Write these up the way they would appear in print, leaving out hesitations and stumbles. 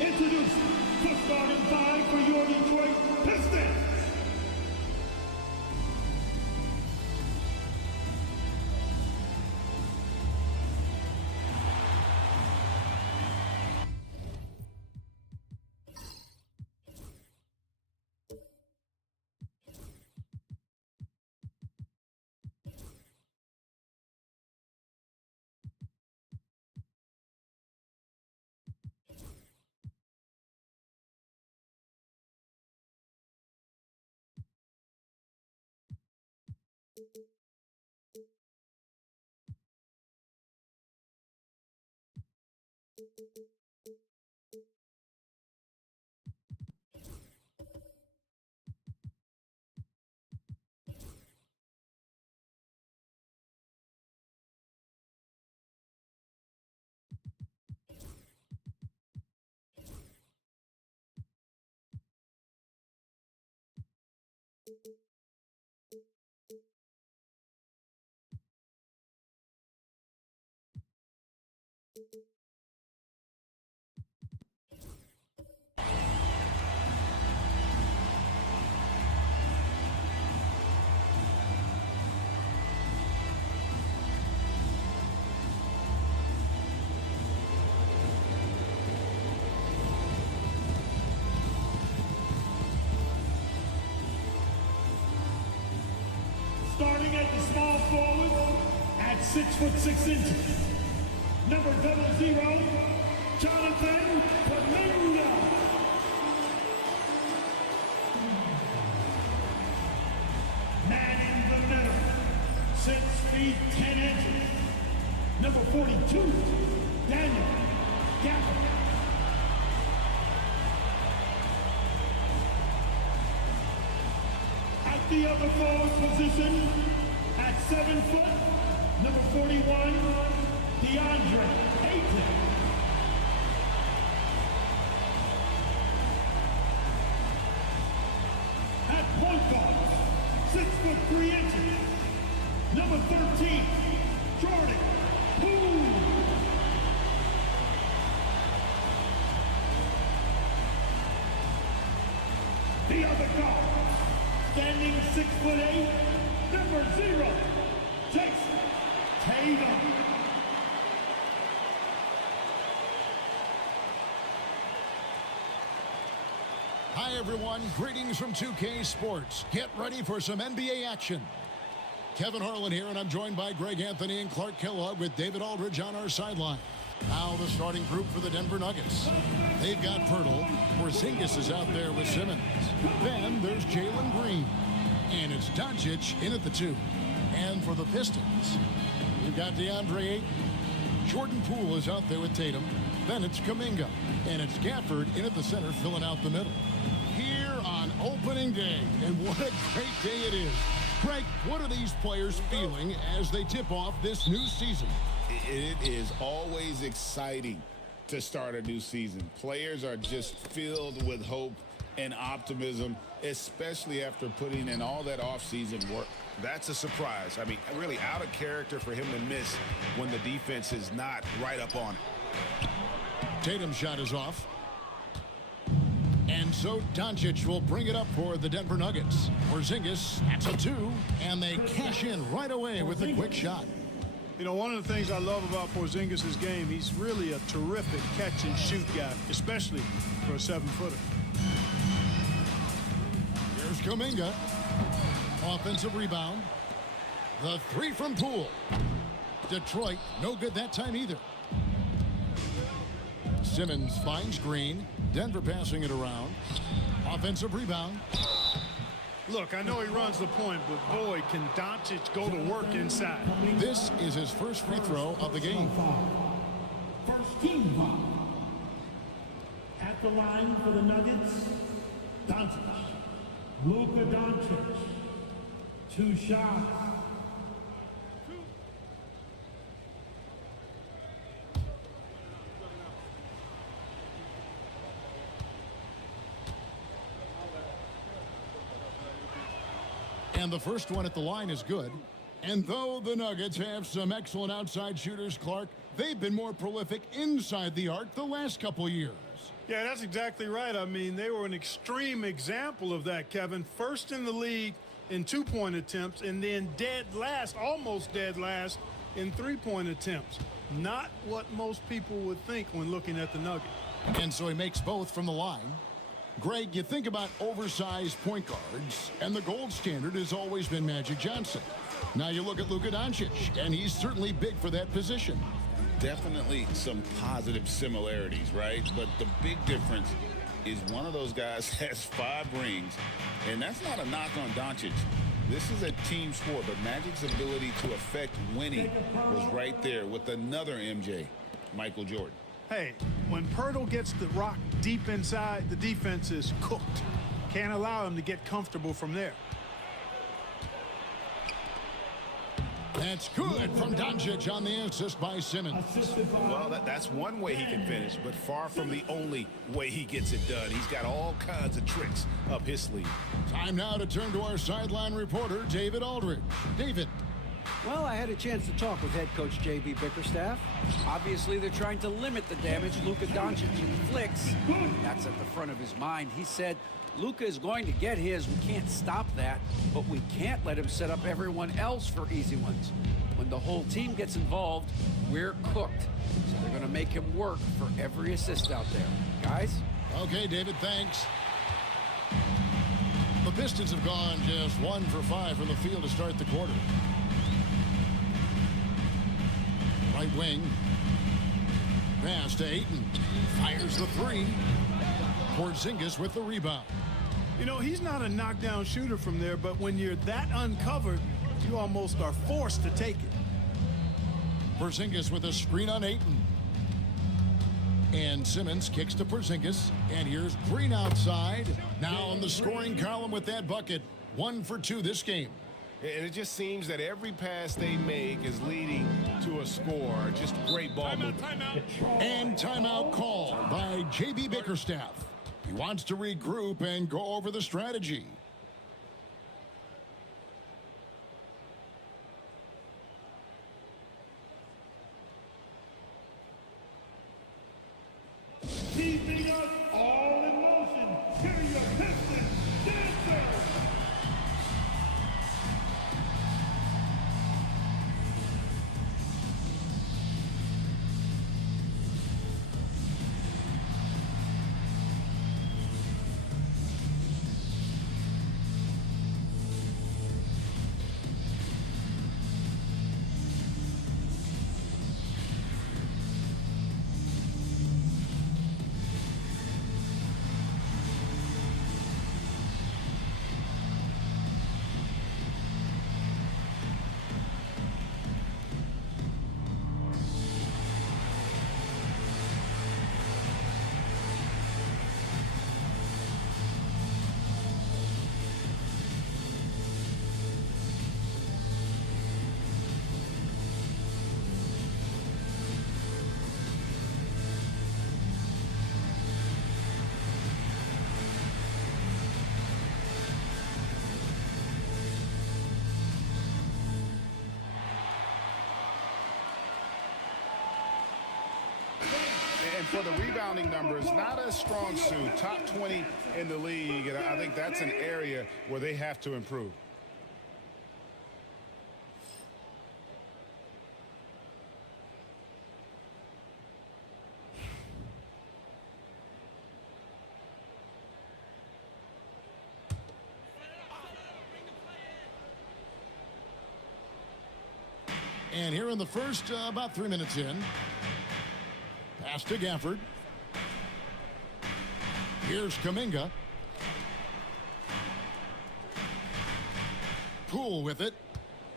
Introduce the starting five for your Detroit Pistons. Starting at the small forward at 6'6". Number 00, Jonathan Kuminga. Man in the middle, 6 feet 10 inches. Number 42, Daniel Gafford. At the other forward position, at 7 foot, number 41, DeAndre Ayton. At point guard, 6 foot 3 inches, number 13, Jordan Poole. The other guard, standing 6'8", number 0, Jason Tatum. Hi everyone, greetings from 2K Sports. Get ready for some NBA action. Kevin Harlan here, and I'm joined by Greg Anthony and Clark Kellogg with David Aldridge on our sideline. Now the starting group for the Denver Nuggets. They've got Pirtle. Porzingis is out there with Simmons. Then there's Jalen Green. And it's Doncic in at the 2. And for the Pistons, you've got DeAndre Ayton. Jordan Poole is out there with Tatum. Then it's Kuminga. And it's Gafford in at the center, filling out the middle. Here on opening day, and what a great day it is. Greg, what are these players feeling as they tip off this new season? It is always exciting to start a new season. Players are just filled with hope and optimism, especially after putting in all that offseason work. That's a surprise. I mean, really out of character for him to miss when the defense is not right up on it. Tatum's shot is off. And so Doncic will bring it up for the Denver Nuggets. Porzingis, that's a 2, and they cash in right away with a quick shot. You know, one of the things I love about Porzingis' game, he's really a terrific catch-and-shoot guy, especially for a 7-footer. Here's Kuminga. Offensive rebound. The 3 from Poole. Detroit, no good that time either. Simmons finds Green. Denver passing it around. Offensive rebound. Look, I know he runs the point, but boy, can Doncic go to work inside. This is his first free throw of the game. First team foul. At the line for the Nuggets, Doncic. Luka Doncic. 2 shots. And the first one at the line is good. And though the Nuggets have some excellent outside shooters, Clark, they've been more prolific inside the arc the last couple years. Yeah, that's exactly right. I mean, they were an extreme example of that, Kevin. First in the league in 2-point attempts, and then dead last, almost dead last, in 3-point attempts. Not what most people would think when looking at the Nuggets. And so he makes both from the line. Greg, you think about oversized point guards, and the gold standard has always been Magic Johnson. Now you look at Luka Doncic, and he's certainly big for that position. Definitely some positive similarities, right? But the big difference is one of those guys has 5 rings, and that's not a knock on Doncic. This is a team sport, but Magic's ability to affect winning was right there with another MJ, Michael Jordan. Hey, when Pirtle gets the rock deep inside, the defense is cooked. Can't allow him to get comfortable from there. That's good from Doncic on the assist by Simmons. Well, that's one way he can finish, but far from the only way he gets it done. He's got all kinds of tricks up his sleeve. Time now to turn to our sideline reporter, David Aldridge. David. Well, I had a chance to talk with head coach J.B. Bickerstaff. Obviously, they're trying to limit the damage Luka Doncic inflicts. That's at the front of his mind. He said, Luka is going to get his. We can't stop that, but we can't let him set up everyone else for easy ones. When the whole team gets involved, we're cooked. So they're going to make him work for every assist out there. Guys? Okay, David, thanks. The Pistons have gone just 1 for 5 from the field to start the quarter. Right wing. Pass to Ayton. Fires the three. Porzingis with the rebound. You know, he's not a knockdown shooter from there, but when you're that uncovered, you almost are forced to take it. Porzingis with a screen on Ayton. And Simmons kicks to Porzingis. And here's Green outside. Now on the scoring column with that bucket. 1 for 2 this game. And it just seems that every pass they make is leading to a score. Just great ball movement. And timeout called by J.B. Bickerstaff. He wants to regroup and go over the strategy. Keeping us all in motion. Here are your Pistons dancers. And for the rebounding numbers, not a strong suit. Top 20 in the league, and I think that's an area where they have to improve. And here in the first, about 3 minutes in. Pass to Gafford. Here's Kuminga. Poole with it.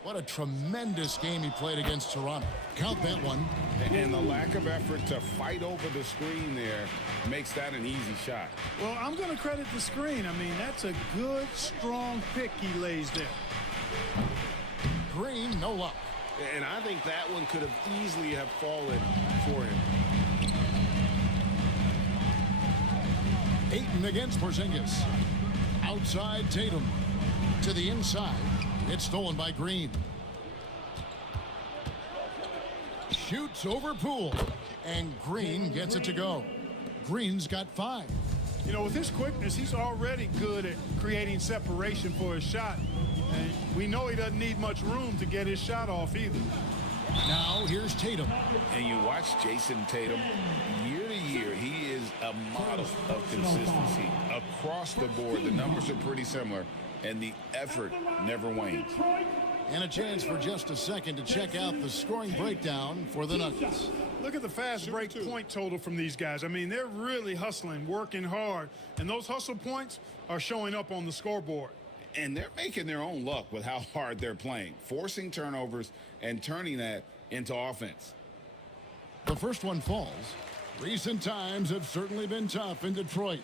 What a tremendous game he played against Toronto. Count that one. And the lack of effort to fight over the screen there makes that an easy shot. Well, I'm going to credit the screen. I mean, that's a good, strong pick he lays there. Green, no luck. And I think that one could have easily have fallen for him. Ayton against Porzingis. Outside Tatum. To the inside. It's stolen by Green. Shoots over Poole. And Green gets it to go. Green's got 5. You know, with his quickness, he's already good at creating separation for his shot. And we know he doesn't need much room to get his shot off either. Now here's Tatum. And you watch Jason Tatum, year to year, he is a model of consistency. Across the board, the numbers are pretty similar, and the effort never wanes. And a chance for just a second to check out the scoring breakdown for the Nuggets. Look at the fast break point total from these guys. I mean, they're really hustling, working hard, and those hustle points are showing up on the scoreboard. And they're making their own luck with how hard they're playing, forcing turnovers and turning that into offense. The first one falls. Recent times have certainly been tough in Detroit.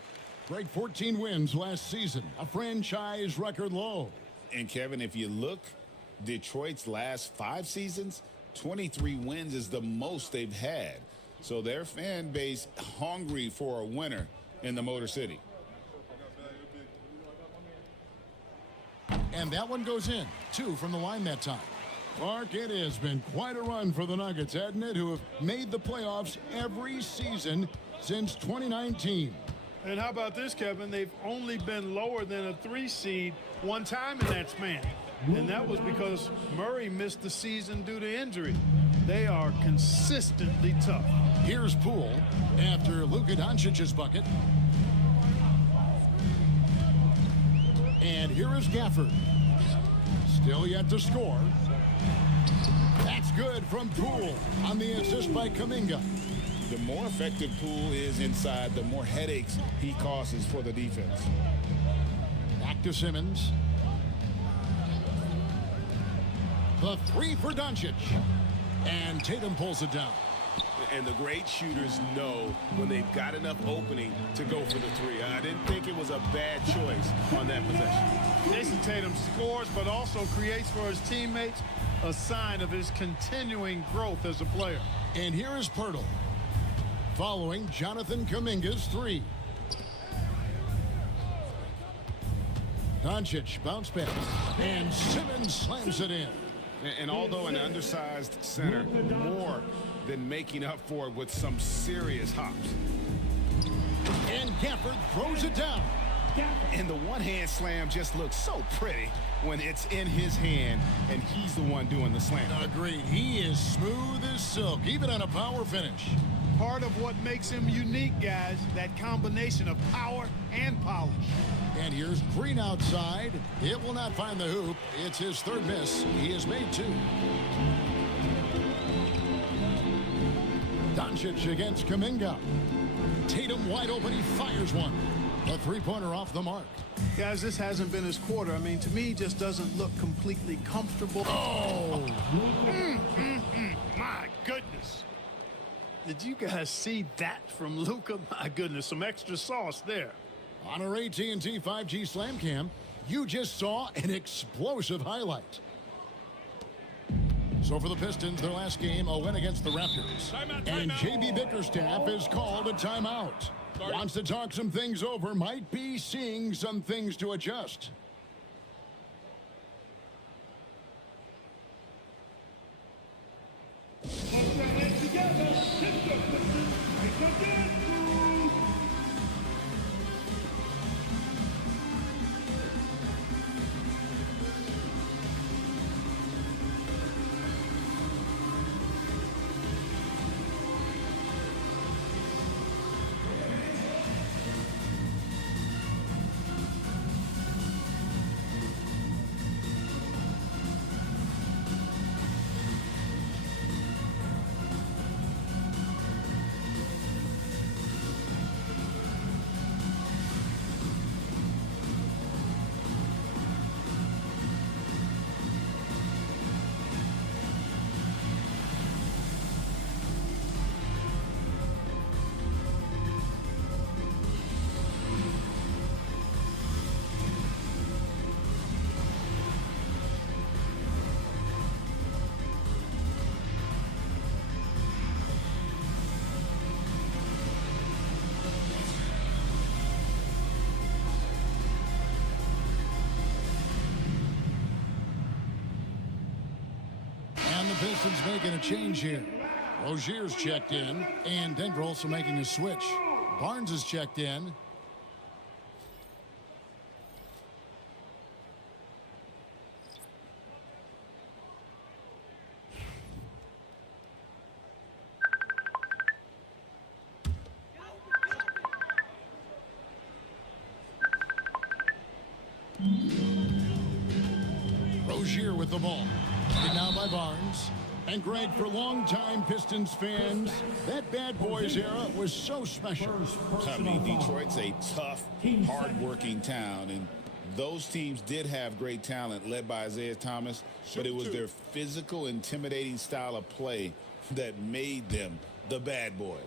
Break 14 wins last season, a franchise record low. And Kevin, if you look, Detroit's last 5 seasons, 23 wins is the most they've had. So their fan base hungry for a winner in the Motor City. And that one goes in. 2 from the line that time. Clark, it has been quite a run for the Nuggets, hasn't it, who have made the playoffs every season since 2019. And how about this, Kevin? They've only been lower than a 3 seed one time in that span. And that was because Murray missed the season due to injury. They are consistently tough. Here's Poole after Luka Doncic's bucket. And here is Gafford. Still yet to score. That's It's good from Poole on the assist by Kuminga. The more effective Poole is inside, the more headaches he causes for the defense. Back to Simmons. The three for Doncic. And Tatum pulls it down. And the great shooters know when they've got enough opening to go for the three. I didn't think it was a bad choice on that possession. Jason Tatum scores, but also creates for his teammates, a sign of his continuing growth as a player. And here is Poeltl, following Jonathan Kuminga's three. Doncic bounce pass, and Simmons slams it in. And although an undersized center, more than making up for it with some serious hops. And Gafford throws it down. And the one-hand slam just looks so pretty when it's in his hand and he's the one doing the slam. Agreed. He is smooth as silk, even on a power finish. Part of what makes him unique, guys, that combination of power and polish. And here's Green outside. It will not find the hoop. It's his third miss. He has made two. Doncic against Kuminga. Tatum wide open. He fires one. A three-pointer off the mark. Guys, this hasn't been his quarter. I mean, to me, he just doesn't look completely comfortable. Oh! My goodness. Did you guys see that from Luka? My goodness, some extra sauce there. On our AT&T 5G Slam Cam, you just saw an explosive highlight. So for the Pistons, their last game, a win against the Raptors. And JB Bickerstaff has called a timeout. Wants to talk some things over, might be seeing some things to adjust. And the Pistons making a change here. Rozier's checked in, and Denver also making a switch. Barnes is checked in. Rozier with the ball. Taken now by Barnes. And Greg, for longtime Pistons fans, that bad boys era was so special. I mean, Detroit's a tough, hard-working town, and those teams did have great talent led by Isaiah Thomas, but it was their physical, intimidating style of play that made them the bad boys.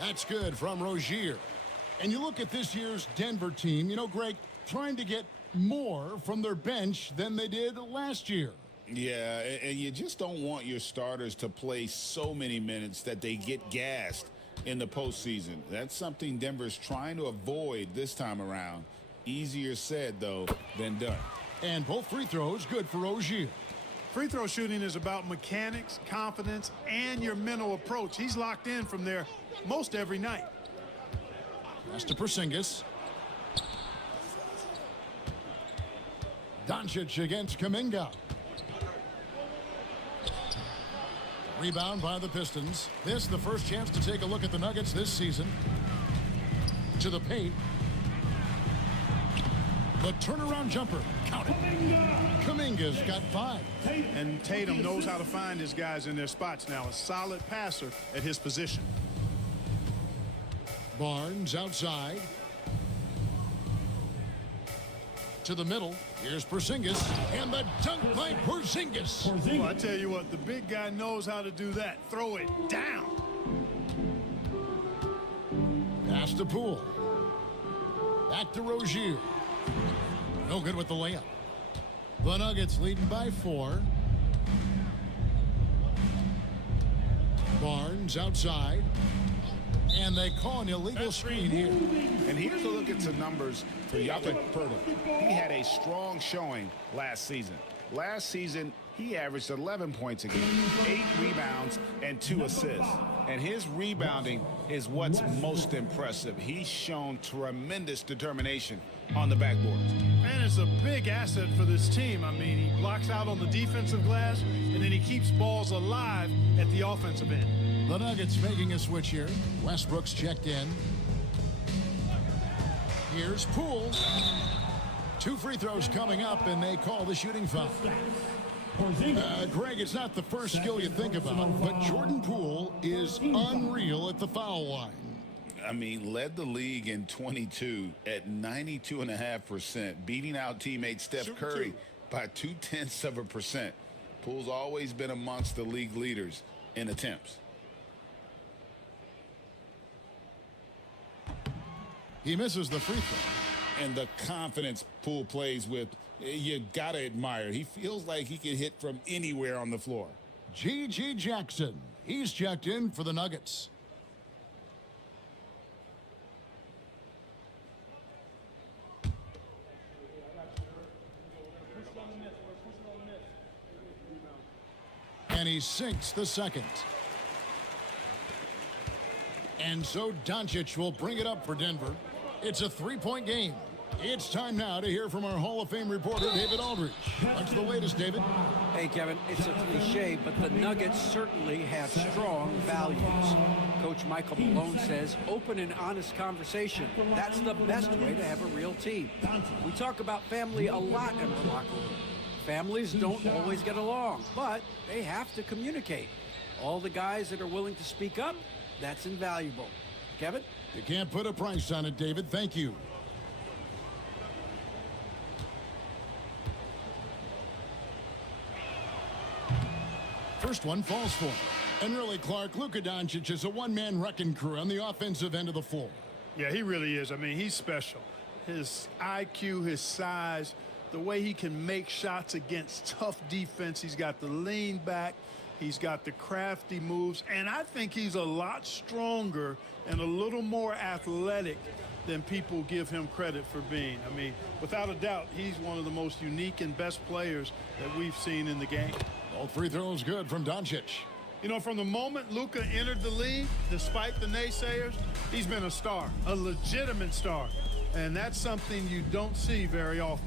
That's good from Rozier. And you look at this year's Denver team, you know, Greg, trying to get more from their bench than they did last year. Yeah, and you just don't want your starters to play so many minutes that they get gassed in the postseason. That's something Denver's trying to avoid this time around. Easier said, though, than done. And both free throws good for Rozier. Free throw shooting is about mechanics, confidence, and your mental approach. He's locked in from there most every night. Pass to Porzingis. Doncic against Kuminga. Rebound by the Pistons. This the first chance to take a look at the Nuggets this season. To the paint. The turnaround jumper. Count it. Kuminga's got 5. And Tatum knows how to find his guys in their spots now. A solid passer at his position. Barnes outside. To the middle. Here's Porzingis. And the dunk by Porzingis. Well, I tell you what, the big guy knows how to do that. Throw it down. Pass to Poole. Back to Rozier. No good with the layup. The Nuggets leading by 4. Barnes outside. And they call an illegal screen here. And here's a look at some numbers for Jakob Poeltl. He had a strong showing last season. Last season, he averaged 11 points a game, 8 rebounds, and 2 assists. And his rebounding is what's most impressive. He's shown tremendous determination on the backboard. And it's a big asset for this team. I mean, he blocks out on the defensive glass, and then he keeps balls alive at the offensive end. The Nuggets making a switch here. Westbrook's checked in. Here's Poole. 2 free throws coming up, and they call the shooting foul. Greg, it's not the first skill you think about, but Jordan Poole is unreal at the foul line. I mean, led the league in 22 at 92.5%, beating out teammate Steph Curry by 0.2%. Poole's always been amongst the league leaders in attempts. He misses the free throw. And the confidence Poole plays with, you got to admire. He feels like he can hit from anywhere on the floor. G.G. Jackson. He's checked in for the Nuggets. And he sinks the second. And so Doncic will bring it up for Denver. It's a 3-point game. It's time now to hear from our Hall of Fame reporter, David Aldridge. What's the latest, David? Hey, Kevin, it's a cliche, but the Nuggets certainly have strong values. Coach Michael Malone says open and honest conversation. That's the best way to have a real team. We talk about family a lot in the locker room. Families don't always get along, but they have to communicate. All the guys that are willing to speak up, that's invaluable. Kevin? You can't put a price on it, David. Thank you. First one falls for him. And really, Clark, Luka Doncic is a one-man wrecking crew on the offensive end of the floor. Yeah, he really is. I mean, he's special. His IQ, his size, the way he can make shots against tough defense. He's got the lean back. He's got the crafty moves. And I think he's a lot stronger and a little more athletic than people give him credit for being. I mean, without a doubt, he's one of the most unique and best players that we've seen in the game. All free throws good from Doncic. You know, from the moment Luka entered the league, despite the naysayers, he's been a star, a legitimate star. And that's something you don't see very often.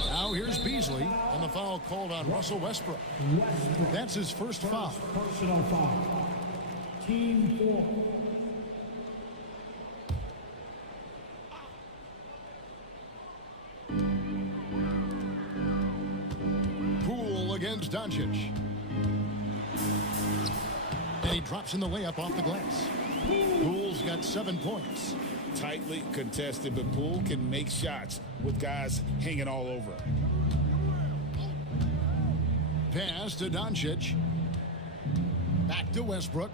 Now here's Beasley, and the foul called on Russell Westbrook. That's his first foul. Personal foul. Team 4. Poole against Doncic. And he drops in the layup off the glass. Poole's got 7 points. Tightly contested, but Poole can make shots with guys hanging all over. Pass to Doncic. Back to Westbrook.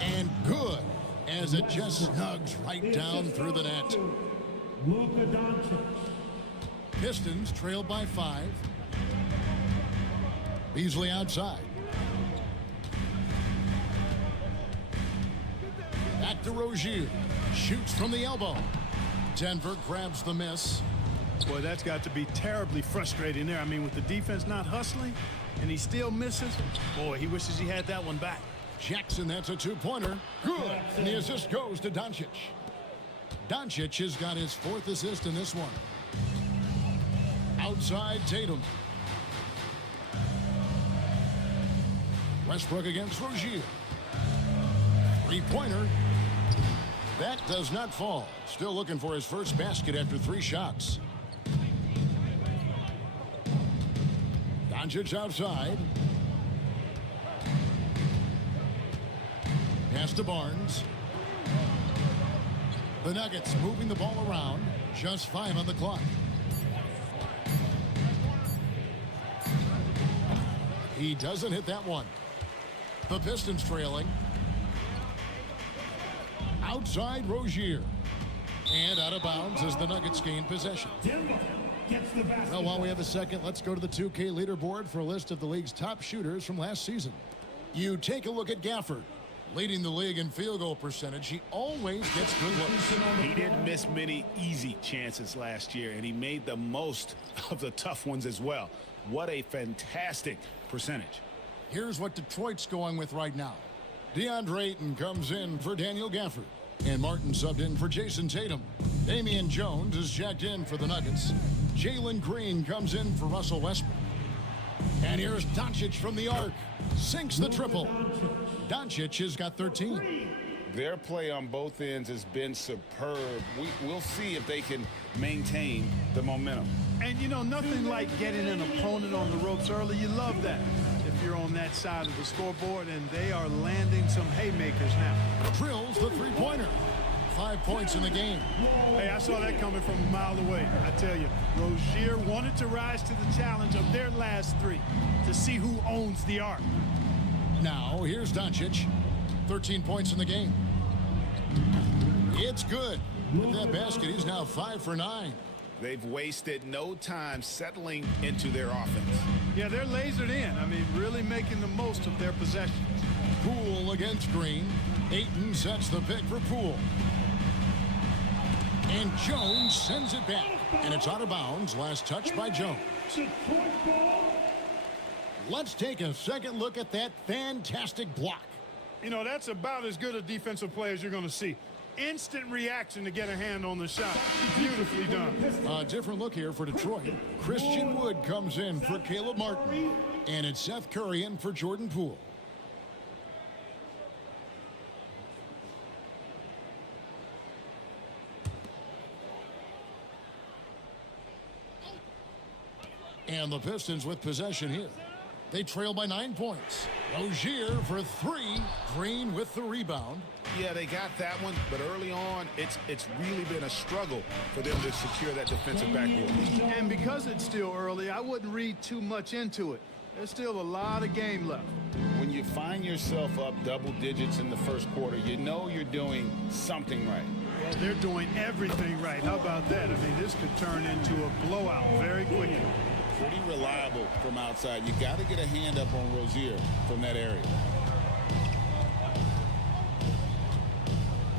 And good, as it just snugs right down through the net. Luka Doncic. Pistons trailed by 5. Beasley outside. Back to Rozier. Shoots from the elbow. Denver grabs the miss. Boy, that's got to be terribly frustrating there. I mean, with the defense not hustling and he still misses, boy, he wishes he had that one back. Jackson, that's a 2-pointer. Good. And the assist goes to Doncic. Doncic has got his 4th assist in this one. Outside Tatum. Westbrook against Rozier. 3-pointer. That does not fall. Still looking for his first basket after 3 shots. Doncic outside. Pass to Barnes. The Nuggets moving the ball around. Just 5 on the clock. He doesn't hit that one. The Pistons trailing. Outside Rozier. And out of bounds as the Nuggets gain possession. Denver gets the basket. Well, while we have a second, let's go to the 2K leaderboard for a list of the league's top shooters from last season. You take a look at Gafford. Leading the league in field goal percentage, he always gets good looks. He didn't miss many easy chances last year, and he made the most of the tough ones as well. What a fantastic percentage. Here's what Detroit's going with right now. DeAndre Ayton comes in for Daniel Gafford. And Martin subbed in for Jason Tatum. Damian Jones is checked in for the Nuggets. Jalen Green comes in for Russell Westbrook. And here's Doncic from the arc. Sinks the triple. Doncic has got 13. Their play on both ends has been superb. We'll see if they can maintain the momentum. And, you know, nothing like getting an opponent on the ropes early. You love that if you're on that side of the scoreboard, and they are landing some haymakers now. Drills the three-pointer. 5 points in the game. Hey, I saw that coming from a mile away. I tell you, Rozier wanted to rise to the challenge of their last 3 to see who owns the arc. Now, here's Doncic. 13 points in the game. It's good. With that basket, he's now 5 for 9. They've wasted no time settling into their offense. Yeah, they're lasered in. I mean, really making the most of their possessions. Poole against Green. Ayton sets the pick for Poole. And Jones sends it back. And it's out of bounds. Last touch by Jones. Detroit ball. Let's take a second look at that fantastic block. You know, that's about as good a defensive play as you're going to see. Instant reaction to get a hand on the shot. Beautifully done. A different look here for Detroit. Christian Wood comes in for Caleb Martin. And it's Seth Curry in for Jordan Poole. And the Pistons with possession here. They trail by 9 points. Rozier for 3. Green with the rebound. Yeah, they got that one, but early on, it's really been a struggle for them to secure that defensive backboard. And because it's still early, I wouldn't read too much into it. There's still a lot of game left. When you find yourself up double digits in the first quarter, you know you're doing something right. Well, they're doing everything right. How about that? I mean, this could turn into a blowout very quickly. Pretty reliable from outside. You got to get a hand up on Rozier from that area.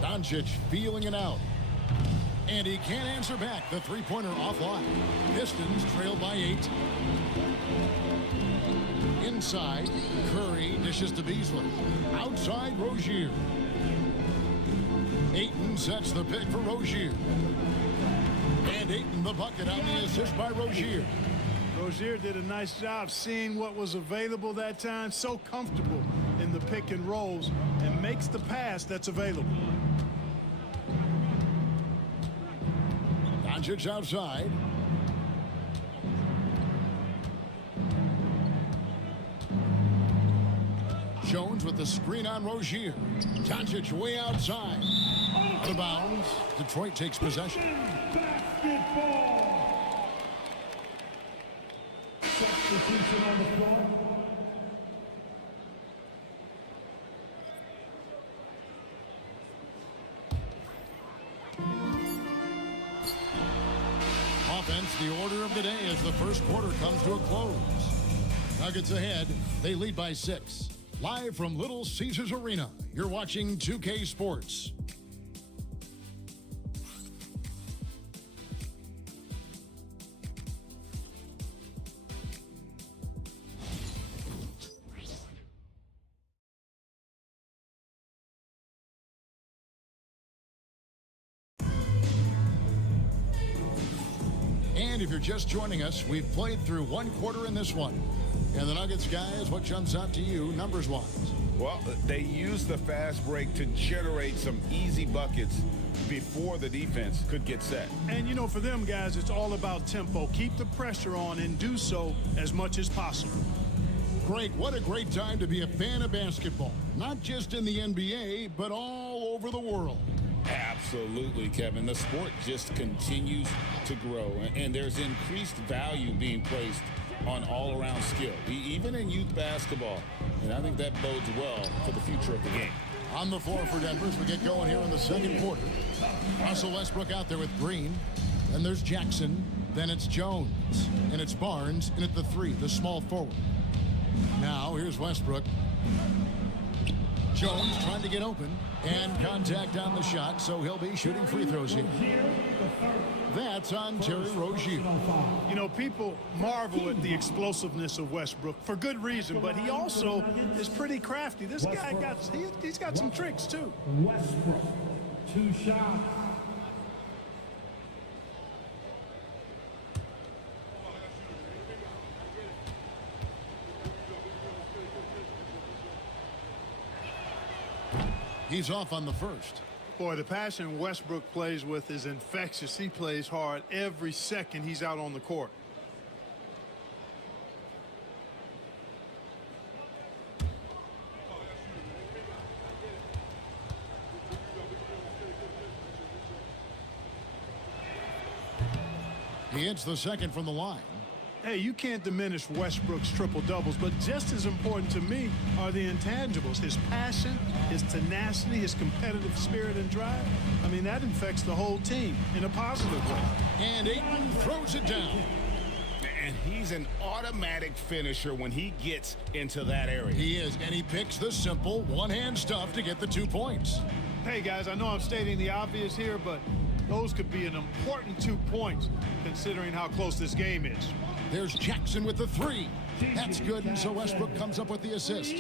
Doncic feeling it out. And he can't answer back. The three-pointer offline. Pistons trail by 8. Inside, Curry dishes to Beasley. Outside, Rozier. Ayton sets the pick for Rozier. And Ayton the bucket on the assist by Rozier. Rozier did a nice job seeing what was available that time. So comfortable in the pick and rolls and makes the pass that's available. Doncic outside. Jones with the screen on Rozier. Doncic way outside. Out of bounds. Detroit takes possession. Basketball. Substitution on the floor. Offense, the order of the day as the first quarter comes to a close. Nuggets ahead. They lead by 6. Live from Little Caesars Arena, you're watching 2K Sports. And if you're just joining us, we've played through 1 quarter in this one. And the Nuggets, guys, what jumps out to you numbers-wise? Well, they used the fast break to generate some easy buckets before the defense could get set. And, you know, for them guys, it's all about tempo. Keep the pressure on and do so as much as possible. Greg, what a great time to be a fan of basketball. Not just in the NBA, but all over the world. Absolutely, Kevin. The sport just continues to grow, and there's increased value being placed on all-around skill, even in youth basketball. And I think that bodes well for the future of the game. On the floor for Denver as we get going here in the second quarter. Russell Westbrook out there with Green. Then there's Jackson. Then it's Jones. And it's Barnes. And at the three, the small forward. Now here's Westbrook. Jones trying to get open. And contact on the shot, so he'll be shooting free throws here. That's on Terry Rozier. You know, people marvel at the explosiveness of Westbrook for good reason, but he also is pretty crafty. This guy he's got some tricks too. Westbrook, 2 shots. He's off on the first. Boy, the passion Westbrook plays with is infectious. He plays hard every second he's out on the court. He hits the second from the line. Hey, you can't diminish Westbrook's triple-doubles, but just as important to me are the intangibles. His passion, his tenacity, his competitive spirit and drive. I mean, that infects the whole team in a positive way. And Ayton throws it down. And he's an automatic finisher when he gets into that area. He is, and he picks the simple one-hand stuff to get the 2 points. Hey, guys, I know I'm stating the obvious here, but those could be an important 2 points considering how close this game is. There's Jackson with the three. That's good, and so Westbrook comes up with the assist.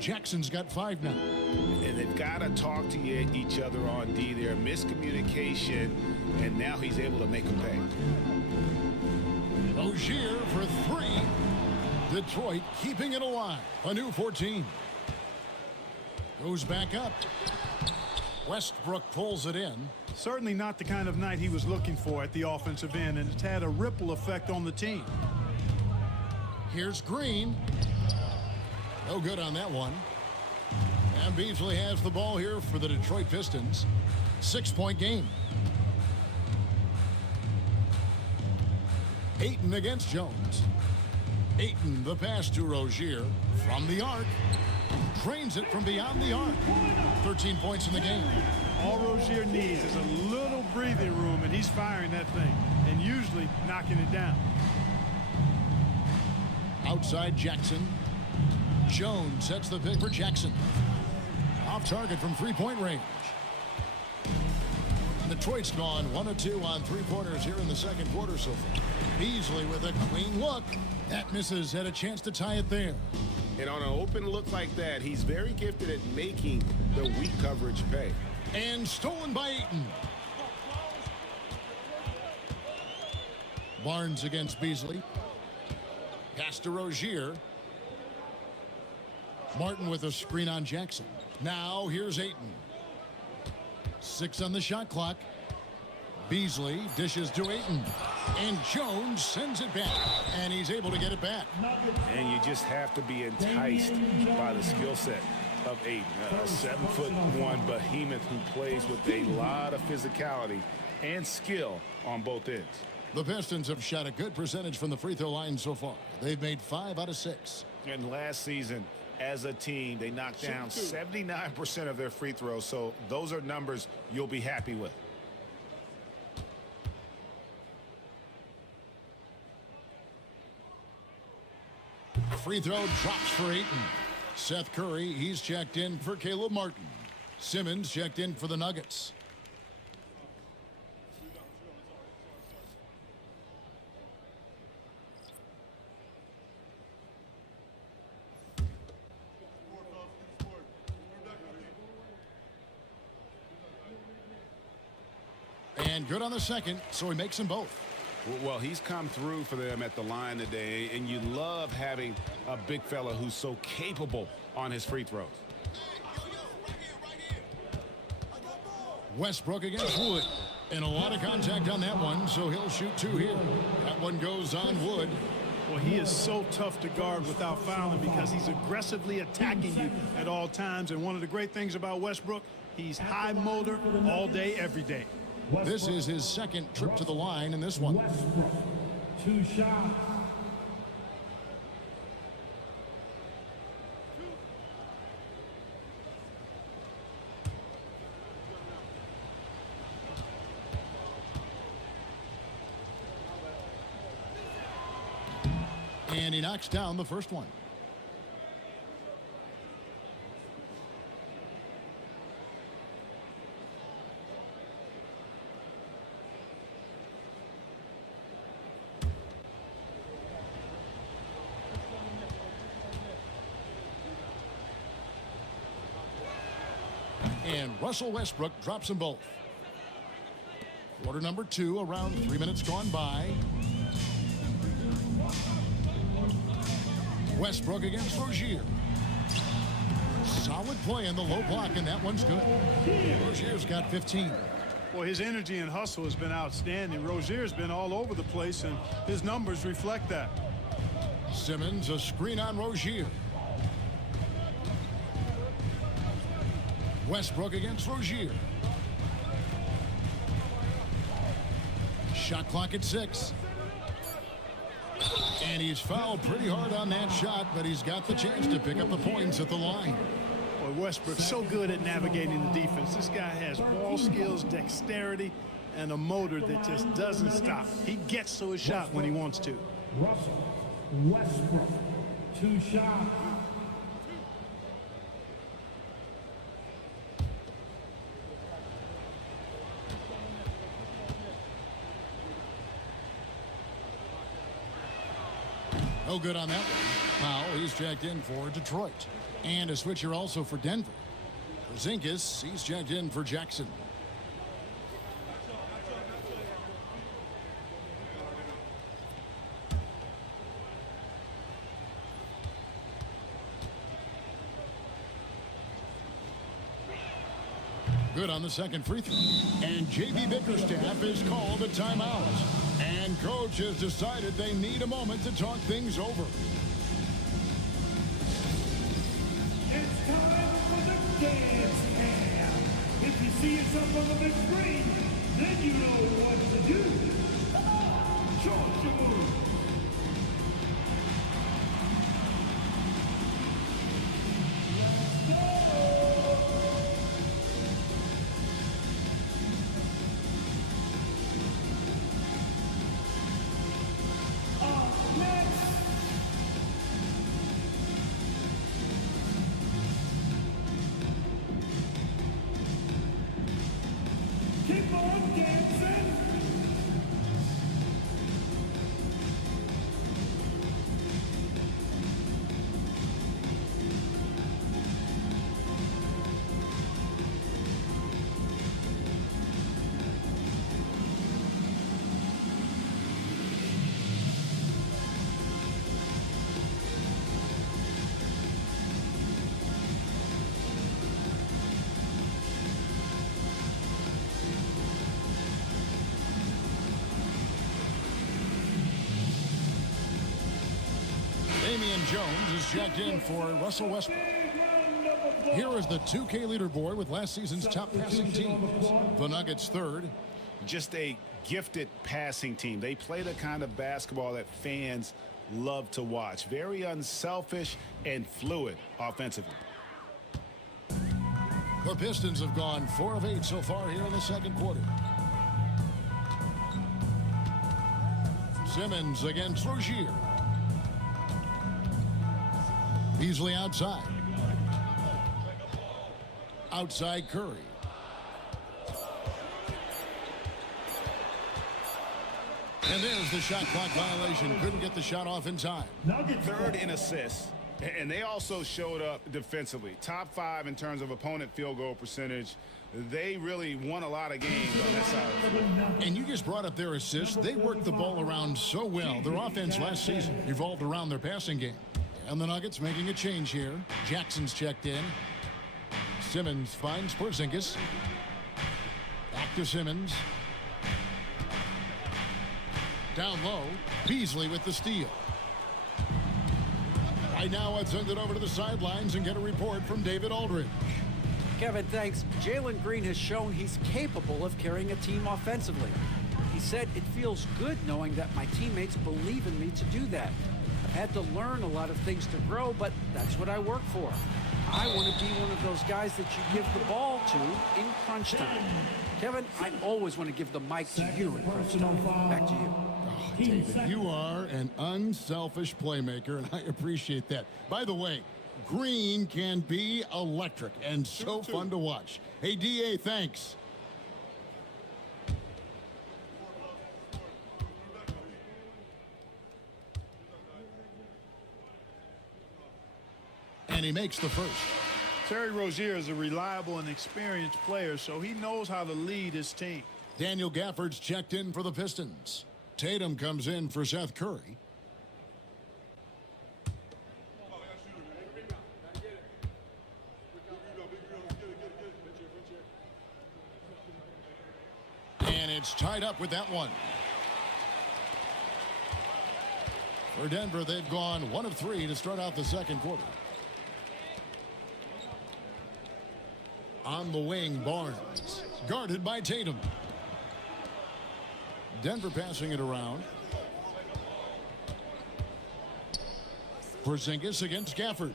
Jackson's got 5 now. And they've got to talk to each other on D there. Miscommunication, and now he's able to make them pay. Rozier for 3. Detroit keeping it alive. A new 14. Goes back up. Westbrook pulls it in. Certainly not the kind of night he was looking for at the offensive end, and it's had a ripple effect on the team. Here's Green. No good on that one. And Beasley has the ball here for the Detroit Pistons. 6-point game. Ayton against Jones. Ayton, the pass to Rozier from the arc. Drains it from beyond the arc. 13 points in the game. All Rozier needs is a little breathing room, and he's firing that thing and usually knocking it down. Outside Jackson. Jones sets the pick for Jackson. Off target from 3-point range. Detroit's gone 1 of 2 on 3-pointers here in the second quarter so far. Beasley with a clean look. That misses. Had a chance to tie it there. And on an open look like that, he's very gifted at making the weak coverage pay. And stolen by Ayton. Barnes against Beasley. Pass to Rozier. Martin with a screen on Jackson. Now here's Ayton. 6 on the shot clock. Beasley dishes to Ayton. And Jones sends it back. And he's able to get it back. And you just have to be enticed by the skill set of Ayton. A 7'1" behemoth who plays with a lot of physicality and skill on both ends. The Pistons have shot a good percentage from the free throw line so far. They've made 5 out of 6. And last season, as a team, they knocked down 79% of their free throws. So those are numbers you'll be happy with. Free throw drops for Ayton. Seth Curry, he's checked in for Caleb Martin. Simmons checked in for the Nuggets. And good on the second, so he makes them both. Well, he's come through for them at the line today, and you love having a big fella who's so capable on his free throws. Westbrook against Wood. And a lot of contact on that one, so he'll shoot 2 here. That one goes on Wood. Well, he is so tough to guard without fouling because he's aggressively attacking you at all times. And one of the great things about Westbrook, he's high motor all day, every day. This is his second trip to the line in this one. Westbrook, 2 shots. And he knocks down the first one. And Russell Westbrook drops them both. Quarter number 2, around 3 minutes gone by. Westbrook against Rozier. Solid play in the low block, and that one's good. Rozier's got 15. Well, his energy and hustle has been outstanding. Rozier's been all over the place, and his numbers reflect that. Simmons, a screen on Rozier. Westbrook against Rozier. Shot clock at 6. And he's fouled pretty hard on that shot, but he's got the chance to pick up the points at the line. Well, Westbrook's so good at navigating the defense. This guy has ball skills, dexterity, and a motor that just doesn't stop. He gets to his shot when he wants to. Russell Westbrook, 2 shots. No good on that one. Foul. He's checked in for Detroit. And a switcher also for Denver. Porzingis, he's checked in for Jackson. Good on the second free throw. And J.B. Bickerstaff is called a timeout. And coach has decided they need a moment to talk things over. It's time for the dance cam. If you see yourself on the big screen, then you know what to do. Come on, show us your move. Keep on dancing. Damian Jones is checked in for Russell Westbrook. Here is the 2K leaderboard with last season's top passing teams. The Nuggets third. Just a gifted passing team. They play the kind of basketball that fans love to watch. Very unselfish and fluid offensively. The Pistons have gone 4 of 8 so far here in the second quarter. Simmons against Rozier. Beasley outside. Outside Curry. And there's the shot clock violation. Couldn't get the shot off in time. Third in assists. And they also showed up defensively. Top 5 in terms of opponent field goal percentage. They really won a lot of games on that side of the floor. And you just brought up their assists. They worked the ball around so well. Their offense last season revolved around their passing game. And the Nuggets making a change here. Jackson's checked in. Simmons finds Porzingis. to Simmons. Down low, Beasley with the steal. Right now, let's send it over to the sidelines and get a report from David Aldridge. Kevin, thanks. Jalen Green has shown he's capable of carrying a team offensively. He said, it feels good knowing that my teammates believe in me to do that. I've had to learn a lot of things to grow, but that's what I work for. I want to be one of those guys that you give the ball to in crunch time. Kevin, I always want to give the mic to you in crunch time. Back to you. David, you are an unselfish playmaker, and I appreciate that. By the way, Green can be electric and so fun to watch. Hey, DA, thanks. And he makes the first. Terry Rozier is a reliable and experienced player, so he knows how to lead his team. Daniel Gafford's checked in for the Pistons. Tatum comes in for Seth Curry. And it's tied up with that one. For Denver, they've gone 1 of 3 to start out the second quarter. On the wing, Barnes. Guarded by Tatum. Denver passing it around. Porzingis against Gafford.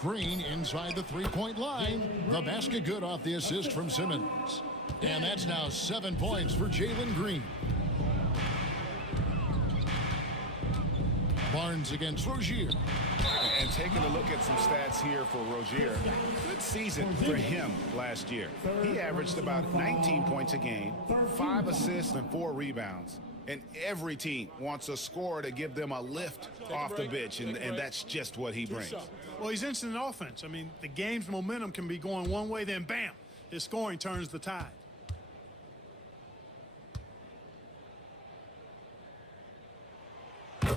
Green inside the three-point line. The basket good off the assist from Simmons. And that's now 7 points for Jalen Green. Barnes against Rozier. And taking a look at some stats here for Rozier, good season for him last year. He averaged about 19 points a game, 5 assists and 4 rebounds. And every team wants a scorer to give them a lift off the bench, and that's just what he brings. Well, he's instant offense. I mean, the game's momentum can be going one way, then bam, his scoring turns the tide.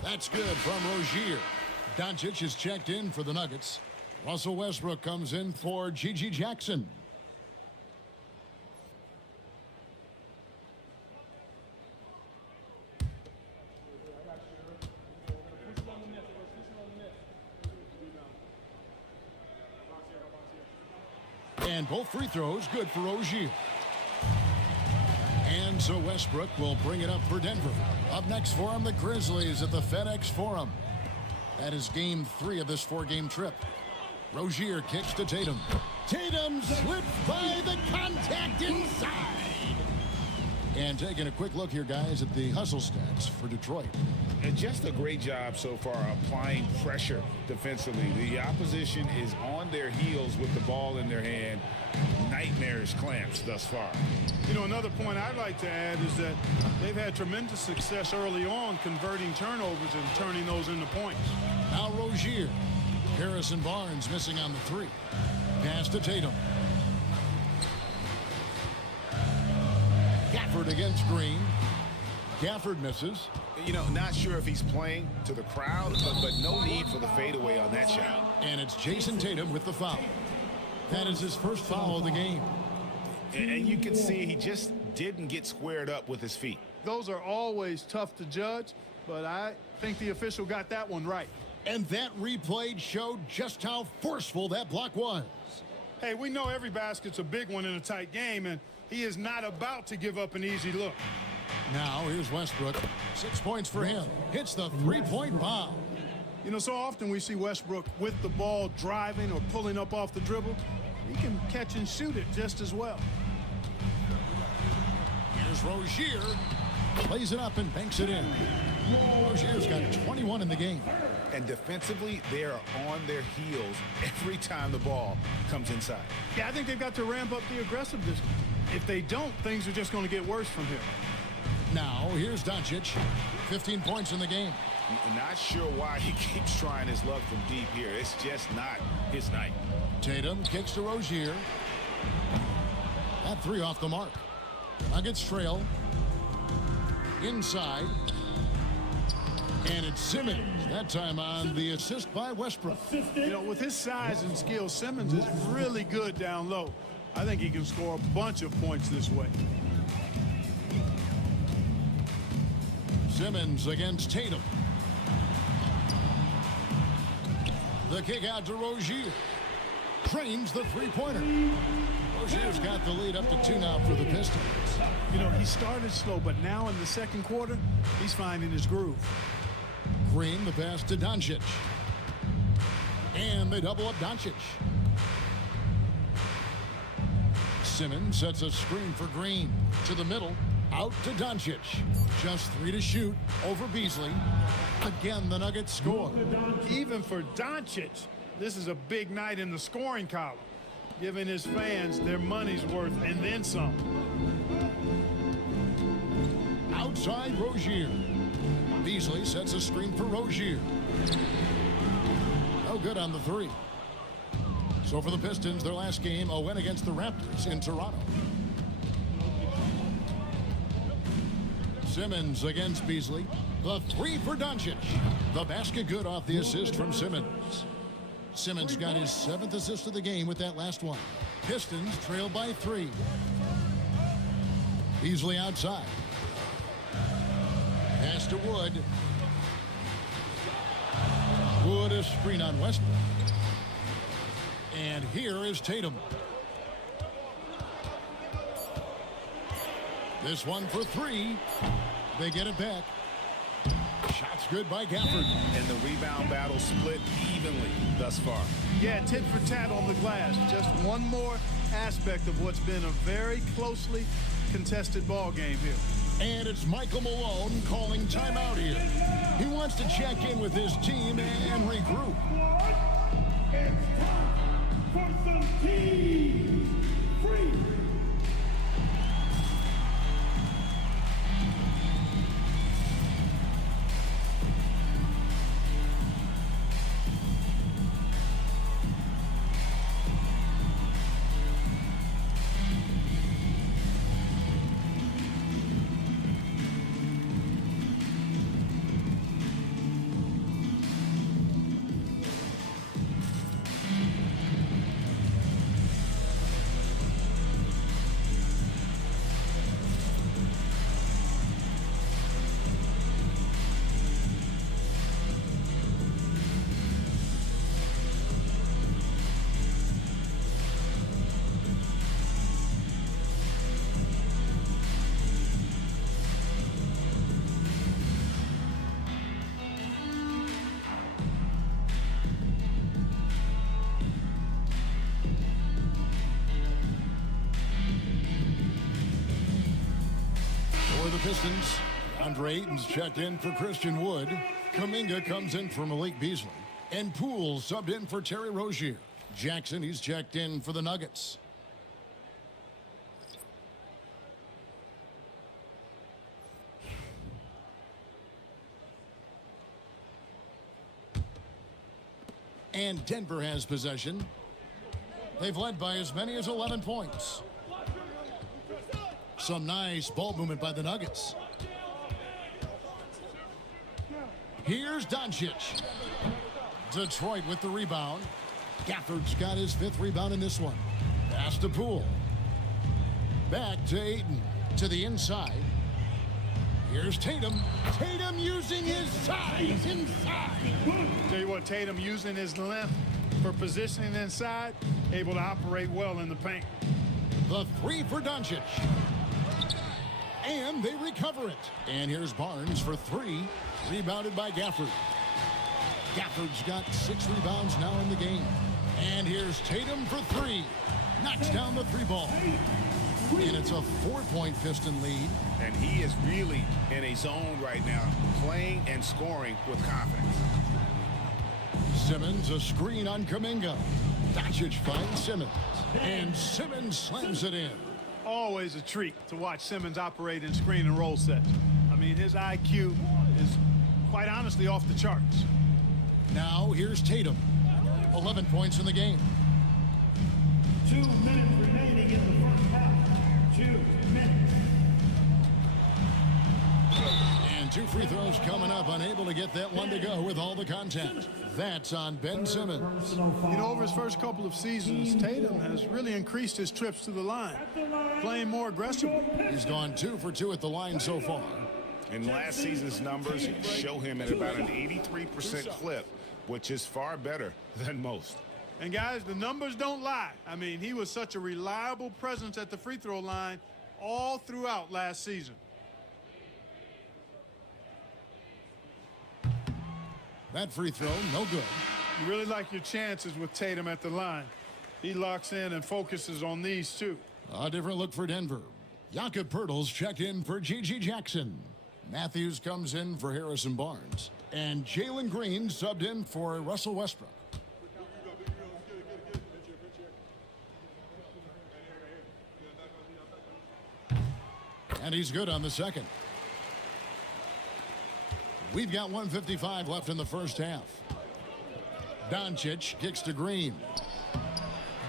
That's good from Rozier. Doncic is checked in for the Nuggets. Russell Westbrook comes in for Gigi Jackson. And both free throws good for Rozier. And so Westbrook will bring it up for Denver. Up next for him, the Grizzlies at the FedEx Forum. That is game 3 of this 4-game trip. Rozier kicks to Tatum. Tatum slips by the contact inside. And taking a quick look here, guys, at the hustle stats for Detroit. And just a great job so far applying pressure defensively. The opposition is on their heels with the ball in their hand. Nightmarish clamps thus far. You know, another point I'd like to add is that they've had tremendous success early on converting turnovers and turning those into points. Now Rozier. Harrison Barnes missing on the 3. Pass to Tatum. Gafford against Green. Gafford misses. You know, not sure if he's playing to the crowd, but no need for the fadeaway on that shot. And it's Jason Tatum with the foul. That is his first foul of the game. And you can see he just didn't get squared up with his feet. Those are always tough to judge, but I think the official got that one right. And that replay showed just how forceful that block was. Hey, we know every basket's a big one in a tight game, and he is not about to give up an easy look. Now here's Westbrook. 6 points for him. Hits the three-point bomb. You know, so often we see Westbrook with the ball driving or pulling up off the dribble. He can catch and shoot it just as well. Here's Rozier. Plays it up and banks it in. Rozier's got 21 in the game. And defensively, they are on their heels every time the ball comes inside. Yeah, I think they've got to ramp up the aggressiveness. If they don't, things are just going to get worse from here. Now, here's Doncic. 15 points in the game. Not sure why he keeps trying his luck from deep here. It's just not his night. Tatum kicks to Rozier. That 3 off the mark. Nuggets trail. Inside. And it's Simmons. That time on the assist by Westbrook. You know, with his size and skill, Simmons is really good down low. I think he can score a bunch of points this way. Simmons against Tatum. The kick out to Rozier. Trains the three-pointer. Rozier's got the lead up to 2 now for the Pistons. You know, he started slow, but now in the second quarter, he's finding his groove. Green, the pass to Doncic. And they double up Doncic. Simmons sets a screen for Green. To the middle, out to Doncic. Just 3 to shoot over Beasley. Again, the Nuggets score. Even for Doncic, this is a big night in the scoring column, giving his fans their money's worth and then some. Outside Rozier. Beasley sets a screen for Rozier. No good on the 3. So for the Pistons, their last game, a win against the Raptors in Toronto. Simmons against Beasley. The 3 for Doncic. The basket good off the assist from Simmons. Simmons got his 7th assist of the game with that last one. Pistons trail by 3. Beasley outside. Pass to Wood. Wood a screen on Westbrook. And here is Tatum. This one for 3. They get it back. Shots good by Gafford. And the rebound battle split evenly thus far. Yeah, tit for tat on the glass. Just one more aspect of what's been a very closely contested ball game here. And it's Michael Malone calling timeout here. He wants to check in with his team and regroup. It's time for some team free. Pistons. Andre Ayton's checked in for Christian Wood. Kuminga comes in for Malik Beasley. And Poole subbed in for Terry Rozier. Jackson, he's checked in for the Nuggets. And Denver has possession. They've led by as many as 11 points. Some nice ball movement by the Nuggets. Here's Doncic. Detroit with the rebound. Gafford's got his 5th rebound in this one. Pass to Poole. Back to Ayton. To the inside. Here's Tatum. Tatum using his size inside. Tell you what, Tatum using his length for positioning inside, able to operate well in the paint. The 3 for Doncic. And they recover it. And here's Barnes for 3. Rebounded by Gafford. Gafford's got 6 rebounds now in the game. And here's Tatum for 3. Knocks down the 3 ball. And it's a 4-point Piston lead. And he is really in a zone right now, playing and scoring with confidence. Simmons, a screen on Kuminga. Doncic finds Simmons. And Simmons slams it in. Always a treat to watch Simmons operate in screen and roll sets. I mean, his IQ is quite honestly off the charts. Now here's Tatum. 11 points in the game. 2 minutes remaining in the first half. 2 minutes. And 2 free throws coming up. Unable to get that one to go with all the contact. That's on Ben Simmons. You know, over his first couple of seasons, Tatum has really increased his trips to the line, playing more aggressively. He's gone 2 for 2 at the line so far. And last season's numbers show him at about an 83% clip, which is far better than most. And guys, the numbers don't lie. I mean, he was such a reliable presence at the free throw line all throughout last season. That free throw, no good. You really like your chances with Tatum at the line. He locks in and focuses on these two. A different look for Denver. Jakob Poeltl's checked in for G.G. Jackson. Matthews comes in for Harrison Barnes. And Jalen Green subbed in for Russell Westbrook. And he's good on the second. We've got 1:55 left in the first half. Doncic kicks to Green.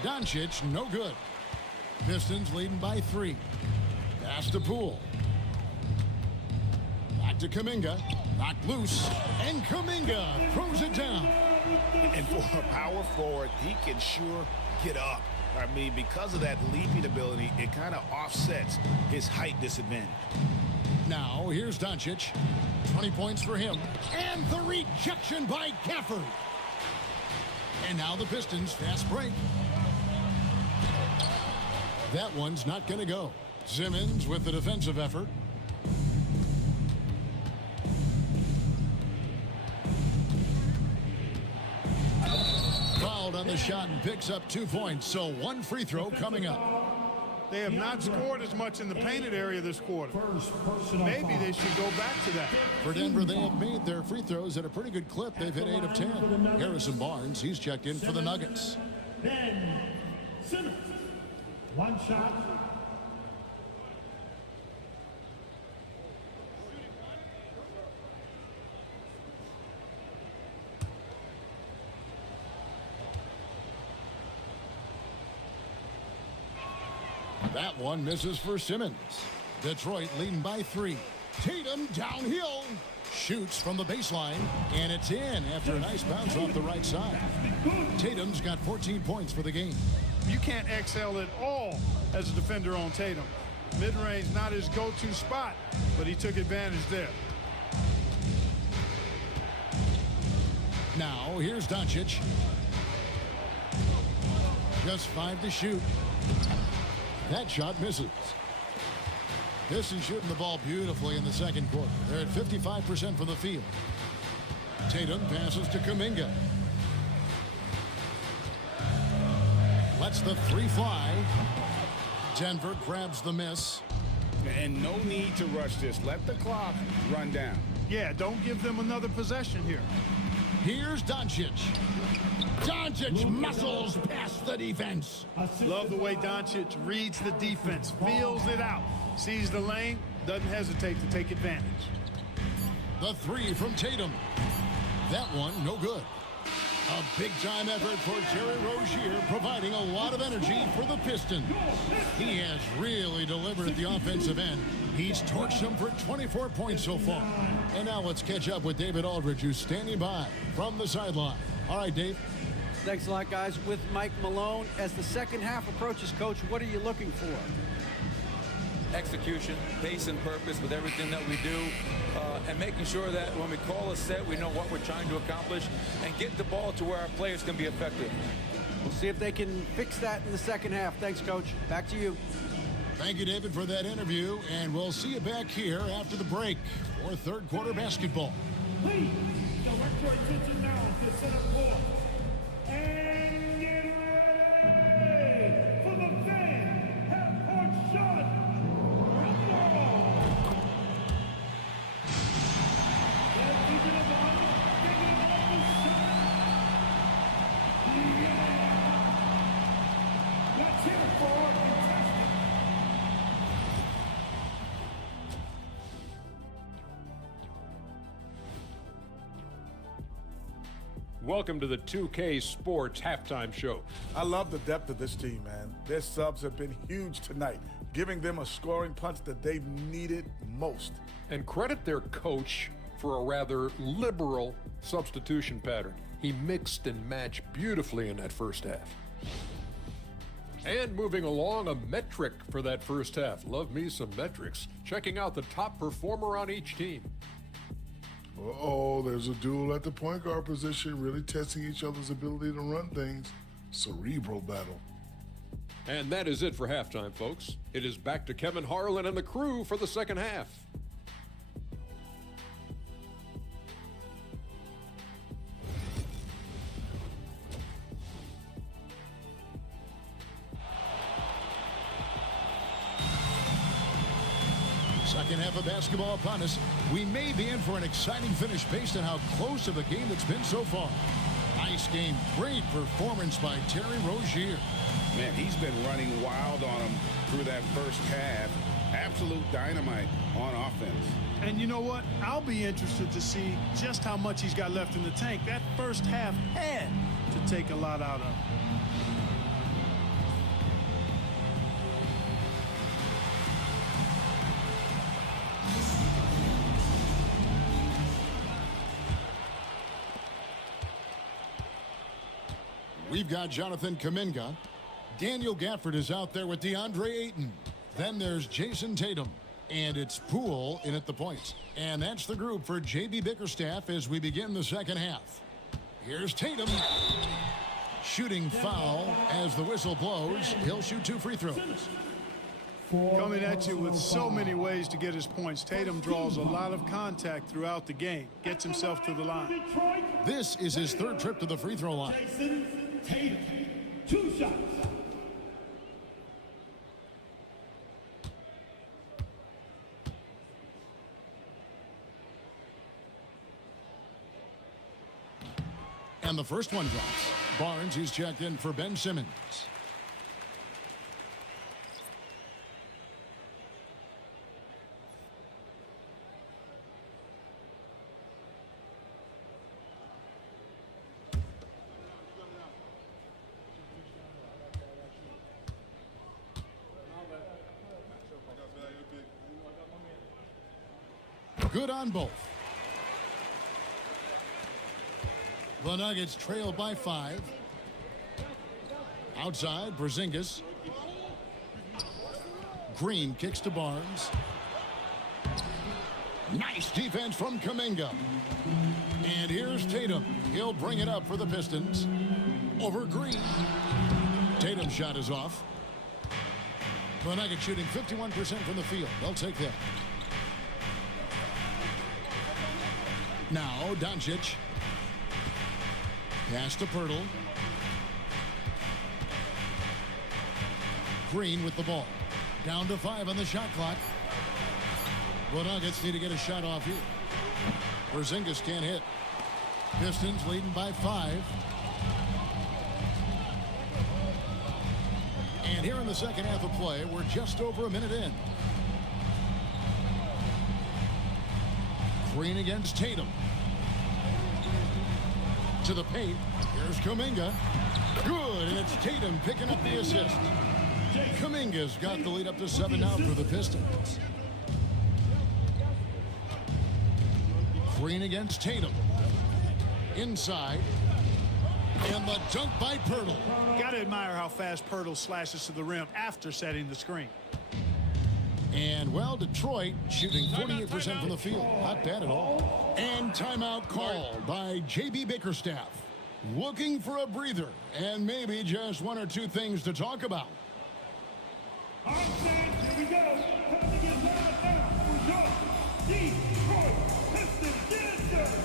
Doncic, no good. Pistons leading by 3. Pass to Poole. Back to Kuminga. Knocked loose. And Kuminga throws it down. And for a power forward, he can sure get up. I mean, because of that leaping ability, it kind of offsets his height disadvantage. Now, here's Doncic. 20 points for him. And the rejection by Gafford. And now the Pistons fast break. That one's not going to go. Simmons with the defensive effort. Fouled on the shot and picks up 2 points. So 1 free throw coming up. They have not scored as much in the painted area this quarter. Maybe they should go back to that. For Denver, they have made their free throws at a pretty good clip. They've hit 8 of 10. Harrison Barnes, he's checked in for the Nuggets. Ben Simmons. 1 shot. That one misses for Simmons. Detroit leading by 3. Tatum downhill. Shoots from the baseline. And it's in after a nice bounce off the right side. Tatum's got 14 points for the game. You can't excel at all as a defender on Tatum. Mid-range not his go-to spot, but he took advantage there. Now, here's Doncic. Just 5 to shoot. That shot misses. Pistons shooting the ball beautifully in the second quarter. They're at 55% from the field. Tatum passes to Kuminga. Lets the 3 fly. Denver grabs the miss. And no need to rush this. Let the clock run down. Yeah, don't give them another possession here. Here's Doncic. Doncic muscles past the defense. Love the way Doncic reads the defense, feels it out, sees the lane, doesn't hesitate to take advantage. The 3 from Tatum. That one, no good. A big-time effort for Terry Rozier, providing a lot of energy for the Pistons. He has really delivered at the offensive end. He's torched them for 24 points so far. And now let's catch up with David Aldridge, who's standing by from the sideline. All right, Dave. Thanks a lot, guys. With Mike Malone, as the second half approaches, Coach, what are you looking for? Execution, pace and purpose with everything that we do, and making sure that when we call a set, we know what we're trying to accomplish and get the ball to where our players can be effective. We'll see if they can fix that in the second half. Thanks, Coach. Back to you. Thank you, David, for that interview, and we'll see you back here after the break for third quarter basketball. Please direct your attention now to center court. And get ready for the fan half-court shot. Let's hear it for our contestant. Welcome to the 2K Sports Halftime Show. I love the depth of this team, man. Their subs have been huge tonight, giving them a scoring punch that they've needed most. And credit their coach for a rather liberal substitution pattern. He mixed and matched beautifully in that first half. And moving along, a metric for that first half. Love me some metrics. Checking out the top performer on each team. Uh-oh, there's a duel at the point guard position, really testing each other's ability to run things. Cerebral battle. And that is it for halftime, folks. It is back to Kevin Harlan and the crew for the second half. Second half of basketball upon us. We may be in for an exciting finish based on how close of a game it's been so far. Nice game. Great performance by Terry Rozier. Man, he's been running wild on him through that first half. Absolute dynamite on offense. And you know what? I'll be interested to see just how much he's got left in the tank. That first half had to take a lot out of him. We've got Jonathan Kuminga. Daniel Gafford is out there with DeAndre Ayton. Then there's Jason Tatum. And it's Poole in at the points. And that's the group for J.B. Bickerstaff as we begin the second half. Here's Tatum. Shooting foul as the whistle blows. He'll shoot 2 free throws. Coming at you with so many ways to get his points. Tatum draws a lot of contact throughout the game. Gets himself to the line. This is his third trip to the free throw line. Jason Tatum, 2 shots. And the first one drops. Barnes is checked in for Ben Simmons. Good on both. The Nuggets trail by 5. Outside, Porzingis. Green kicks to Barnes. Nice defense from Kuminga. And here's Tatum. He'll bring it up for the Pistons. Over Green. Tatum's shot is off. The Nuggets shooting 51% from the field. They'll take that. Now, Doncic. Pass to Pirtle. Green with the ball. Down to 5 on the shot clock. The Nuggets need to get a shot off here. Porzingis can't hit. Pistons leading by 5. And here in the second half of play, we're just over a minute in. Green against Tatum. To the paint. Here's Kuminga. Good, and it's Tatum picking up the assist. Kuminga's got the lead up to 7 now for the Pistons. Green against Tatum. Inside. And the dunk by Pirtle. Got to admire how fast Pirtle slashes to the rim after setting the screen. And, well, Detroit shooting 48% from the field. Not bad at all. And timeout called by J.B. Bickerstaff. Looking for a breather and maybe just 1 or 2 things to talk about. All right, fans, here we go. Time to get loud now for your Detroit Pistons dancer.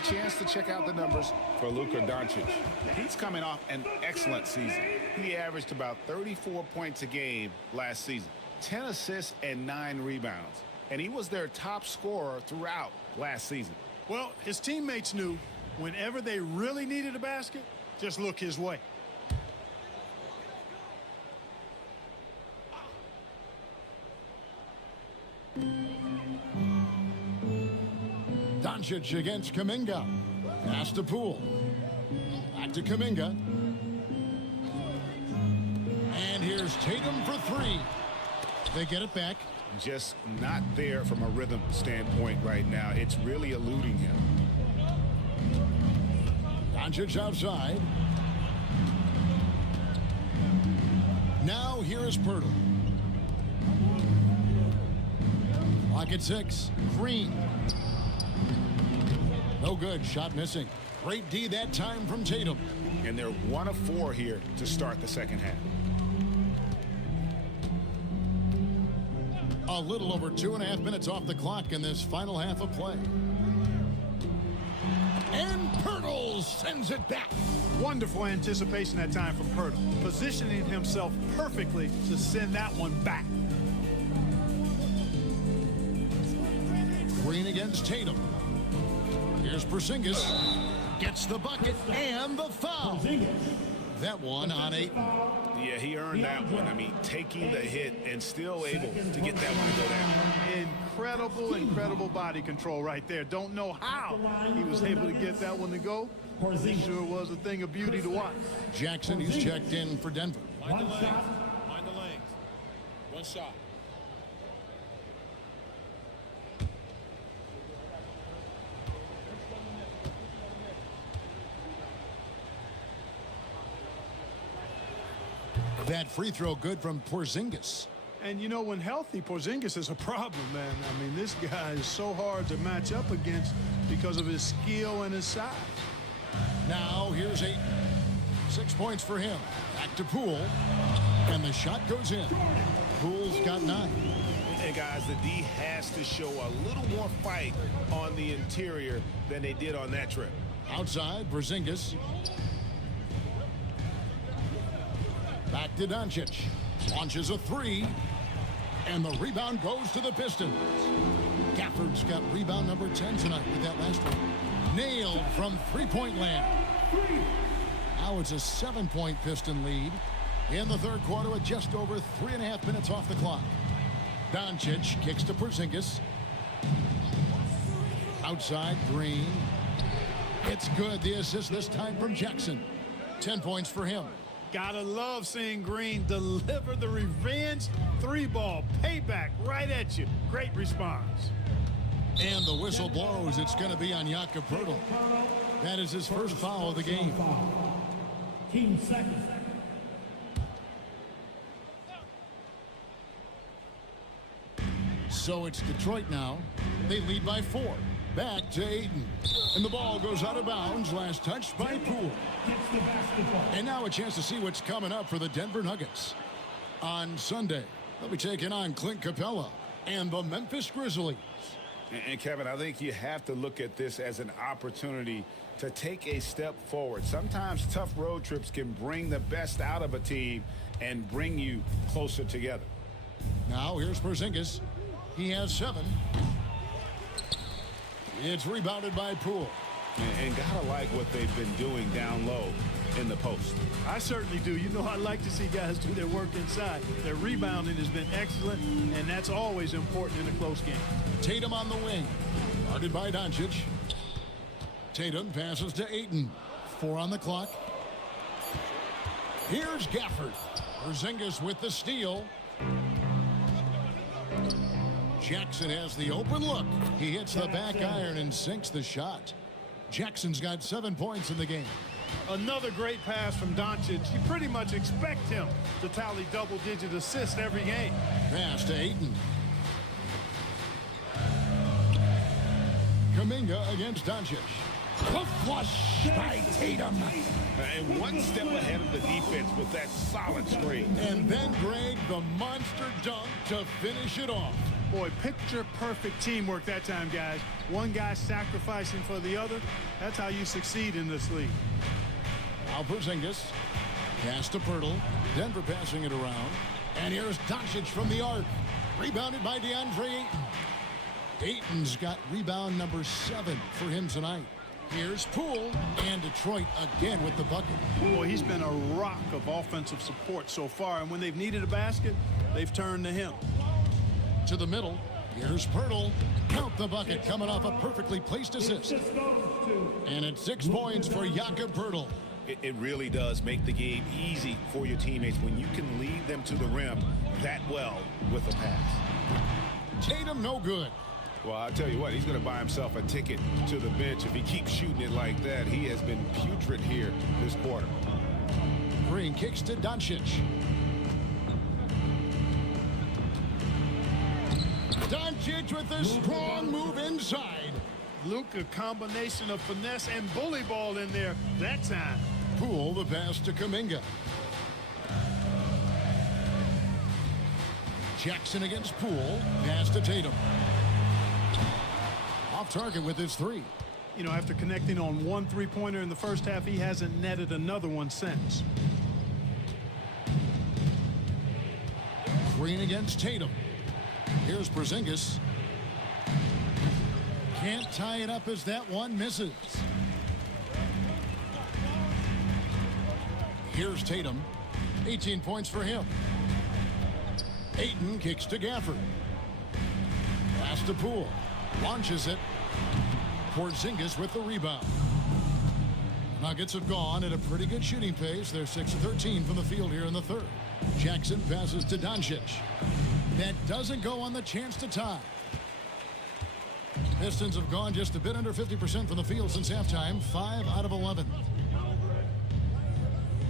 a chance to check out the numbers for Luka Doncic. He's coming off an excellent season. He averaged about 34 points a game last season, 10 assists and 9 rebounds. And he was their top scorer throughout last season. Well, his teammates knew whenever they really needed a basket, just look his way. Doncic against Kuminga. Pass to Poole. Back to Kuminga. And here's Tatum for three. They get it back. Just not there from a rhythm standpoint right now. It's really eluding him. Doncic outside. Now here is Pirtle. Clock at 6. Green. No good. Shot missing. Great D that time from Tatum. And they're 1 of 4 here to start the second half. A little over 2.5 minutes off the clock in this final half of play. And Pirtle sends it back. Wonderful anticipation that time from Pirtle, positioning himself perfectly to send that one back. Green against Tatum. Here's Porzingis. Gets the bucket and the foul. That one on 8. Yeah, he earned that one. I mean, taking the hit and still able to get that one to go down. Incredible body control right there. Don't know how he was able to get that one to go. It sure was a thing of beauty to watch. Jackson, he's checked in for Denver. Mind the legs. Mind the legs. One shot. That free throw good from Porzingis. And you know, when healthy, Porzingis is a problem, man. I mean, this guy is so hard to match up against because of his skill and his size. Now here's 8. 6 points for him. Back to Poole. And the shot goes in. Poole's got 9. And guys, the D has to show a little more fight on the interior than they did on that trip. Outside, Porzingis. Back to Doncic. Launches a 3. And the rebound goes to the Pistons. Gafford's got rebound number 10 tonight with that last one. Nailed from three-point land. Now it's a 7-point Piston lead in the third quarter with just over 3.5 minutes off the clock. Doncic kicks to Porzingis. Outside, Green. It's good. The assist this time from Jackson. 10 points for him. Gotta love seeing Green deliver the revenge 3-ball payback right at you. Great response. And the whistle blows. It's going to be on Jakob Poeltl. That is his first foul of the game. Team second. So it's Detroit now. They lead by 4. Back to Ayton. And the ball goes out of bounds. Last touched by Poole. And now a chance to see what's coming up for the Denver Nuggets. On Sunday, they'll be taking on Clint Capella and the Memphis Grizzlies. And Kevin, I think you have to look at this as an opportunity to take a step forward. Sometimes tough road trips can bring the best out of a team and bring you closer together. Now here's Porzingis. He has 7. It's rebounded by Poole. And gotta like what they've been doing down low in the post. I certainly do. You know, I like to see guys do their work inside. Their rebounding has been excellent, and that's always important in a close game. Tatum on the wing. Guarded by Doncic. Tatum passes to Ayton. 4 on the clock. Here's Gafford. Porzingis with the steal. Jackson has the open look. He hits the back iron and sinks the shot. Jackson's got 7 points in the game. Another great pass from Doncic. You pretty much expect him to tally double-digit assists every game. Pass to Ayton. Kuminga against Doncic. A flush by Tatum. And one step ahead of the defense with that solid screen. And then Greg, the monster dunk to finish it off. Boy, picture-perfect teamwork that time, guys. One guy sacrificing for the other. That's how you succeed in this league. Now Porzingis. Pass to Pirtle. Denver passing it around. And here's Doncic from the arc. Rebounded by DeAndre Ayton. Ayton's got rebound number 7 for him tonight. Here's Poole, and Detroit again with the bucket. Boy, he's been a rock of offensive support so far, and when they've needed a basket, they've turned to him. To the middle, here's Pirtle. Count the bucket, coming off a perfectly placed assist. And it's 6 points for Jakob Pirtle. It really does make the game easy for your teammates when you can lead them to the rim that well with a pass. Tatum, no good. Well, I'll tell you what, he's going to buy himself a ticket to the bench if he keeps shooting it like that. He has been putrid here this quarter. Green kicks to Doncic. Doncic with a strong move inside. Luka, combination of finesse and bully ball in there that time. Poole, the pass to Kuminga. Jackson against Poole. Pass to Tatum. Off target with his 3. You know, after connecting on 1 3-pointer in the first half, he hasn't netted another one since. Green against Tatum. Here's Porzingis. Can't tie it up as that one misses. Here's Tatum. 18 points for him. Ayton kicks to Gafford. Pass to Poole. Launches it. Porzingis with the rebound. Nuggets have gone at a pretty good shooting pace. They're 6 of 13 from the field here in the third. Jackson passes to Doncic. That doesn't go on the chance to tie. Pistons have gone just a bit under 50% from the field since halftime. 5 out of 11.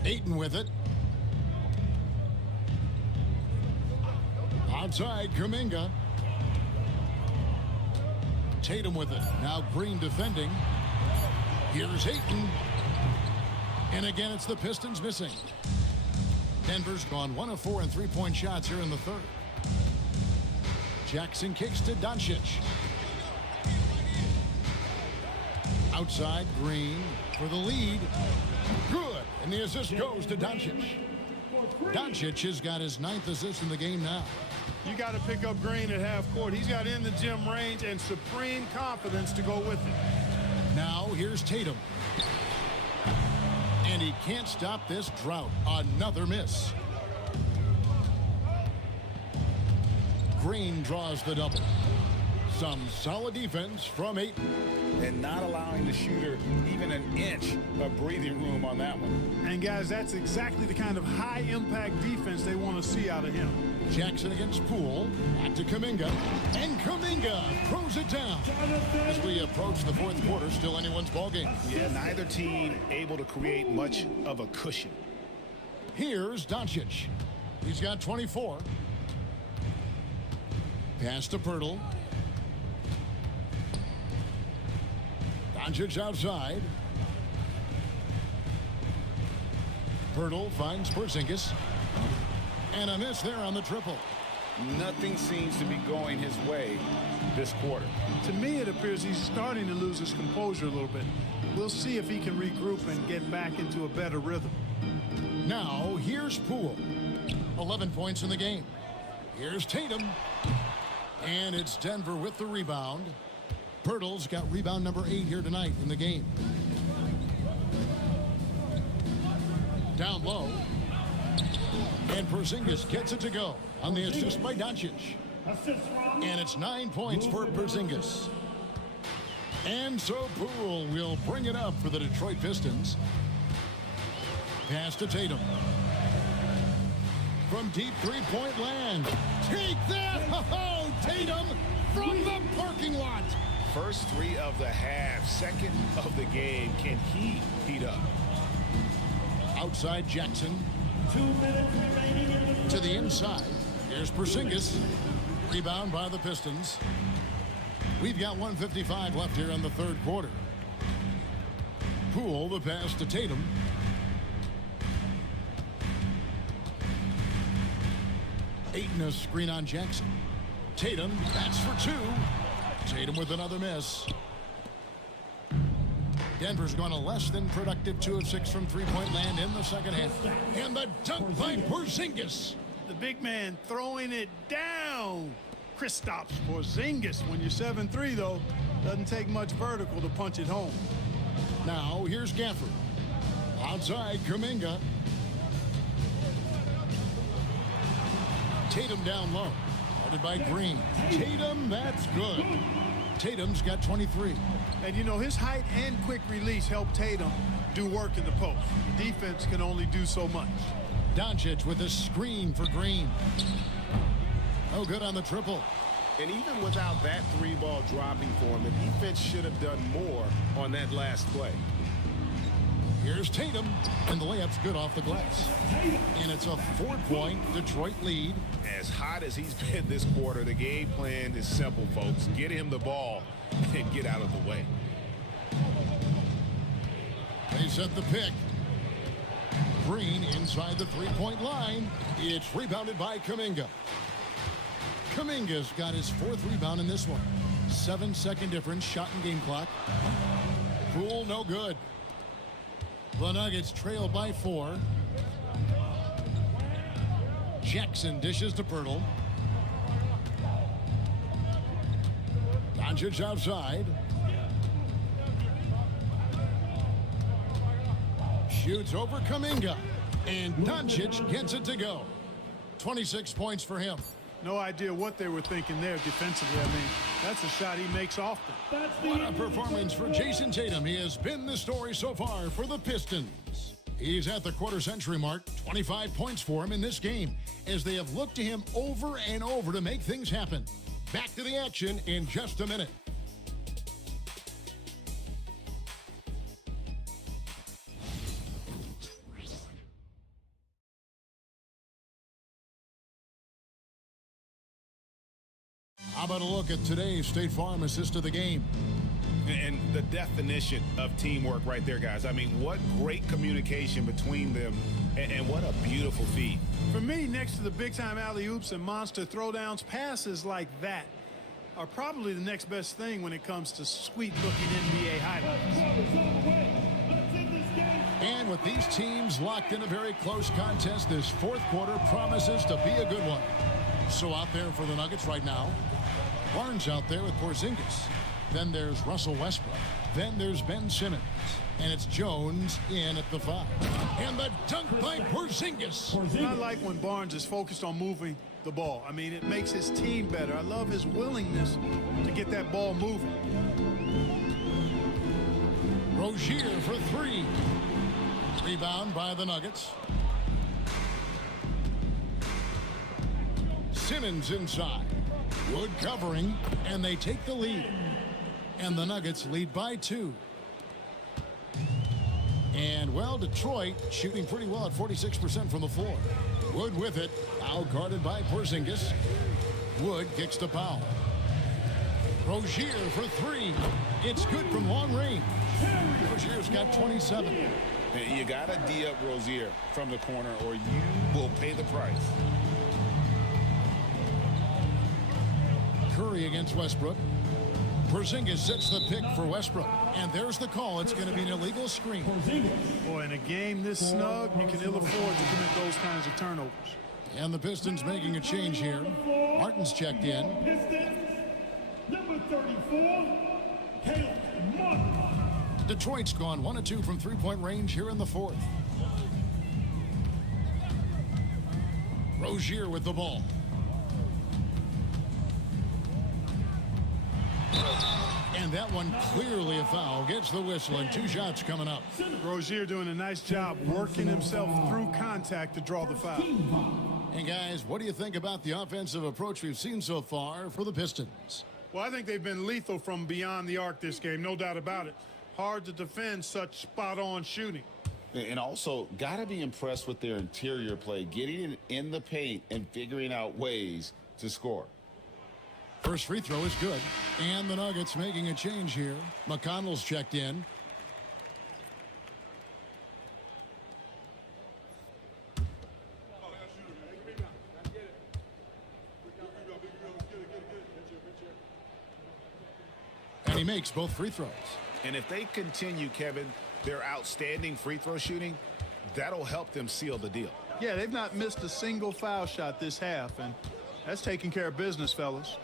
Ayton with it. Outside, Kuminga. Tatum with it. Now Green defending. Here's Ayton. And again, it's the Pistons missing. Denver's gone 1 of 4 in 3-point shots here in the third. Jackson kicks to Doncic. Outside, Green for the lead. Good. And the assist goes to Doncic. Doncic has got his 9th assist in the game now. You got to pick up Green at half court. He's got in the gym range and supreme confidence to go with it. Now here's Tatum. And he can't stop this drought. Another miss. Green draws the double. Some solid defense from Ayton. And not allowing the shooter even an inch of breathing room on that one. And guys, that's exactly the kind of high-impact defense they want to see out of him. Jackson against Poole. Back to Kuminga. And Kuminga throws it down. As we approach the fourth quarter, still anyone's ballgame. Yeah, neither team able to create much of a cushion. Here's Doncic. He's got 24. Pass to Pirtle. Doncic outside. Pirtle finds Porzingis. And a miss there on the triple. Nothing seems to be going his way this quarter. To me, it appears he's starting to lose his composure a little bit. We'll see if he can regroup and get back into a better rhythm. Now, here's Poole. 11 points in the game. Here's Tatum. And it's Denver with the rebound. Pirtle's got rebound number 8 here tonight in the game. Down low. And Porzingis gets it to go on the assist by Doncic. And it's 9 points for Porzingis. And so Poole will bring it up for the Detroit Pistons. Pass to Tatum. From deep three-point land. Take that! Oh, Tatum from the parking lot. First 3 of the half, second of the game. Can he heat up? Outside Jackson. 2 minutes remaining in the To the inside. Here's Porzingis. Rebound by the Pistons. We've got 1:55 left here in the third quarter. Poole, the pass to Tatum. Ayton, a screen on Jackson. Tatum, that's for two. Tatum with another miss. Denver's gone a less than productive 2 of 6 from three-point land in the second half. And the dunk by Porzingis. The big man throwing it down. Kristaps Porzingis. When you're 7'3", though, doesn't take much vertical to punch it home. Now here's Gafford. Outside, Kuminga. Tatum down low. Guarded by Green. Tatum, that's good. Tatum's got 23. And, you know, his height and quick release help Tatum do work in the post. The defense can only do so much. Doncic with a screen for Green. Oh, good on the triple. And even without that three-ball dropping for him, the defense should have done more on that last play. Here's Tatum, and the layup's good off the glass. And it's a 4-point Detroit lead. As hot as he's been this quarter, the game plan is simple, folks. Get him the ball and get out of the way. They set the pick. Green inside the three-point line. It's rebounded by Kuminga. Kuminga's got his 4th rebound in this one. 7-second difference, shot and game clock. Poole, no good. The Nuggets trail by 4. Jackson dishes to Pirtle. Doncic outside. Shoots over Kuminga. And Doncic gets it to go. 26 points for him. No idea what they were thinking there defensively. I mean, that's a shot he makes often. What a performance for Jason Tatum. He has been the story so far for the Pistons. He's at the quarter-century mark. 25 points for him in this game as they have looked to him over and over to make things happen. Back to the action in just a minute. How about a look at today's State Farm assist of the game? And the definition of teamwork right there, guys. I mean, what great communication between them, and what a beautiful feed. For me, next to the big-time alley-oops and monster throwdowns, passes like that are probably the next best thing when it comes to sweet-looking NBA highlights. And with these teams locked in a very close contest, this 4th quarter promises to be a good one. So out there for the Nuggets right now, Barnes out there with Porzingis. Then there's Russell Westbrook. Then there's Ben Simmons. And it's Jones in at the 5. And the dunk by Porzingis. I like when Barnes is focused on moving the ball. I mean, it makes his team better. I love his willingness to get that ball moving. Rozier for 3. Rebound by the Nuggets. Simmons inside. Wood covering, and they take the lead. And the Nuggets lead by 2. And, well, Detroit shooting pretty well at 46% from the floor. Wood with it, out guarded by Porzingis. Wood kicks to Powell. Rozier for 3. It's good from long range. Rozier's got 27. You got to D up Rozier from the corner, or you will pay the price. Curry against Westbrook. Porzingis sets the pick for Westbrook. And there's the call. It's going to be an illegal screen. Boy, in a game this snug, you can ill afford to commit those kinds of turnovers. And the Pistons making a change here. Martin's checked in. Pistons, number 34, Caleb Martin. Detroit's gone 1 of 2 from three-point range here in the 4th. Rozier with the ball. And that one clearly a foul. Gets the whistle, and 2 shots coming up. Rozier doing a nice job working himself through contact to draw the foul. And guys, what do you think about the offensive approach we've seen so far for the Pistons? Well, I think they've been lethal from beyond the arc this game, no doubt about it. Hard to defend such spot-on shooting. And also, got to be impressed with their interior play, getting in the paint and figuring out ways to score. First free throw is good. And the Nuggets making a change here. McConnell's checked in. he makes both free throws. And if they continue, Kevin, their outstanding free throw shooting, that'll help them seal the deal. Yeah, they've not missed a single foul shot this half, and that's taking care of business, fellas.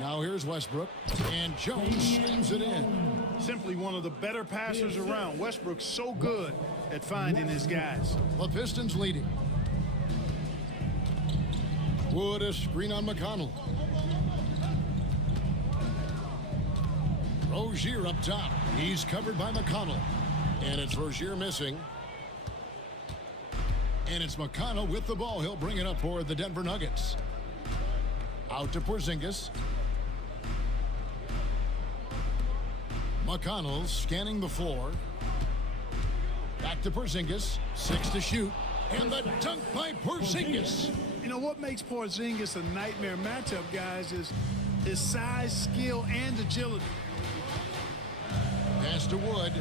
Now here's Westbrook, and Jones slams it in. Simply one of the better passers around. Westbrook's so good at finding his guys. The Pistons leading. Wood a screen on McConnell. Rozier up top. He's covered by McConnell. And it's Rozier missing. And it's McConnell with the ball. He'll bring it up for the Denver Nuggets. Out to Porzingis. McConnell scanning the floor. Back to Porzingis. 6 to shoot. And the dunk by Porzingis. You know what makes Porzingis a nightmare matchup, guys, is his size, skill, and agility. Pass to Wood.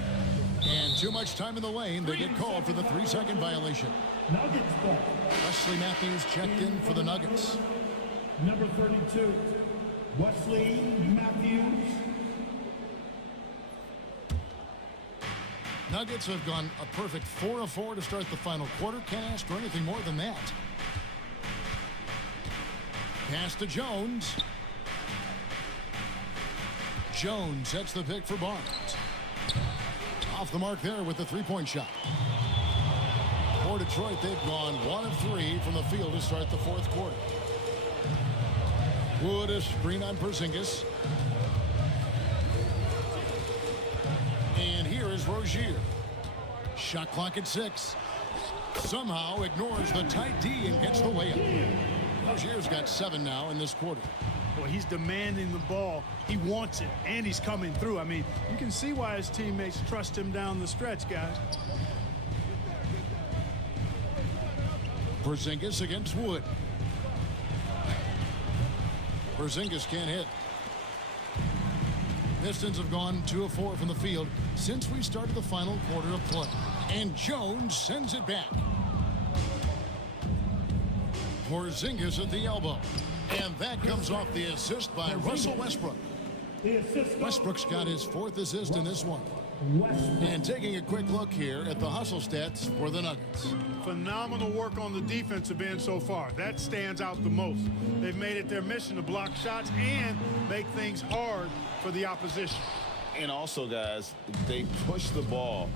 And too much time in the lane. They get called for the 3-second violation. Nuggets ball. Wesley Matthews checked in for the Nuggets. Number 32, Wesley Matthews. Nuggets have gone a perfect 4 of 4 to start the final quarter. Can't ask for anything more than that. Pass to Jones. Jones sets the pick for Barnes. Off the mark there with the three-point shot. For Detroit, they've gone 1 of 3 from the field to start the fourth quarter. Wood a screen on Porzingis. And here is Rozier. Shot clock at 6. Somehow ignores the tight D and gets the layup. Rozier's got 7 now in this quarter. Boy, he's demanding the ball. He wants it, and he's coming through. I mean, you can see why his teammates trust him down the stretch, guys. Porzingis against Wood. Porzingis can't hit. Pistons have gone 2 of 4 from the field since we started the final quarter of play. And Jones sends it back. Porzingis at the elbow. And that comes off the assist by Russell Westbrook. Westbrook's got his 4th assist in this one. And taking a quick look here at the hustle stats for the Nuggets. Phenomenal work on the defensive end so far. That stands out the most. They've made it their mission to block shots and make things hard for the opposition. And also, guys, they push the ball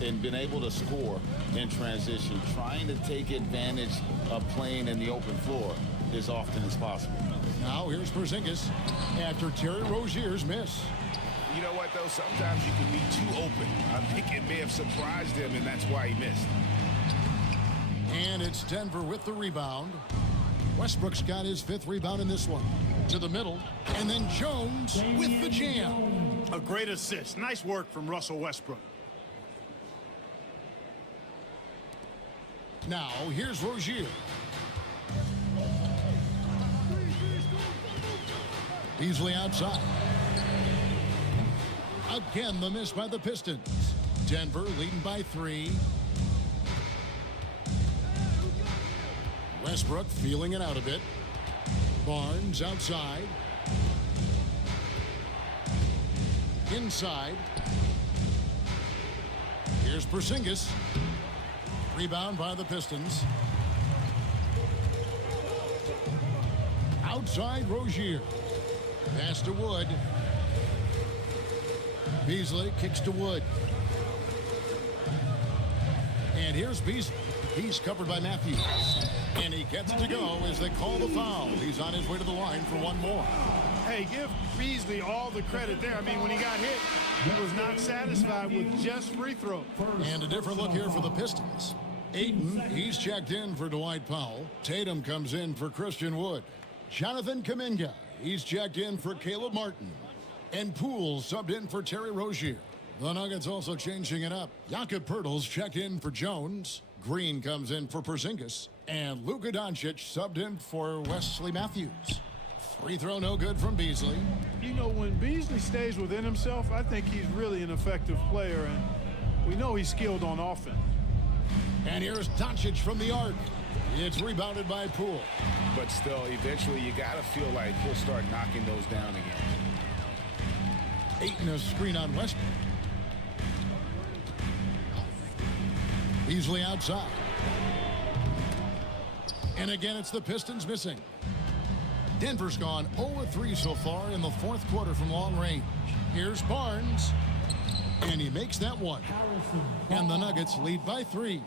and been able to score in transition, trying to take advantage of playing in the open floor as often as possible. Now here's Porzingis after Terry Rozier's miss. You know what, though? Sometimes you can be too open. I think it may have surprised him, and that's why he missed. And it's Denver with the rebound. Westbrook's got his 5th rebound in this one. To the middle, and then Jones with the jam. A great assist. Nice work from Russell Westbrook. Now, here's Rozier. Beasley outside. Again, the miss by the Pistons. Denver leading by 3. Westbrook feeling it out a bit. Barnes outside. Inside. Here's Porzingis. Rebound by the Pistons. Outside Rozier. Pass to Wood. Beasley kicks to Wood. And here's Beasley. He's covered by Matthews. And he gets it to go as they call the foul. He's on his way to the line for one more. Hey, give Beasley all the credit there. I mean, when he got hit, he was not satisfied with just free throw. And a different look here for the Pistons. Ayton, he's checked in for Dwight Powell. Tatum comes in for Christian Wood. Jonathan Kuminga, he's checked in for Caleb Martin. And Poole subbed in for Terry Rozier. The Nuggets also changing it up. Jakob Poeltl's checked in for Jones. Green comes in for Porzingis. And Luka Doncic subbed in for Wesley Matthews. Free throw no good from Beasley. You know, when Beasley stays within himself, I think he's really an effective player, and we know he's skilled on offense. And here's Doncic from the arc. It's rebounded by Poole. But still, eventually you got to feel like he'll start knocking those down again. Ayton a screen on Westbrook. Beasley outside. And again, it's the Pistons missing. Denver's gone 0-3 so far in the fourth quarter from long range. Here's Barnes. And he makes that one. And the Nuggets lead by 3.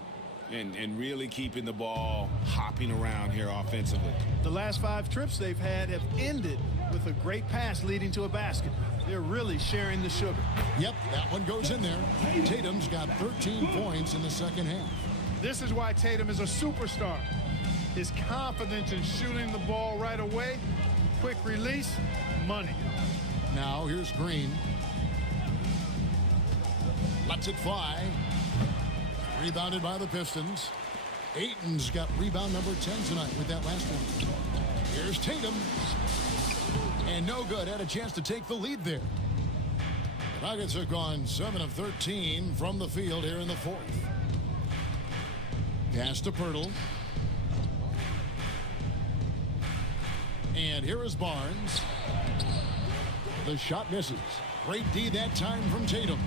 And really keeping the ball hopping around here offensively. The last 5 trips they've had have ended with a great pass leading to a basket. They're really sharing the sugar. Yep, that one goes in there. Tatum's got 13 points in the second half. This is why Tatum is a superstar. His confidence in shooting the ball right away, quick release, money. Now here's Green. Lets it fly. Rebounded by the Pistons. Ayton's got rebound number 10 tonight with that last one. Here's Tatum. And no good. Had a chance to take the lead there. The Nuggets have gone 7 of 13 from the field here in the fourth. Pass to Pirtle. And here is Barnes. The shot misses. Great D that time from Tatum.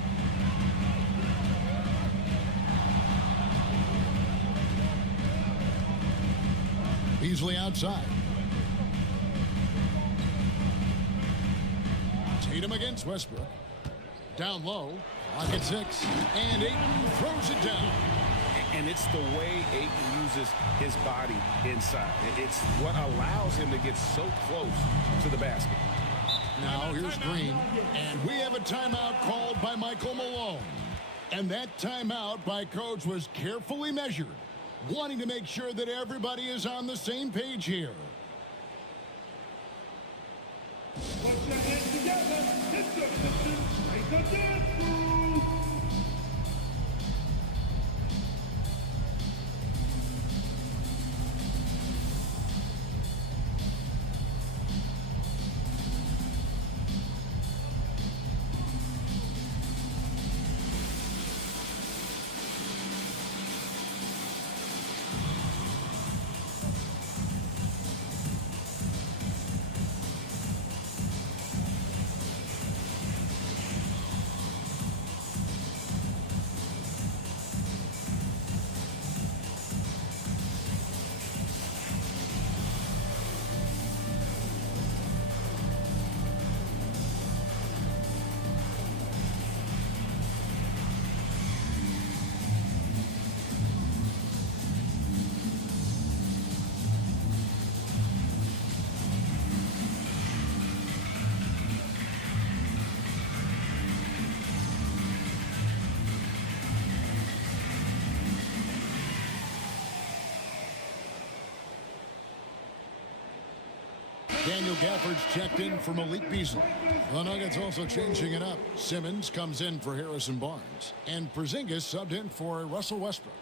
Beasley outside. Tatum against Westbrook. Down low. Clock at 6. And Ayton throws it down. And it's the way Ayton uses his body inside. It's what allows him to get so close to the basket. Now here's Green. And we have a timeout called by Michael Malone. And that timeout by Coach was carefully measured, wanting to make sure that everybody is on the same page here. Put your hands together. Hit the Pistons. Make a dance move. Daniel Gafford's checked in for Malik Beasley. The Nuggets also changing it up. Simmons comes in for Harrison Barnes. And Porzingis subbed in for Russell Westbrook.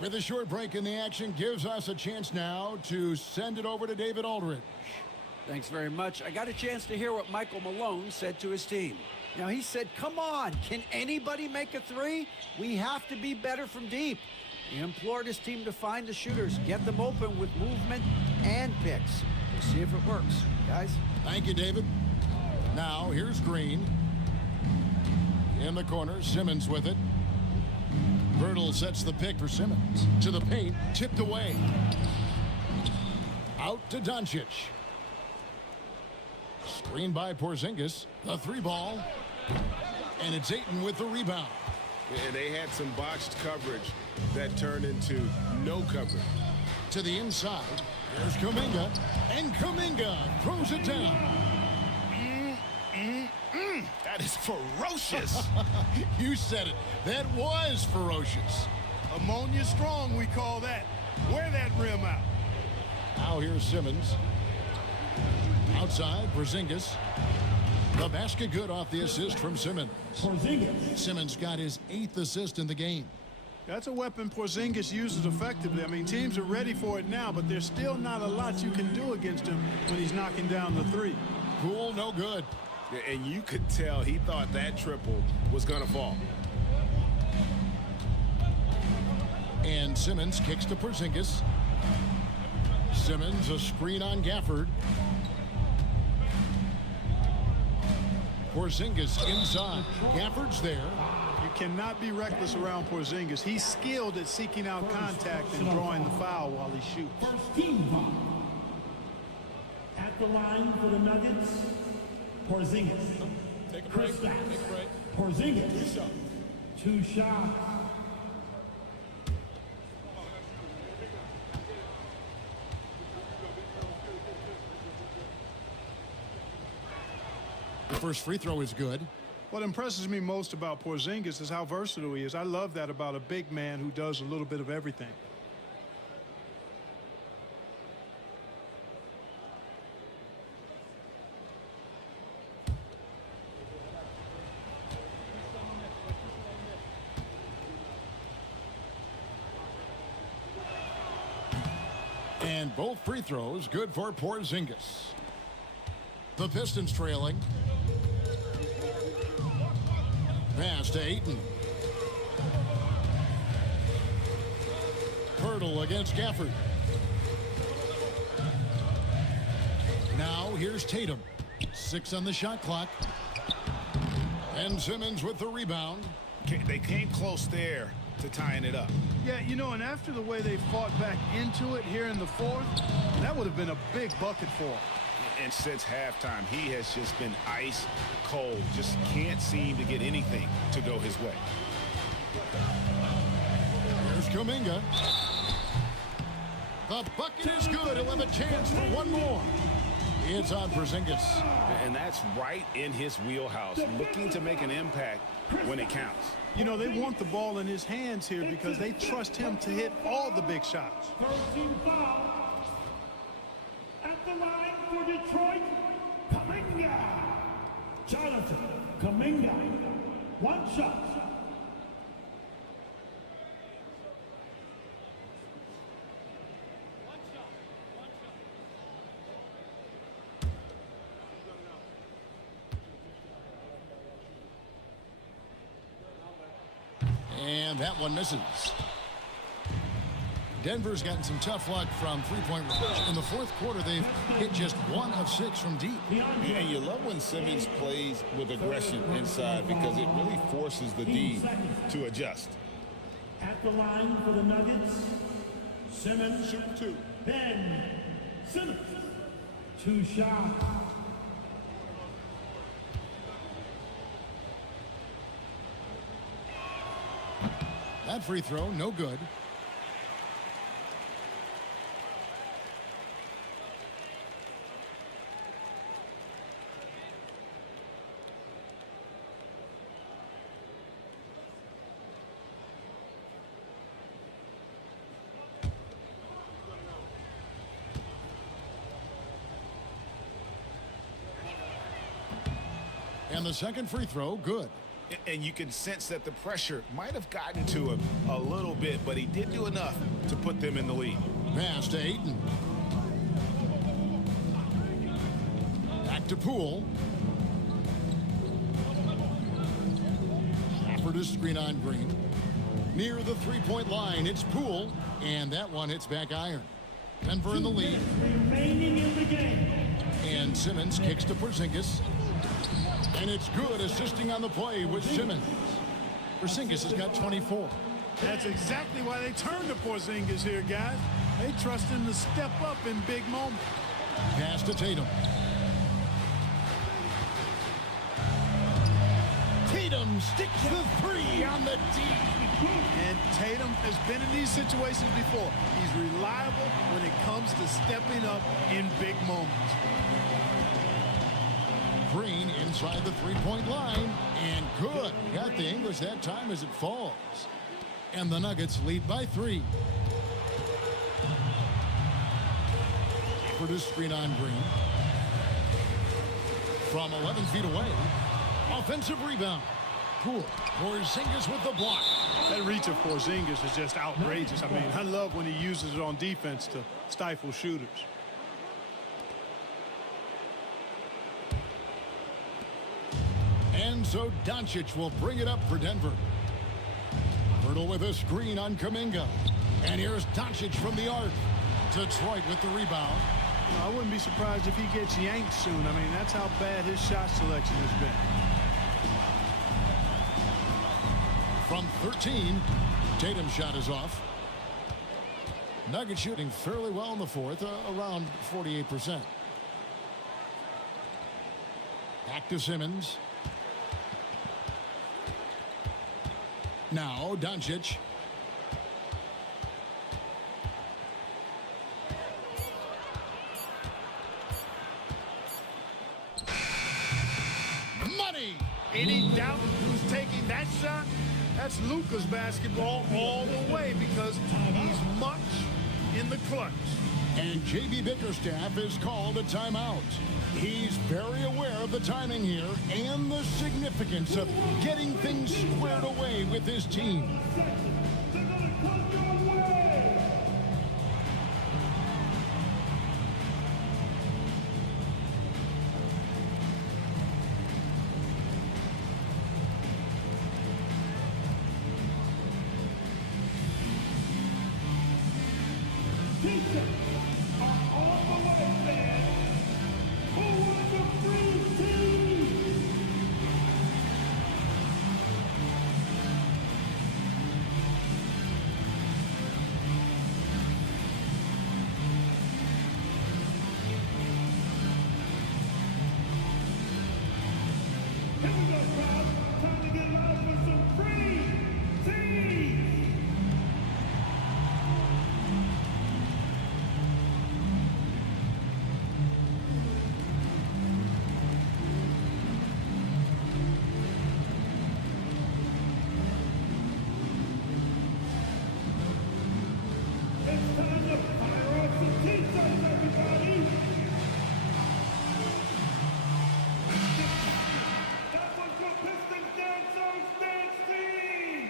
With a short break in the action, gives us a chance now to send it over to David Aldridge. Thanks very much. I got a chance to hear what Michael Malone said to his team. Now, he said, come on, can anybody make a 3? We have to be better from deep. He implored his team to find the shooters, get them open with movement and picks. We'll see if it works, guys. Thank you, David. Now, here's Green. In the corner, Simmons with it. Birtle sets the pick for Simmons. To the paint, tipped away. Out to Doncic. Screen by Porzingis. The 3 ball. And it's Ayton with the rebound. And they had some botched coverage that turned into no coverage. To the inside. There's Kuminga. And Kuminga throws it down. That is ferocious. You said it. That was ferocious. Ammonia strong, we call that. Wear that rim out. Now here's Simmons. Outside, Porzingis. The basket good off the assist from Simmons. Simmons got his 8th assist in the game. That's a weapon Porzingis uses effectively. I mean, teams are ready for it now, but there's still not a lot you can do against him when he's knocking down the 3. Cool, no good. And you could tell he thought that triple was going to fall. And Simmons kicks to Porzingis. Simmons, a screen on Gafford. Porzingis inside. Gafford's there. You cannot be reckless around Porzingis. He's skilled at seeking out contact and drawing the foul while he shoots. First team foul. At the line for the Nuggets, Porzingis. Take a break. Take Kristaps. a break. Porzingis. 2 shots. The first free throw is good. What impresses me most about Porzingis is how versatile he is. I love that about a big man who does a little bit of everything. And both free throws good for Porzingis. The Pistons trailing. Pass to Ayton. Hurdle against Gafford. Now here's Tatum. 6 on the shot clock. And Simmons with the rebound. They came close there to tying it up. Yeah, you know, and after the way they fought back into it here in the fourth, that would have been a big bucket for him. And since halftime, he has just been ice cold. Just can't seem to get anything to go his way. Here's Kuminga. The bucket is good. He'll have a chance for one more. It's on Porzingis. And that's right in his wheelhouse, looking to make an impact when it counts. You know, they want the ball in his hands here because they trust him to hit all the big shots. First team foul. At the line for Detroit, Kuminga. Jonathan Kuminga. 1 shot. And that one misses. Denver's gotten some tough luck from three-point range. In the fourth quarter, they've hit just 1 of 6 from deep. Yeah, you love when Simmons plays with aggression inside because it really forces the D to adjust. At the line for the Nuggets, Simmons. Shoot 2. Ben Simmons. 2 shots. That free throw, no good. And the second free throw, good. And you can sense that the pressure might have gotten to him a little bit, but he did do enough to put them in the lead. Pass to Ayton. Back to Poole. Stafford is screen on Green. Near the three-point line, it's Poole. And that one hits back iron. Denver in the lead. Remaining in the game. And Simmons kicks to Porzingis. And it's good, assisting on the play with Simmons. Porzingis has got 24. That's exactly why they turn to Porzingis here, guys. They trust him to step up in big moments. Pass to Tatum. Tatum sticks the 3 on the D. And Tatum has been in these situations before. He's reliable when it comes to stepping up in big moments. Green inside the three-point line. And good. Got the English that time as it falls. And the Nuggets lead by 3. For this screen on Green. From 11 feet away. Offensive rebound. Poole. Porzingis with the block. That reach of Porzingis is just outrageous. I mean, I love when he uses it on defense to stifle shooters. And so Doncic will bring it up for Denver. Hurdle with a screen on Kuminga. And here's Doncic from the arc. Detroit with the rebound. I wouldn't be surprised if he gets yanked soon. I mean, that's how bad his shot selection has been. From 13, Tatum's shot is off. Nuggets shooting fairly well in the fourth, around 48%. Back to Simmons. Now Doncic. Money. Any doubt who's taking that shot? That's Luka's basketball all the way because he's much in the clutch. And J.B. Bickerstaff has called a timeout. He's very aware of the timing here and the significance of getting things squared away with his team. They're gonna come your way. Pizza are on the way, man. Who wants a free tea? Here we go, crowd. Time to get loud for some free tea. It's time to fire up some T-shirts, everybody! That was your Pistons Dancers Dance Team!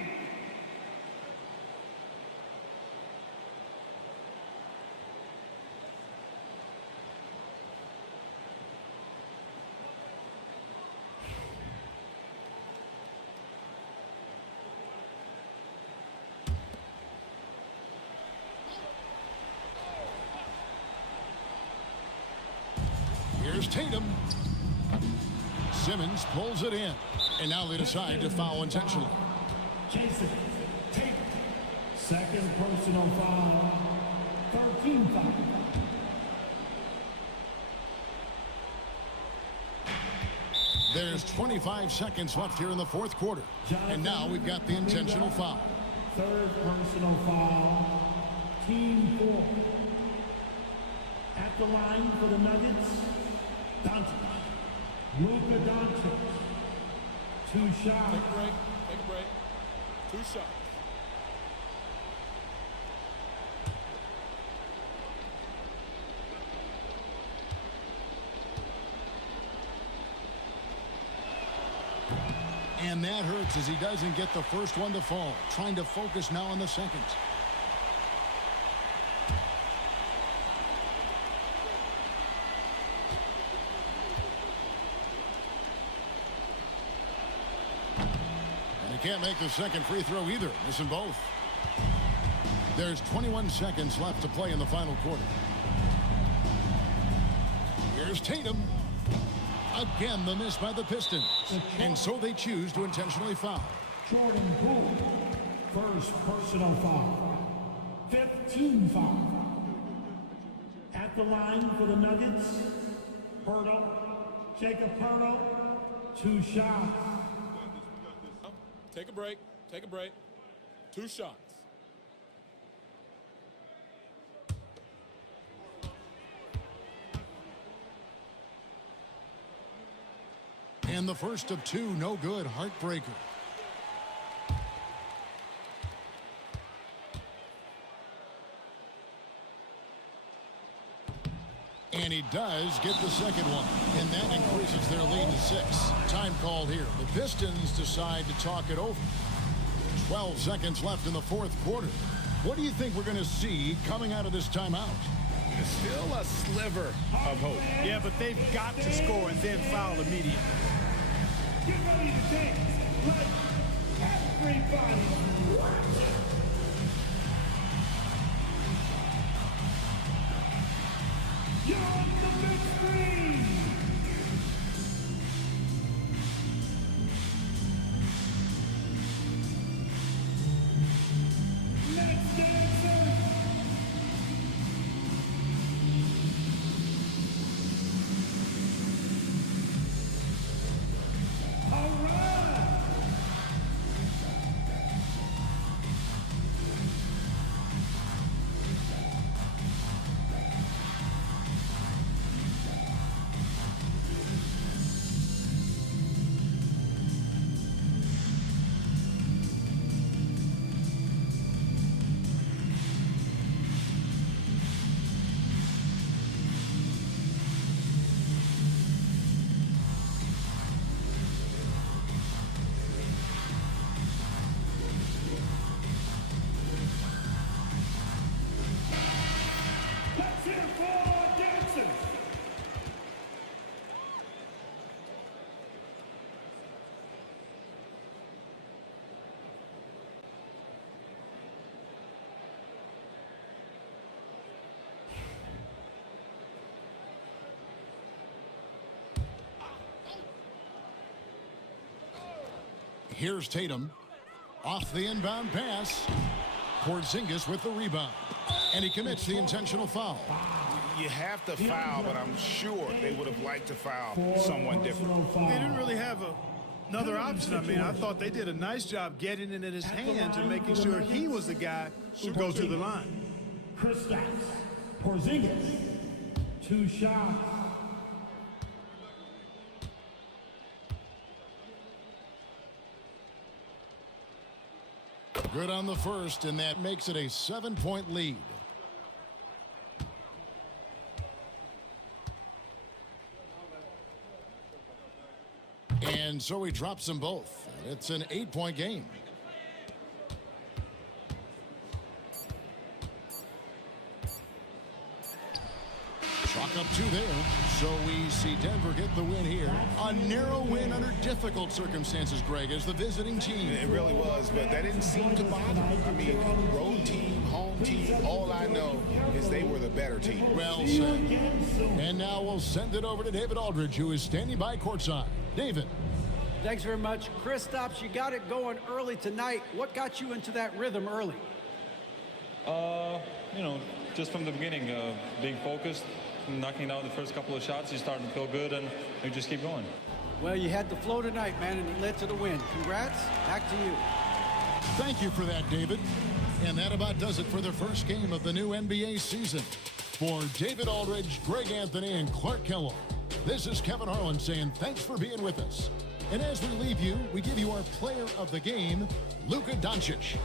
Here's Tatum. Simmons pulls it in. And now they decide to foul intentionally. Jason Tatum, second personal foul, 13 foul. There's 25 seconds left here in the fourth quarter. And now we've got the intentional foul. Third personal foul, team 4. At the line for the Nuggets, Doncic. Luka Doncic. 2 shots. Take a break. Take a break. 2 shots. And that hurts as he doesn't get the first one to fall. Trying to focus now on the second. And he can't make the second free throw either. Missing both. There's 21 seconds left to play in the final quarter. Here's Tatum. Again, the miss by the Pistons. And so they choose to intentionally foul. Jordan Poole, first personal foul, 15 foul. At the line for the Nuggets, Hurdle, Jacob Hurdle, 2 shots. Take a break. Take a break. 2 shots. And the first of 2, no good. Heartbreaker. And he does get the second one. And that increases their lead to 6. Time called here. The Pistons decide to talk it over. 12 seconds left in the fourth quarter. What do you think we're going to see coming out of this timeout? Still a sliver of hope. Yeah, but they've got to score and then foul immediately. Get ready to dance like everybody. You're Here's Tatum. Off the inbound pass. Porzingis with the rebound. And he commits the intentional foul. You have to foul, but I'm sure they would have liked to foul someone different. They didn't really have another option. I mean, I thought they did a nice job getting it in his hands and making sure he was the guy to go to the line. Kristaps Porzingis, 2 shots. Good on the first, and that makes it a 7-point lead. And so he drops them both. It's an 8-point game. Chalk up 2 there. So we see Denver get the win here. A narrow win under difficult circumstances, Greg, as the visiting team. It really was, but that didn't seem to bother them. I mean, road team, home team, all I know is they were the better team. Well said. And now we'll send it over to David Aldridge, who is standing by courtside. David. Thanks very much. Kristaps, you got it going early tonight. What got you into that rhythm early? You know, just from the beginning, being focused, knocking down the first couple of shots, you start to feel good, and you just keep going. Well, you had the flow tonight, man, and it led to the win. Congrats. Back to you. Thank you for that, David. And that about does it for the first game of the new NBA season. For David Aldridge, Greg Anthony, and Clark Kellogg, this is Kevin Harlan saying thanks for being with us. And as we leave you, we give you our player of the game, Luka Doncic.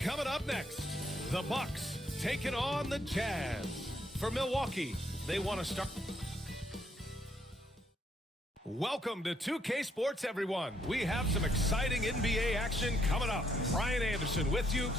Coming up next, the Bucks taking on the Jazz. For Milwaukee, they want to start. Welcome to 2K Sports, everyone. We have some exciting NBA action coming up. Brian Anderson with you.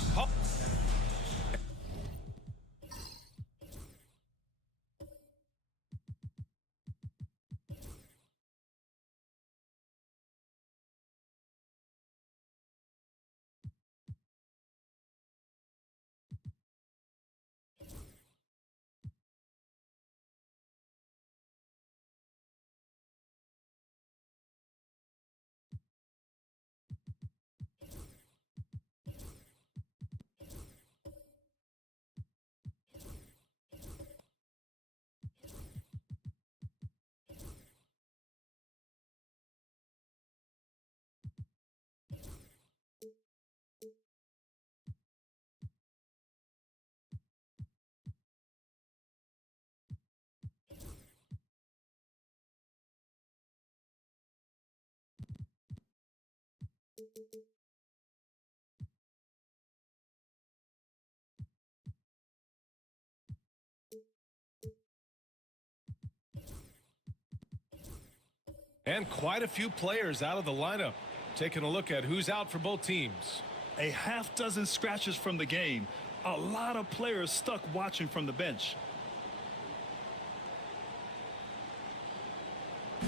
And quite a few players out of the lineup. Taking a look at who's out for both teams. A half dozen scratches from the game. A lot of players stuck watching from the bench.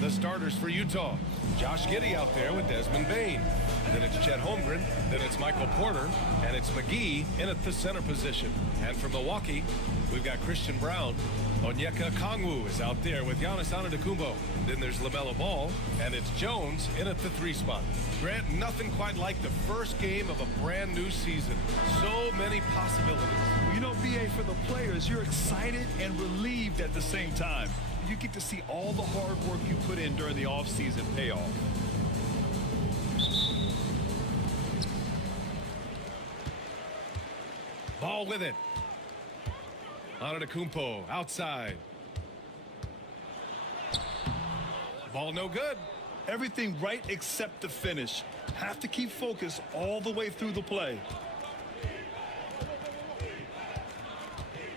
The starters for Utah. Josh Giddey out there with Desmond Bane. Then it's Chet Holmgren. Then it's Michael Porter. And it's McGee in at the center position. And for Milwaukee, we've got Christian Brown. Onyeka Okongwu is out there with Giannis Antetokounmpo. Then there's LaMelo Ball. And it's Jones in at the 3 spot. Grant, nothing quite like the first game of a brand new season. So many possibilities. You know, BA, for the players, you're excited and relieved at the same time. You get to see all the hard work you put in during the offseason pay off. Ball with it. Antetokounmpo outside. Ball no good. Everything right except the finish. Have to keep focused all the way through the play.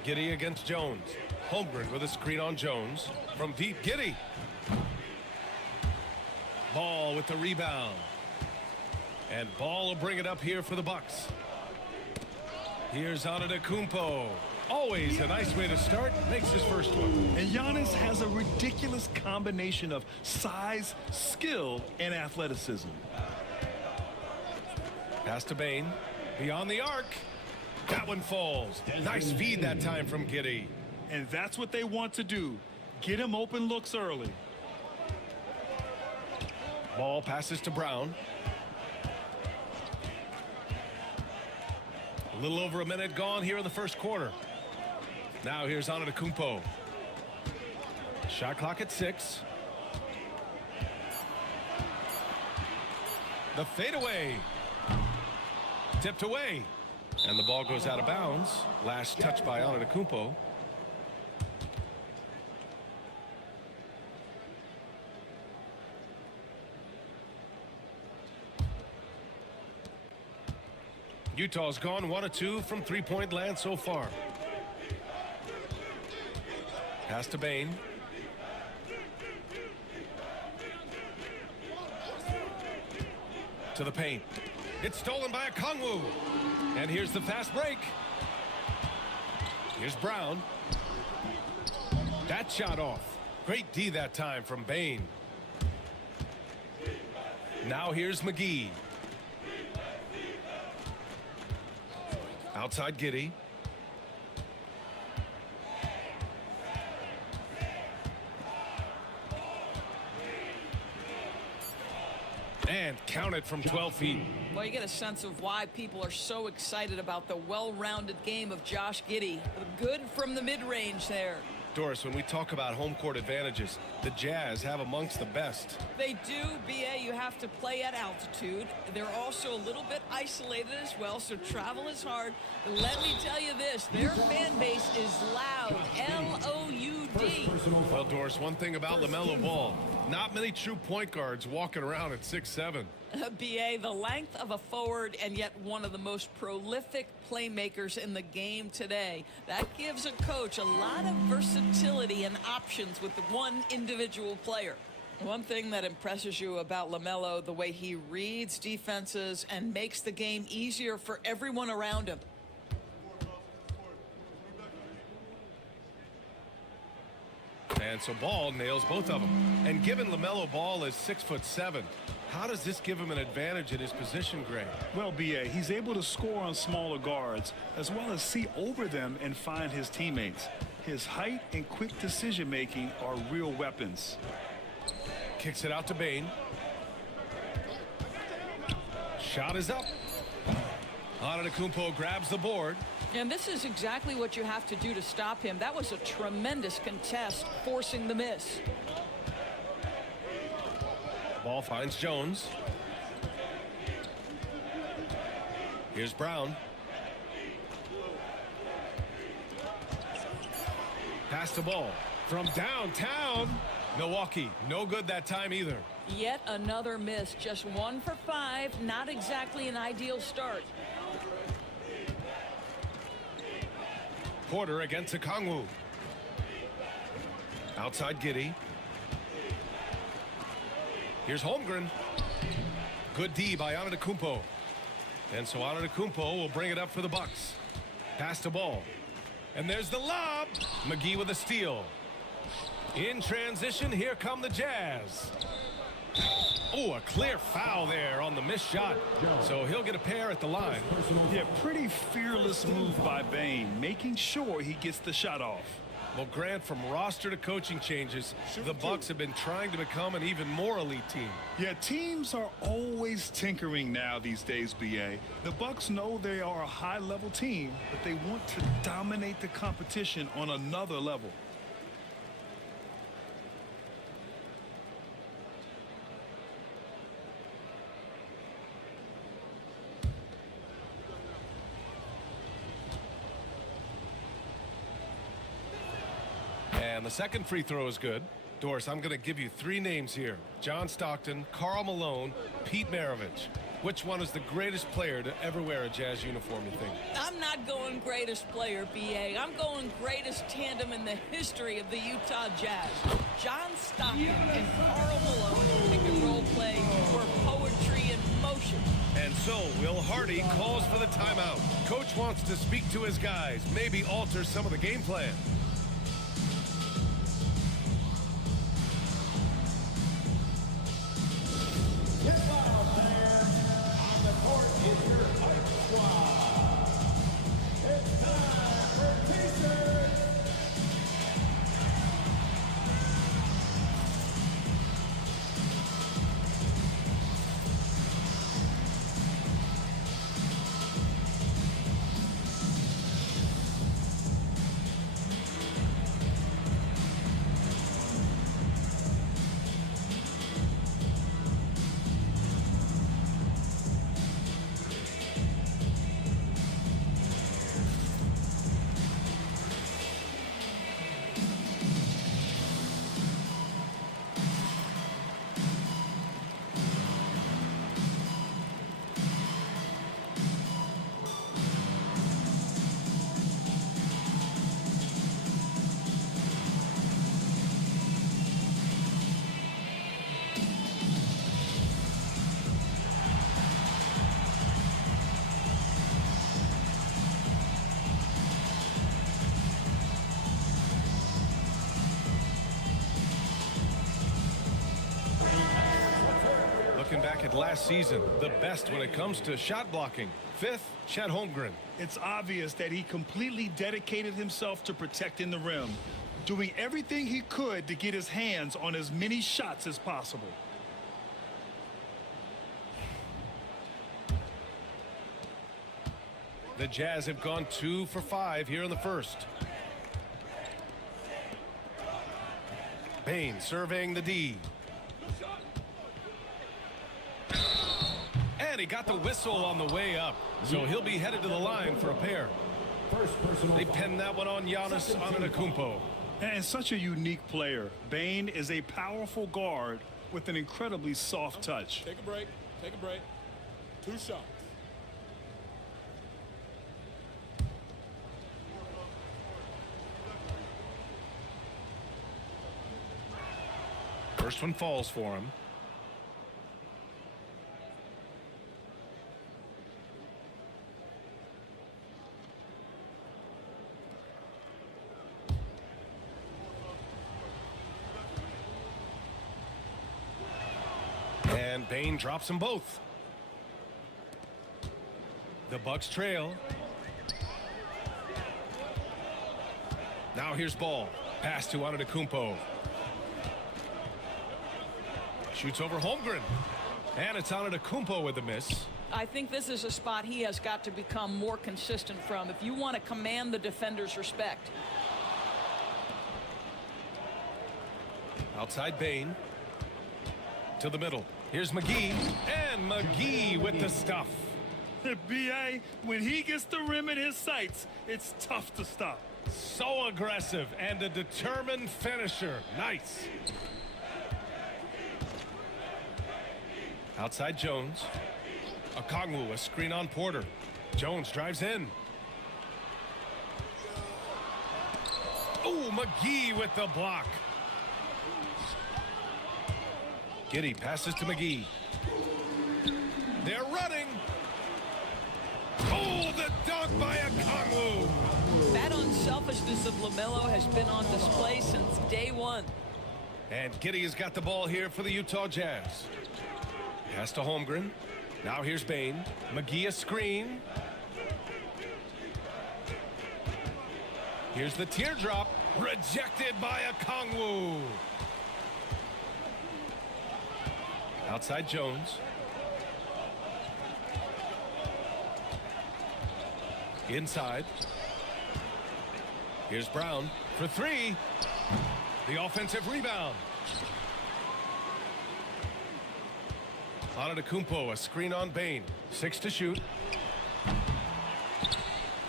Giddey against Jones. Holmgren with a screen on Jones. From deep, Giddey. Ball with the rebound. And Ball will bring it up here for the Bucks. Here's Antetokounmpo. Always a nice way to start. Makes his first one. And Giannis has a ridiculous combination of size, skill, and athleticism. Pass to Bane. Beyond the arc. That one falls. Nice feed that time from Giddey. And that's what they want to do. Get him open looks early. Ball passes to Brown. A little over a minute gone here in the first quarter. Now here's Antetokounmpo. Shot clock at 6. The fadeaway. Tipped away. And the ball goes out of bounds. Last touch by Antetokounmpo. Utah's gone 1 of 2 from three-point land so far. Pass to Bane. To the paint. It's stolen by Okongwu. And here's the fast break. Here's Brown. That shot off. Great D that time from Bane. Now here's McGee. Outside Giddey. And count it from 12 feet. Well, you get a sense of why people are so excited about the well-rounded game of Josh Giddey. Good from the mid-range there. Doris, when we talk about home court advantages, the Jazz have amongst the best. They do, BA. You have to play at altitude. They're also a little bit isolated as well, so travel is hard. But let me tell you this, their fan base is loud. L-O-U-D. Well, Doris, one thing about LaMelo Ball, not many true point guards walking around at 6'7". BA, the length of a forward and yet one of the most prolific playmakers in the game today. That gives a coach a lot of versatility and options with the one individual player. One thing that impresses you about LaMelo, the way he reads defenses and makes the game easier for everyone around him. And so Ball nails both of them. And given LaMelo Ball is 6'7", how does this give him an advantage at his position, Greg? Well, B.A., he's able to score on smaller guards as well as see over them and find his teammates. His height and quick decision-making are real weapons. Kicks it out to Bane. Shot is up. Antetokounmpo grabs the board. And this is exactly what you have to do to stop him. That was a tremendous contest, forcing the miss. Ball finds Jones. Here's Brown. Pass the ball from downtown. Milwaukee, no good that time either. Yet another miss, just 1 for 5. Not exactly an ideal start. Porter against Okongwu. Outside Giddey. Here's Holmgren. Good D by Antetokounmpo. And so Antetokounmpo will bring it up for the Bucks. Pass the ball. And there's the lob. McGee with a steal. In transition, here come the Jazz. Oh, a clear foul there on the missed shot. So he'll get a pair at the line. Yeah, pretty fearless move by Bane, making sure he gets the shot off. Well, Grant, from roster to coaching changes, the Bucks have been trying to become an even more elite team. Yeah, teams are always tinkering now these days, B.A. The Bucks know they are a high-level team, but they want to dominate the competition on another level. And the second free throw is good. Doris, I'm going to give you 3 names here. John Stockton, Karl Malone, Pete Maravich. Which one is the greatest player to ever wear a Jazz uniform, you think? I'm not going greatest player, B.A. I'm going greatest tandem in the history of the Utah Jazz. John Stockton and Karl Malone in pick-and-roll play were poetry in motion. And so Will Hardy calls for the timeout. Coach wants to speak to his guys, maybe alter some of the game plan. Looking back at last season, the best when it comes to shot blocking. 5th, Chet Holmgren. It's obvious that he completely dedicated himself to protecting the rim, doing everything he could to get his hands on as many shots as possible. The Jazz have gone 2 for 5 here in the first. Bane surveying the D. And he got the whistle on the way up. So he'll be headed to the line for a pair. They pinned that one on Giannis Antetokounmpo. And such a unique player. Bane is a powerful guard with an incredibly soft touch. Take a break. Take a break. 2 shots. First one falls for him. And Bain drops them both. The Bucks trail. Now here's ball. Pass to Antetokounmpo. Shoots over Holmgren. And it's Antetokounmpo with the miss. I think this is a spot he has got to become more consistent from if you want to command the defender's respect. Outside Bain. To the middle. Here's McGee. And McGee with the stuff. B.A., when he gets the rim in his sights, it's tough to stop. So aggressive and a determined finisher. Nice. Outside Jones. Okongwu, a screen on Porter. Jones drives in. Oh, McGee with the block. Giddey passes to McGee. They're running. Oh, the dunk by Okongwu. That unselfishness of LaMelo has been on display since day one. And Giddey has got the ball here for the Utah Jazz. Pass to Holmgren. Now here's Bain. McGee a screen. Here's the teardrop. Rejected by Okongwu. Outside Jones. Inside. Here's Brown for three. The offensive rebound. Antetokounmpo, a screen on Bain. 6 to shoot.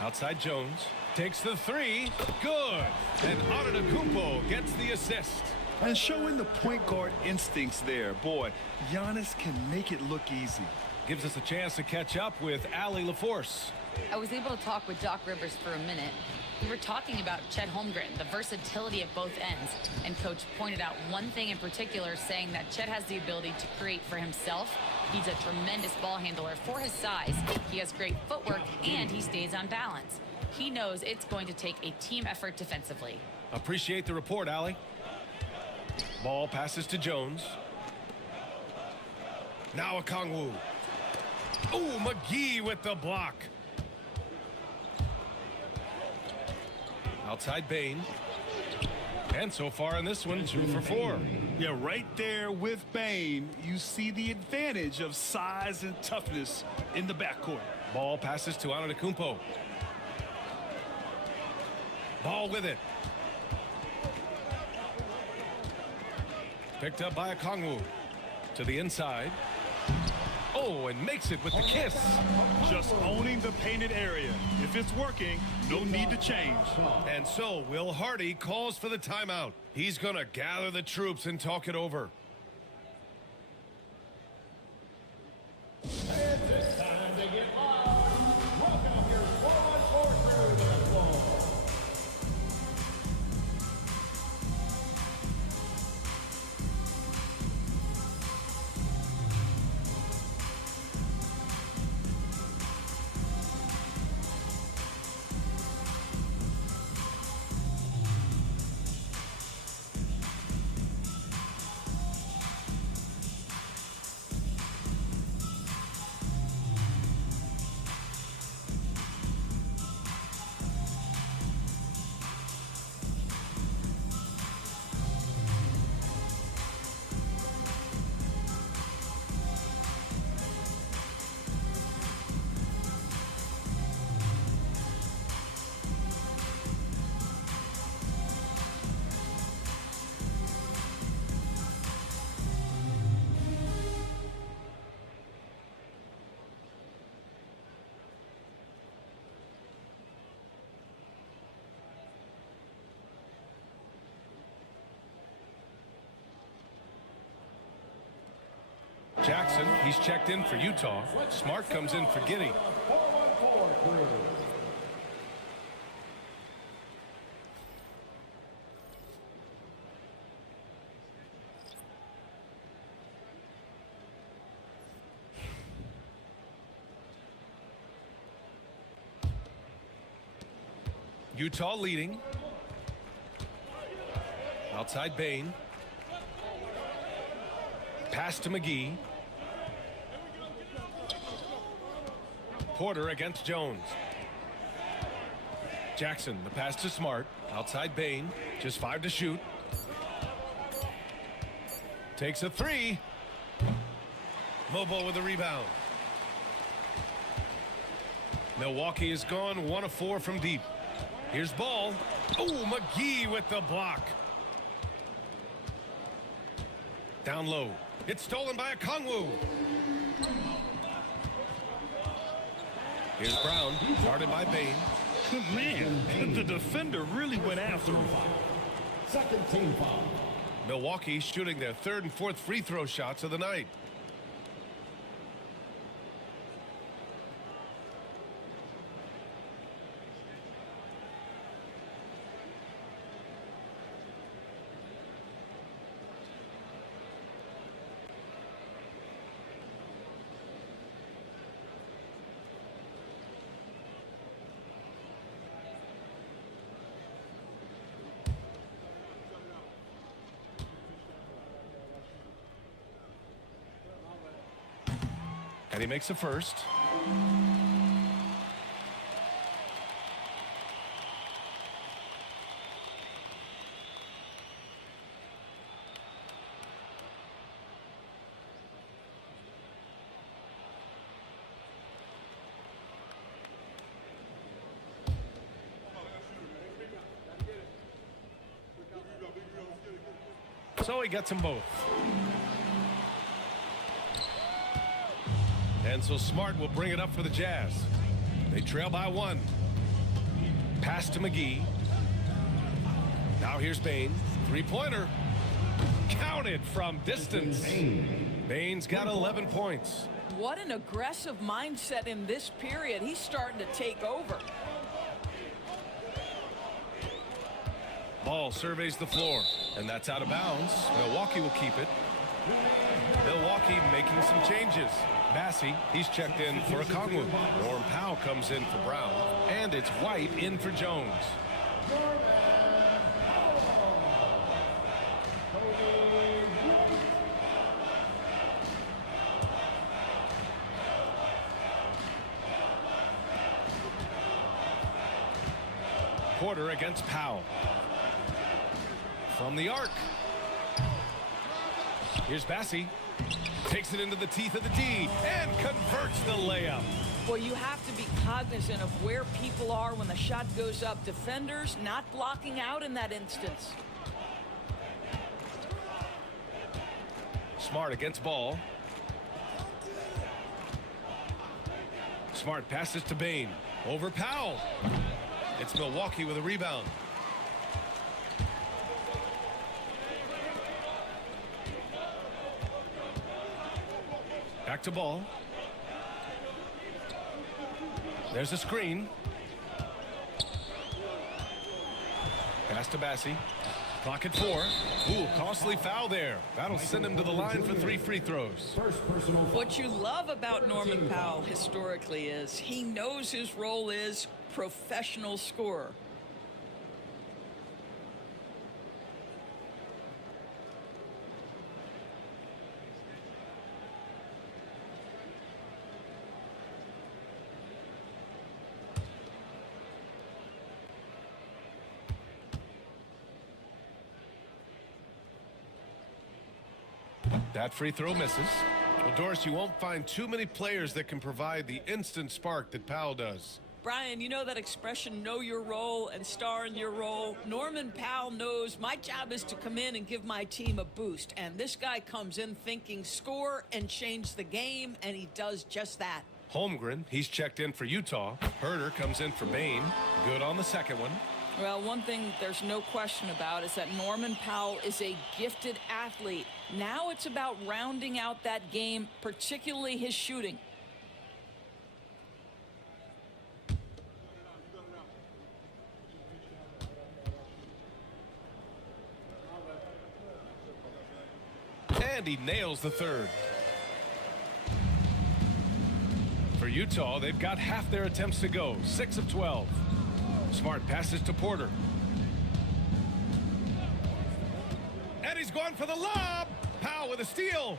Outside Jones. Takes the three. Good. And Antetokounmpo gets the assist. And showing the point guard instincts there. Boy, Giannis can make it look easy. Gives us a chance to catch up with Allie LaForce. I was able to talk with Doc Rivers for a minute. We were talking about Chet Holmgren, the versatility of both ends. And Coach pointed out one thing in particular, saying that Chet has the ability to create for himself. He's a tremendous ball handler for his size. He has great footwork, and he stays on balance. He knows it's going to take a team effort defensively. Appreciate the report, Allie. Ball passes to Jones. Now Okongwu. Oh, McGee with the block. Outside Bain. And so far in this one, 2 for 4. Yeah, right there with Bain, you see the advantage of size and toughness in the backcourt. Ball passes to Antetokounmpo. Ball with it. Picked up by Okongwu. To the inside. Oh, and makes it with the kiss. Just owning the painted area. If it's working, no need to change. And so Will Hardy calls for the timeout. He's going to gather the troops and talk it over. It's time to get live. Welcome your 4-on-4 crew to the floor. Jackson, he's checked in for Utah. Smart comes in for Giddey. 4-on-4 crew. Utah leading. Outside Bain. Pass to McGee. Porter against Jones. Jackson, the pass to Smart. Outside Bain. Just 5 to shoot. Takes a 3. Mobo with the rebound. Milwaukee is gone 1 of 4 from deep. Here's Ball. Oh, McGee with the block. Down low. It's stolen by Okongwu. Here's Brown, guarded by Bain. Man, the defender really went after him. Second team foul. Milwaukee shooting their 3rd and 4th free throw shots of the night. And he makes a first. So he gets them both. And so Smart will bring it up for the Jazz. They trail by 1. Pass to McGee. Now here's Bain. 3-pointer. Counted from distance. Bain's got 11 points. What an aggressive mindset in this period. He's starting to take over. Ball surveys the floor, and that's out of bounds. Milwaukee will keep it. Milwaukee making some changes. Massey, he's checked in for Okongwu. Norm Powell comes in for Brown, and it's White in for Jones. Porter against Powell. From the arc. Here's Bassey. Takes it into the teeth of the D and converts the layup. Well, you have to be cognizant of where people are when the shot goes up. Defenders not blocking out in that instance. Smart against Ball. Smart passes to Bain. Over Powell. It's Milwaukee with a rebound. Back to Ball. There's a screen. Pass to Bassey. Clock at 4. Ooh, costly foul there. That'll send him to the line for 3 free throws. What you love about Norman Powell historically is he knows his role is professional scorer. That free throw misses. Well, Doris, you won't find too many players that can provide the instant spark that Powell does. Brian, you know that expression, know your role and star in your role? Norman Powell knows my job is to come in and give my team a boost. And this guy comes in thinking score and change the game, and he does just that. Holmgren, he's checked in for Utah. Herder comes in for Bain. Good on the second one. Well, one thing there's no question about is that Norman Powell is a gifted athlete. Now it's about rounding out that game, particularly his shooting. And he nails the third. For Utah, they've got half their attempts to go, 6 of 12. Smart passes to Porter. And he's going for the lob. Powell with a steal.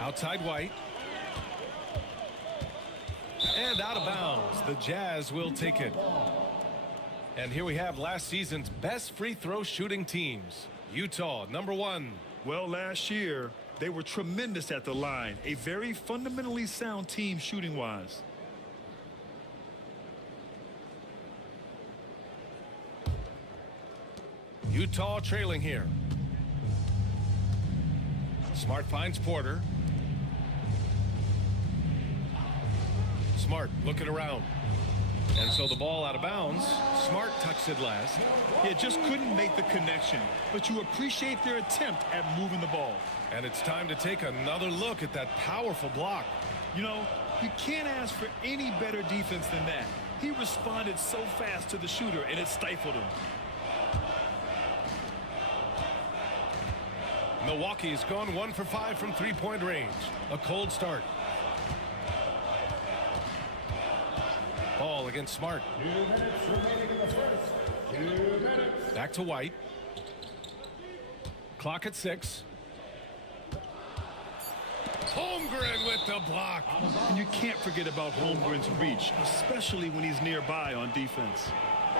Outside White. And out of bounds. The Jazz will take it. And here we have last season's best free throw shooting teams. Utah, number 1. Well, last year, they were tremendous at the line. A very fundamentally sound team shooting-wise. Utah trailing here. Smart finds Porter. Smart looking around. And so the ball out of bounds. Smart touched it last. Yeah, just couldn't make the connection. But you appreciate their attempt at moving the ball. And it's time to take another look at that powerful block. You know, you can't ask for any better defense than that. He responded so fast to the shooter, and it stifled him. Milwaukee's gone 1 for 5 from three-point range. A cold start. Ball against Smart. 2 minutes remaining in the first. 2 minutes. Back to White. Clock at 6. Holmgren with the block. And you can't forget about Holmgren's reach, especially when he's nearby on defense.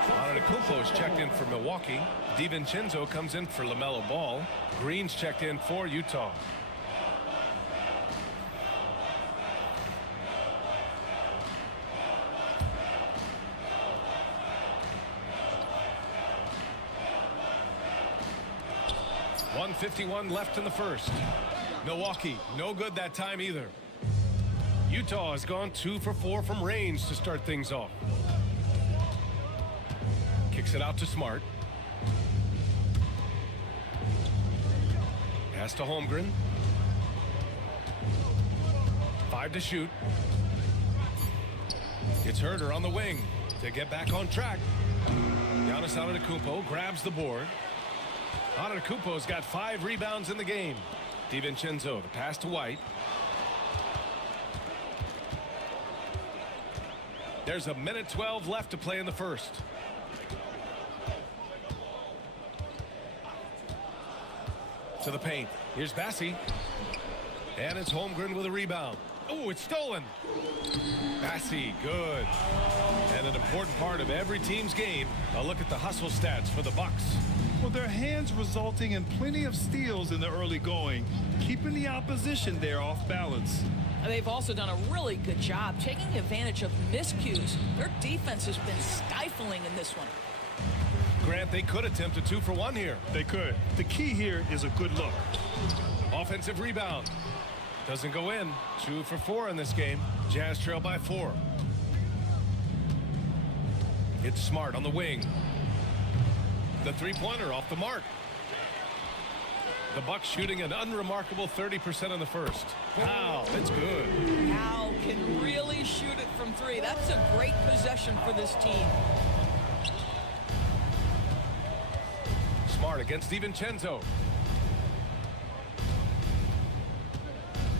Antetokounmpo's checked in for Milwaukee. DiVincenzo comes in for LaMelo Ball. Green's checked in for Utah. .151 left in the first. Milwaukee, no good that time either. Utah has gone 2 for 4 from range to start things off. Kicks it out to Smart. Pass to Holmgren. 5 to shoot. It's Herter on the wing to get back on track. Giannis Antetokounmpo grabs the board. Antetokounmpo's got 5 rebounds in the game. DiVincenzo, the pass to White. There's a minute 12 left to play in the first. To the paint. Here's Bassi. And it's Holmgren with a rebound. Oh, it's stolen. Bassi, good. And an important part of every team's game, a look at the hustle stats for the Bucks. Well, their hands resulting in plenty of steals in the early going, keeping the opposition there off balance. And they've also done a really good job taking advantage of miscues. Their defense has been stifling in this one. Grant, they could attempt a 2 for 1 here. They could. The key here is a good look. Offensive rebound. Doesn't go in. 2 for 4 in this game. Jazz trail by 4. It's Smart on the wing. The three-pointer off the mark. The Bucks shooting an unremarkable 30% in the first. Wow, that's good. Powell can really shoot it from 3. That's a great possession for this team. Smart against DiVincenzo.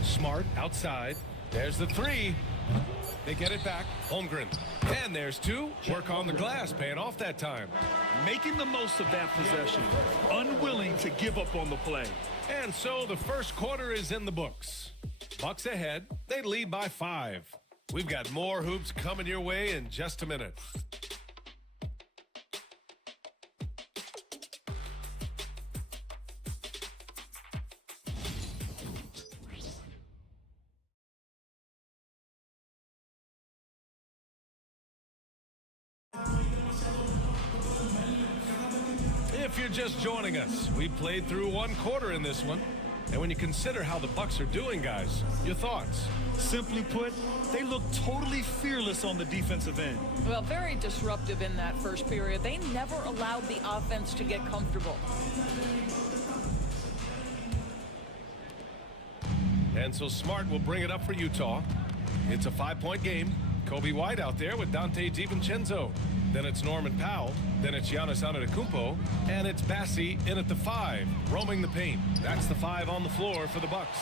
Smart outside. There's the 3. They get it back. Holmgren. And there's 2. Work on the glass, paying off that time. Making the most of that possession. Unwilling to give up on the play. And so the first quarter is in the books. Bucks ahead. They lead by 5. We've got more hoops coming your way in just a minute. If you're just joining us, we played through 1 quarter in this one. And when you consider how the Bucks are doing, guys, your thoughts? Simply put, they look totally fearless on the defensive end. Well, very disruptive in that first period. They never allowed the offense to get comfortable. And so Smart will bring it up for Utah. It's a 5-point game. Kobe White out there with Dante DiVincenzo. Then it's Norman Powell. Then it's Giannis Antetokounmpo. And it's Bassi in at the 5, roaming the paint. That's the 5 on the floor for the Bucks.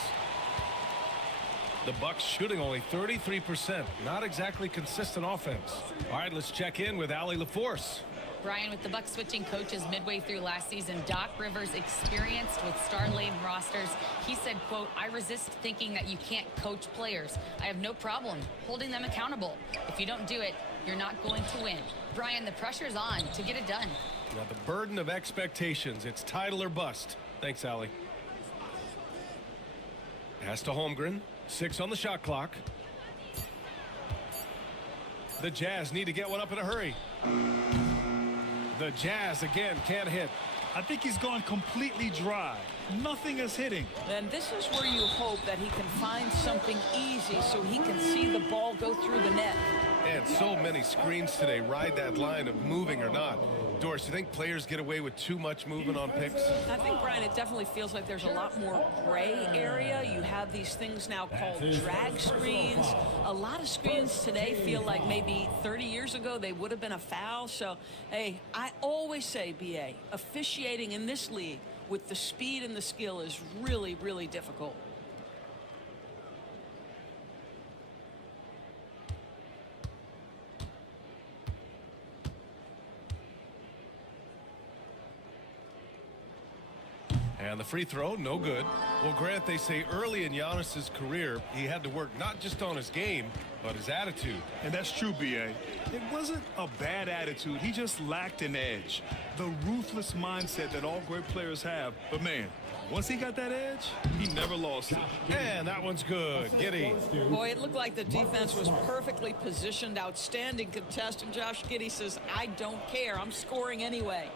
The Bucks shooting only 33%. Not exactly consistent offense. All right, let's check in with Allie LaForce. Brian, with the Bucks switching coaches midway through last season, Doc Rivers, experienced with star-laden rosters, he said, quote, "I resist thinking that you can't coach players. I have no problem holding them accountable. If you don't do it, you're not going to win." Brian, the pressure's on to get it done. Now the burden of expectations. It's title or bust. Thanks, Allie. Pass to Holmgren. 6 on the shot clock. The Jazz need to get one up in a hurry. The Jazz again can't hit. I think he's gone completely dry. Nothing is hitting. And this is where you hope that he can find something easy so he can see the ball go through the net. And so many screens today ride that line of moving or not. Doris, you think players get away with too much movement on picks? I think, Brian, it definitely feels like there's a lot more gray area. You have these things now called drag screens. A lot of screens today feel like maybe 30 years ago they would have been a foul. So, hey, I always say, BA, officiating in this league with the speed and the skill is really, really difficult. And the free throw, no good. Well, Grant, they say early in Giannis's career, he had to work not just on his game, but his attitude. And that's true, B.A. It wasn't a bad attitude. He just lacked an edge. The ruthless mindset that all great players have. But, man, once he got that edge, he never lost it. And that one's good. Giddey. Boy, it looked like the defense was perfectly positioned. Outstanding contest. And Josh Giddey says, I don't care. I'm scoring anyway.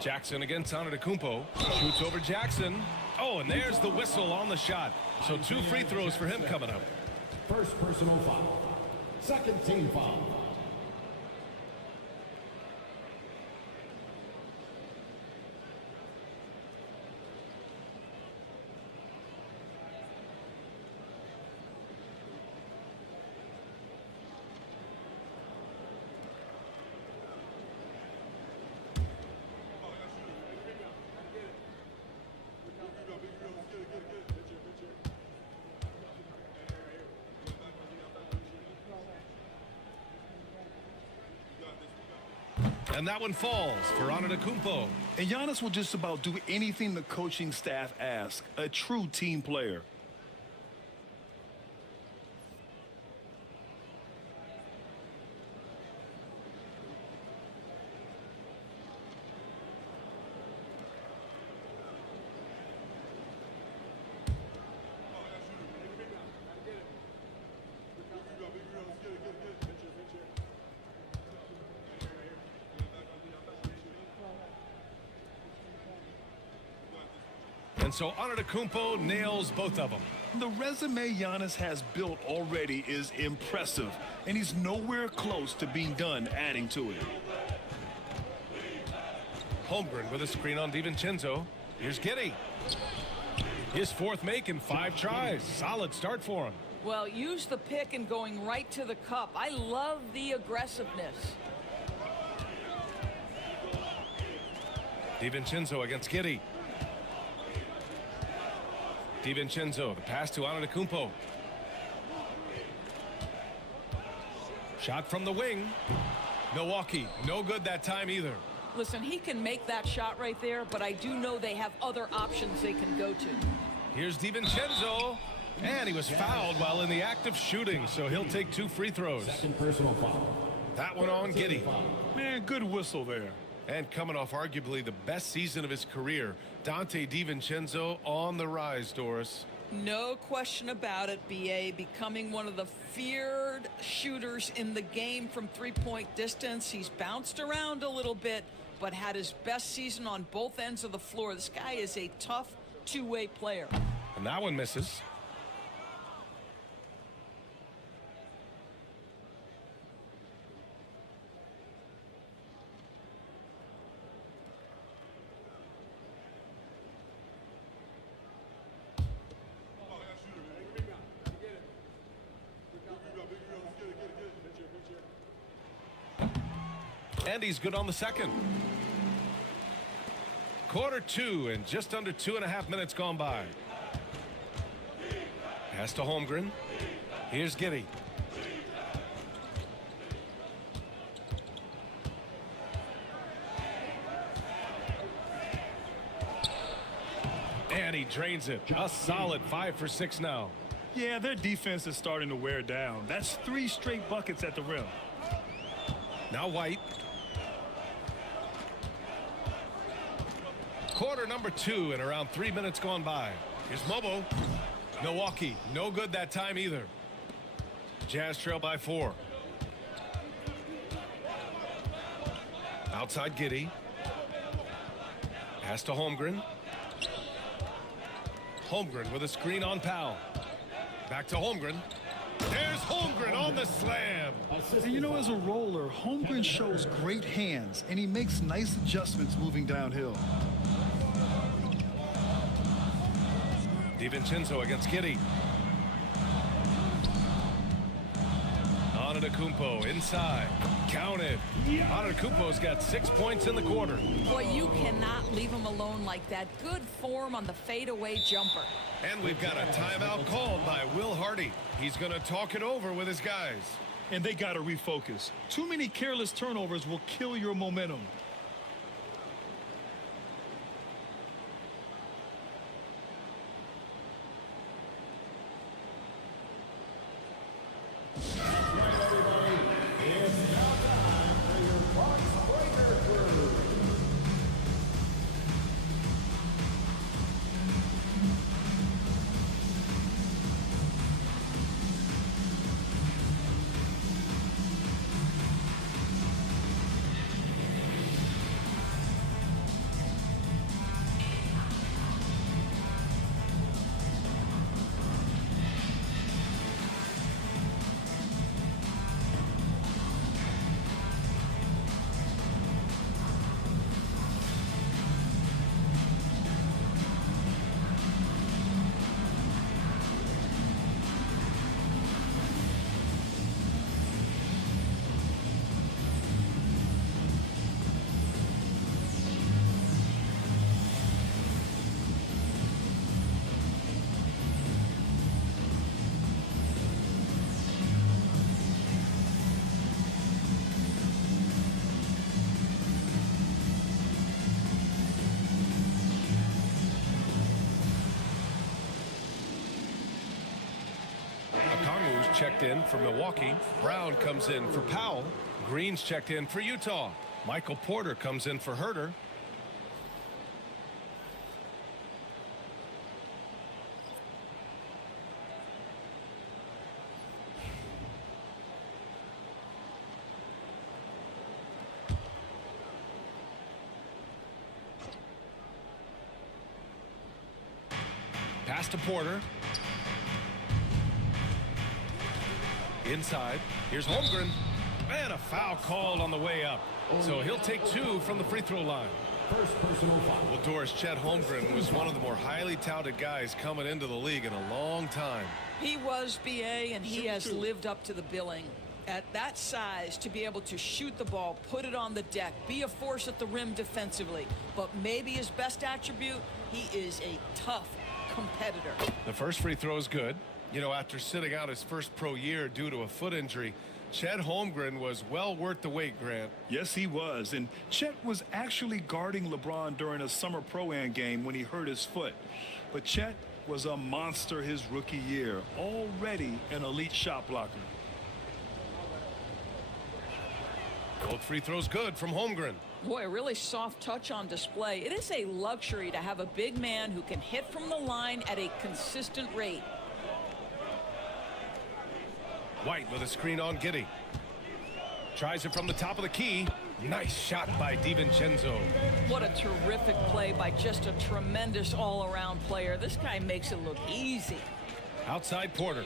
Jackson against Antetokounmpo. Shoots over Jackson. Oh, and there's the whistle on the shot. So 2 free throws for him coming up. First personal foul. Second team foul. And that one falls for Antetokounmpo. And Giannis will just about do anything the coaching staff asks. A true team player. And so Antetokounmpo nails both of them. The resume Giannis has built already is impressive, and he's nowhere close to being done adding to it. Holmgren with a screen on DiVincenzo. Here's Giddey. His 4th make in 5 tries. Solid start for him. Well, use the pick and going right to the cup. I love the aggressiveness. DiVincenzo against Giddey. DiVincenzo, the pass to Antetokounmpo. Shot from the wing. Milwaukee, no good that time either. Listen, he can make that shot right there, but I do know they have other options they can go to. Here's DiVincenzo, and he was fouled while in the act of shooting, so he'll take 2 free throws. Second personal foul. That one on Giddey. Man, good whistle there. And coming off arguably the best season of his career, Donte DiVincenzo on the rise, Doris. No question about it, BA. Becoming one of the feared shooters in the game from three-point distance. He's bounced around a little bit, but had his best season on both ends of the floor. This guy is a tough two-way player. And that one misses. And he's good on the second. Quarter 2 and just under 2.5 minutes gone by. Pass to Holmgren. Here's Giddey. And he drains it. A solid 5 for 6 now. Yeah, their defense is starting to wear down. That's 3 straight buckets at the rim. Now White. Quarter number 2 and around 3 minutes gone by. Here's Mobo. Milwaukee, no good that time either. Jazz trail by 4. Outside Giddey. Pass to Holmgren. Holmgren with a screen on Powell. Back to Holmgren. There's Holmgren on the slam. And you know, as a roller, Holmgren shows great hands, and he makes nice adjustments moving downhill. DiVincenzo against Giddey. Antetokounmpo inside. Counted. Antetokounmpo's got 6 points in the quarter. Boy, you cannot leave him alone like that. Good form on the fadeaway jumper. And we've got a timeout called by Will Hardy. He's going to talk it over with his guys. And they got to refocus. Too many careless turnovers will kill your momentum. Checked in for Milwaukee. Brown comes in for Powell. Green's checked in for Utah. Michael Porter comes in for Herter. Pass to Porter. Inside. Here's Holmgren. And a foul called on the way up. So he'll take 2 from the free throw line. First personal foul. Well, Doris, Chet Holmgren was one of the more highly touted guys coming into the league in a long time. He was, BA, and he has lived up to the billing. At that size, to be able to shoot the ball, put it on the deck, be a force at the rim defensively. But maybe his best attribute, he is a tough competitor. The first free throw is good. You know, after sitting out his first pro year due to a foot injury, Chet Holmgren was well worth the wait, Grant. Yes, he was. And Chet was actually guarding LeBron during a summer pro-am game when he hurt his foot. But Chet was a monster his rookie year, already an elite shot blocker. Both free throws good from Holmgren. Boy, a really soft touch on display. It is a luxury to have a big man who can hit from the line at a consistent rate. White with a screen on Giddey. Tries it from the top of the key. Nice shot by DiVincenzo. What a terrific play by just a tremendous all-around player. This guy makes it look easy. Outside Porter.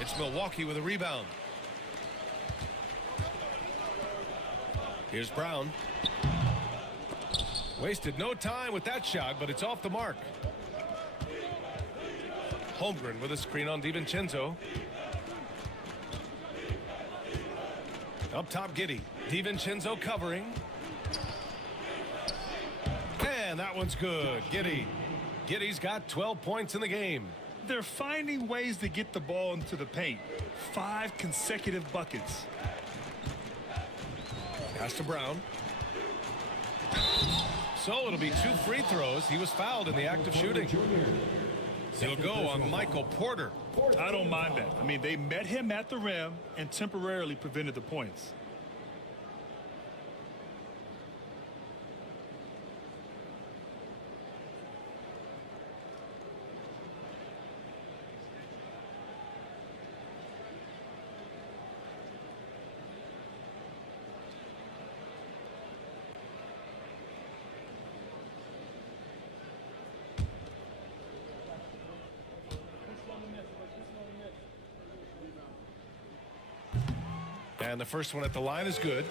It's Milwaukee with a rebound. Here's Brown. Wasted no time with that shot, but it's off the mark. Holmgren with a screen on DiVincenzo. Up top, Giddey. DiVincenzo covering. And that one's good. Giddy's got 12 points in the game. They're finding ways to get the ball into the paint. 5 consecutive buckets. Pass to Brown. So it'll be 2 free throws. He was fouled in the act of shooting. He'll go on Michael Porter. I don't mind that. I mean, they met him at the rim and temporarily prevented the points. And the first one at the line is good.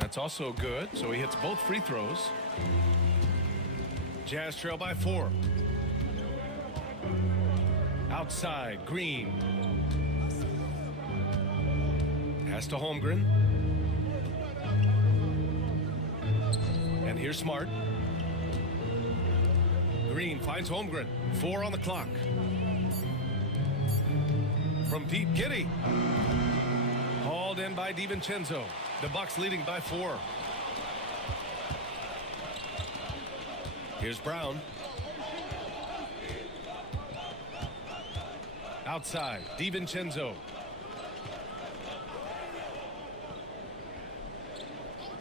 That's also good, so he hits both free throws. Jazz trail by 4. Outside, Green. Pass to Holmgren. And here's Smart. Green finds Holmgren. 4 on the clock. From deep, Giddey. Hauled in by DiVincenzo. The Bucks leading by 4. Here's Brown. Outside, DiVincenzo.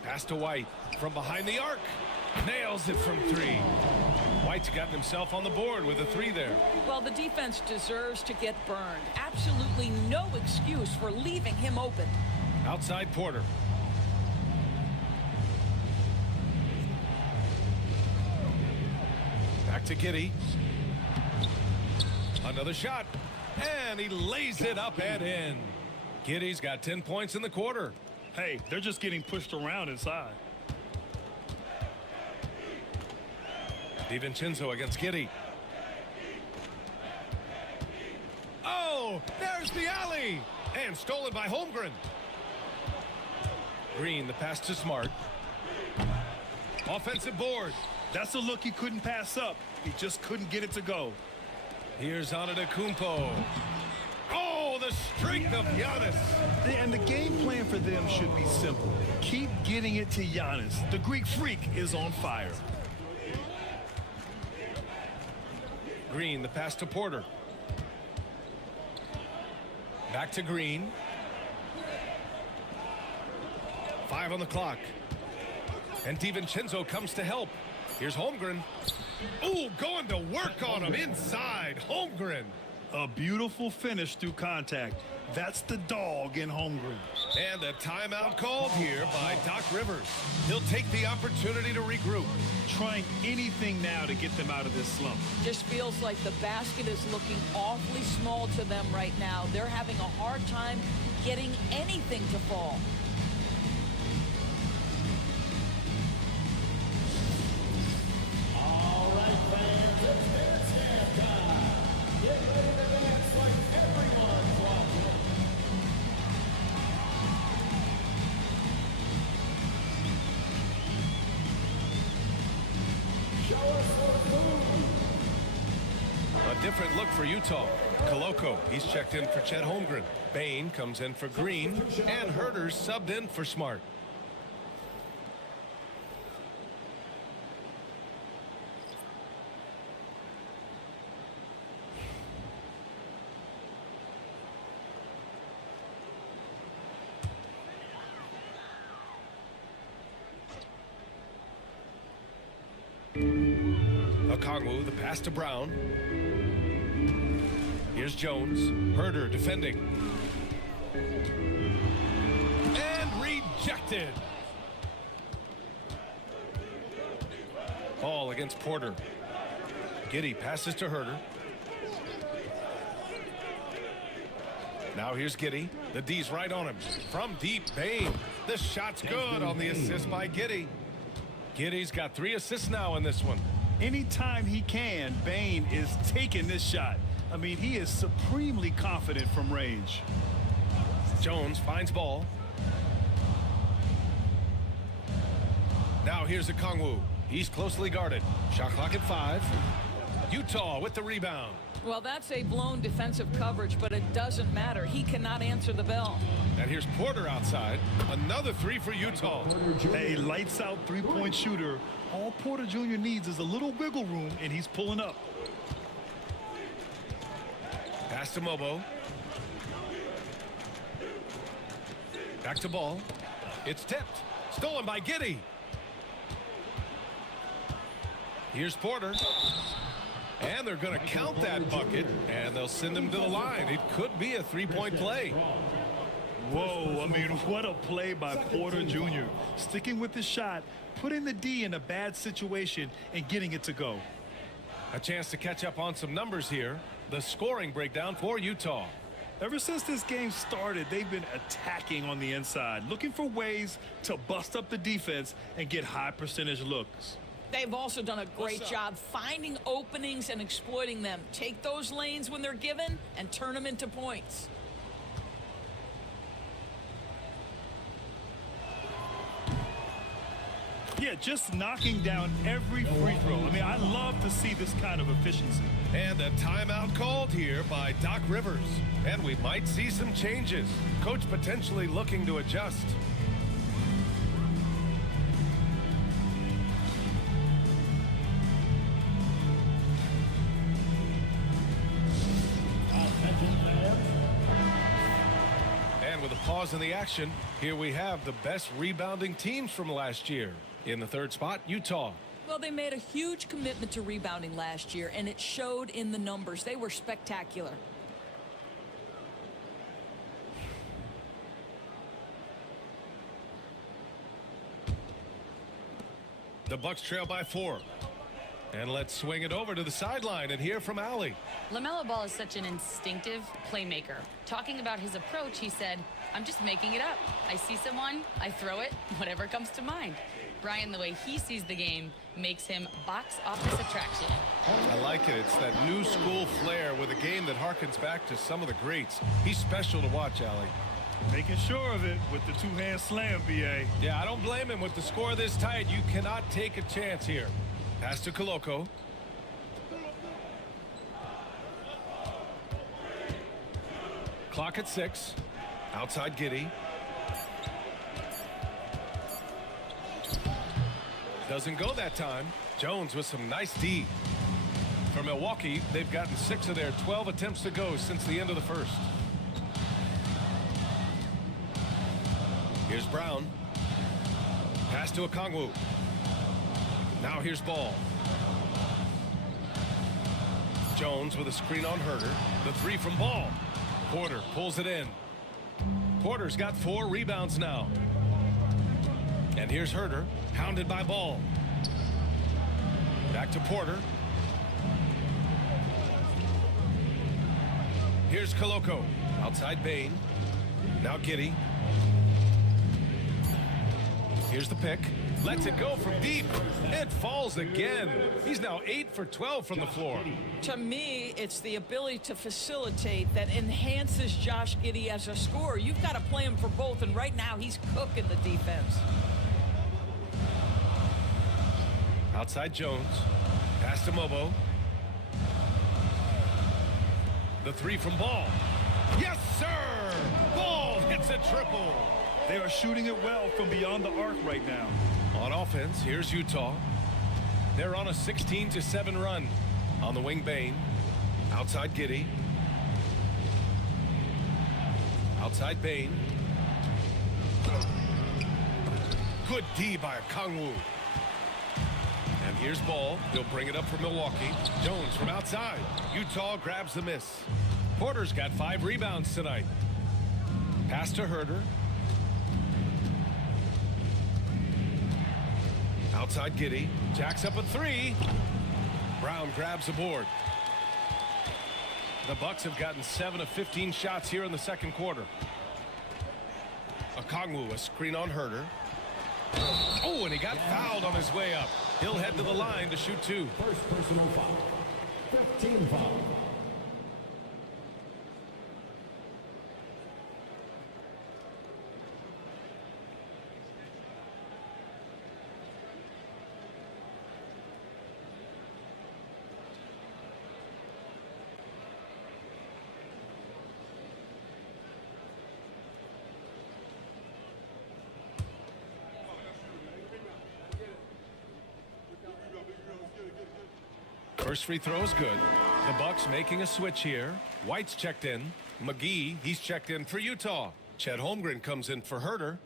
Pass to White from behind the arc. Nails it from 3. White's gotten himself on the board with a 3 there. Well, the defense deserves to get burned. Absolutely no excuse for leaving him open. Outside Porter. Back to Giddey. Another shot. And he lays it up and in. Giddey's got 10 points in the quarter. Hey, they're just getting pushed around inside. DiVincenzo against Giddey. Oh, there's the alley. And stolen by Holmgren. Green, the pass to Smart. Offensive board. That's a look he couldn't pass up. He just couldn't get it to go. Here's Antetokounmpo. Oh, the strength of Giannis. And the game plan for them should be simple. Keep getting it to Giannis. The Greek freak is on fire. Green, the pass to Porter. Back to Green. 5 on the clock. And DiVincenzo comes to help. Here's Holmgren. Oh, going to work on him inside. Holmgren. A beautiful finish through contact. That's the dog in Holmgren. And a timeout called here by Doc Rivers. He'll take the opportunity to regroup. Trying anything now to get them out of this slump. Just feels like the basket is looking awfully small to them right now. They're having a hard time getting anything to fall. All right, fans, it's dance time. Get ready to dance like everyone's watching. Show us some food. A different look for Utah. Koloko, he's checked in for Chet Holmgren. Bane comes in for Green. And Herter's subbed in for Smart. Okongwu, the pass to Brown. Here's Jones. Herter defending. And rejected. Ball against Porter. Giddey passes to Herter. Now here's Giddey. The D's right on him. From deep, Bane. The shot's good on the assist by Giddey. Giddey's got 3 assists now in this one. Anytime he can, Bane is taking this shot. I mean, he is supremely confident from range. Jones finds ball. Now here's Okongwu. He's closely guarded. Shot clock at 5. Utah with the rebound. Well, that's a blown defensive coverage, but it doesn't matter. He cannot answer the bell. And here's Porter outside. Another 3 for Utah. A lights-out three-point shooter. All Porter Jr. needs is a little wiggle room, and he's pulling up. Pass to Mobo. Back to ball. It's tipped. Stolen by Giddey. Here's Porter. And they're going to count that bucket, and they'll send him to the line. It could be a 3-point play. Whoa, I mean, what a play by Porter Jr. Sticking with the shot, putting the D in a bad situation, and getting it to go. A chance to catch up on some numbers here. The scoring breakdown for Utah. Ever since this game started, they've been attacking on the inside, looking for ways to bust up the defense and get high percentage looks. They've also done a great job finding openings and exploiting them. Take those lanes when they're given and turn them into points. Yeah, just knocking down every free throw. I mean, I love to see this kind of efficiency. And a timeout called here by Doc Rivers. And we might see some changes. Coach potentially looking to adjust. And with a pause in the action, here we have the best rebounding teams from last year. In the third spot, Utah. Well, they made a huge commitment to rebounding last year, and it showed in the numbers. They were spectacular. The Bucks trail by 4. And let's swing it over to the sideline and hear from Allie. LaMelo Ball is such an instinctive playmaker. Talking about his approach, he said, I'm just making it up. I see someone, I throw it, whatever comes to mind. Brian, the way he sees the game makes him box office attraction. I like it. It's that new school flair with a game that harkens back to some of the greats. He's special to watch, Allie. Making sure of it with the two-hand slam, B.A. Yeah, I don't blame him. With the score this tight, you cannot take a chance here. Pass to Koloko. Clock at 6. Outside Giddey. Doesn't go that time. Jones with some nice D. For Milwaukee, they've gotten 6 of their 12 attempts to go since the end of the first. Here's Brown. Pass to Okongwu. Now here's Ball. Jones with a screen on Herter. The 3 from Ball. Porter pulls it in. Porter's got 4 rebounds now. And here's Herter, hounded by Ball. Back to Porter. Here's Koloko. Outside Bane. Now Giddey. Here's the pick. Lets it go from deep. It falls again. He's now 8 for 12 from the floor. To me, it's the ability to facilitate that enhances Josh Giddey as a scorer. You've got to play him for both, and right now he's cooking the defense. Outside Jones. Pass to Mobo. The 3 from Ball. Yes, sir! Ball hits a triple. They are shooting it well from beyond the arc right now. On offense, here's Utah. They're on a 16-7 run. On the wing, Bane. Outside Giddey. Outside Bane. Good D by Okongwu. And here's Ball. He'll bring it up for Milwaukee. Jones from outside. Utah grabs the miss. Porter's got 5 rebounds tonight. Pass to Herter. Outside Giddey. Jacks up a 3. Brown grabs the board. The Bucks have gotten 7 of 15 shots here in the second quarter. Okongwu, a screen on Herter. Oh, and he got fouled on his way up. He'll head to the line to shoot 2. First personal foul. 15 foul. First free throw is good. The Bucks making a switch here. White's checked in. McGee, he's checked in for Utah. Chet Holmgren comes in for Herter.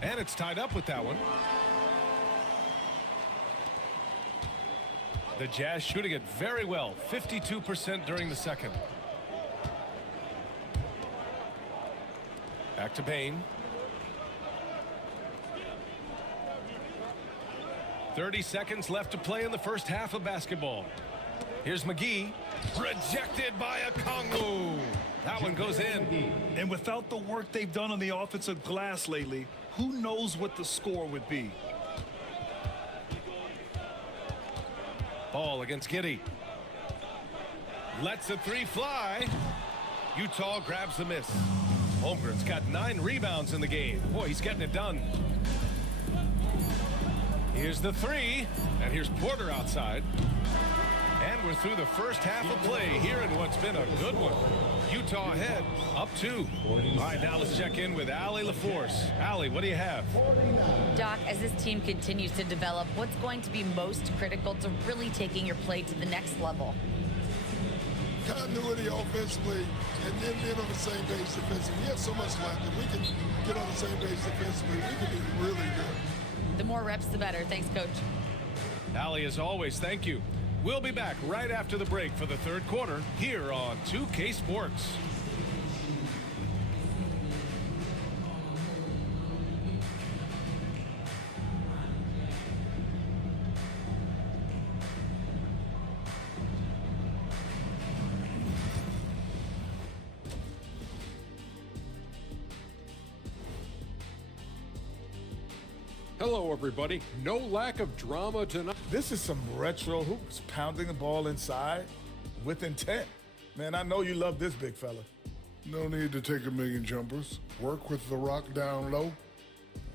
And it's tied up with that one. The Jazz shooting it very well, 52% during the second. Back to Bane. 30 seconds left to play in the first half of basketball. Here's McGee. Rejected by Okongwu. That one goes in. And without the work they've done on the offensive glass lately, who knows what the score would be? Ball against Giddey. Lets the 3 fly. Utah grabs the miss. Holmgren's got 9 rebounds in the game. Boy, he's getting it done. Here's the 3. And here's Porter outside. And we're through the first half of play here in what's been a good one. Utah ahead, up 2. All right, now let's check in with Allie LaForce. Allie, what do you have? Doc, as this team continues to develop, what's going to be most critical to really taking your play to the next level? Continuity offensively and then being on the same page defensively. We have so much left. If we can get on the same page defensively, we can be really good. The more reps, the better. Thanks, Coach. Allie, as always, thank you. We'll be back right after the break for the third quarter here on 2K Sports. Hello, everybody. No lack of drama tonight. This is some retro hoops, pounding the ball inside with intent. Man, I know you love this big fella. No need to take a million jumpers. Work with the rock down low.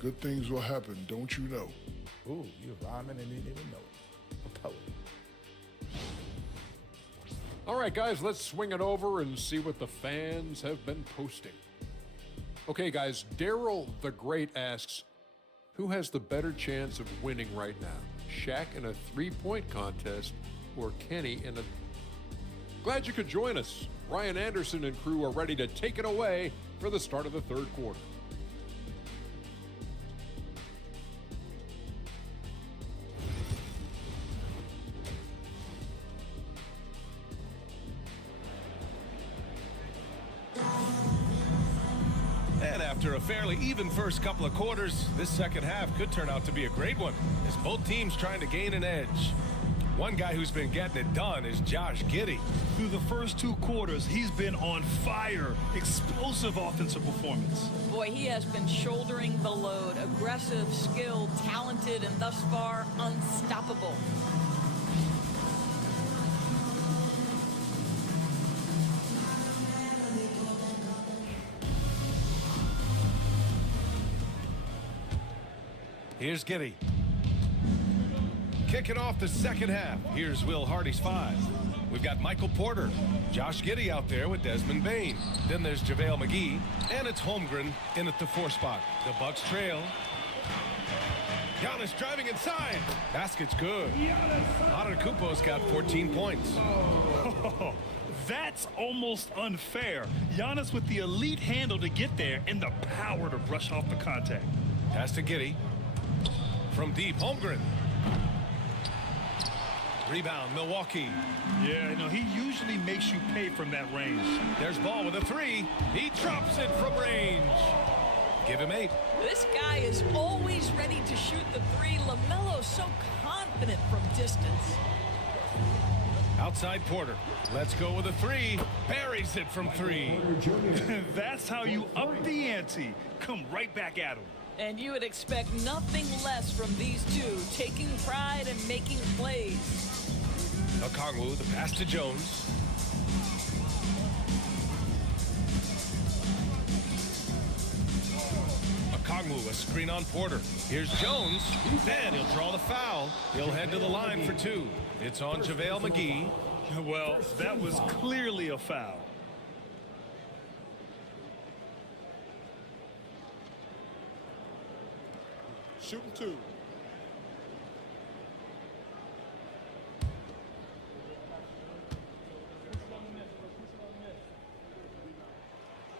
Good things will happen, don't you know? Ooh, you're rhyming and you didn't even know it. A poet. All right, guys, let's swing it over and see what the fans have been posting. Okay, guys, Daryl the Great asks, who has the better chance of winning right now? Shaq in a three-point contest or Kenny in a... Glad you could join us. Ryan Anderson and crew are ready to take it away for the start of the third quarter. And after a fairly even first couple of quarters, this second half could turn out to be a great one, as both teams trying to gain an edge. One guy who's been getting it done is Josh Giddey. Through the first 2 quarters, he's been on fire. Explosive offensive performance. Boy, he has been shouldering the load. Aggressive, skilled, talented, and thus far unstoppable. Here's Giddey. Kicking off the second half. Here's Will Hardy's 5. We've got Michael Porter, Josh Giddey out there with Desmond Bane. Then there's JaVale McGee, and it's Holmgren in at the 4 spot. The Bucks trail. Giannis driving inside. Basket's good. Antetokounmpo's got 14 points. Oh, that's almost unfair. Giannis with the elite handle to get there and the power to brush off the contact. Pass to Giddey. From deep, Holmgren. Rebound, Milwaukee. Yeah, he usually makes you pay from that range. There's Ball with a three. He drops it from range. Give him 8. This guy is always ready to shoot the three. LaMelo so confident from distance. Outside Porter. Let's go with a 3. Buries it from 3. That's how you up the ante. Come right back at him. And you would expect nothing less from these two, taking pride and making plays. Okongwu, the pass to Jones. Okongwu, a screen on Porter. Here's Jones, and he'll draw the foul. He'll head to the line for 2. It's on JaVale McGee. Well, that was clearly a foul. Shooting 2.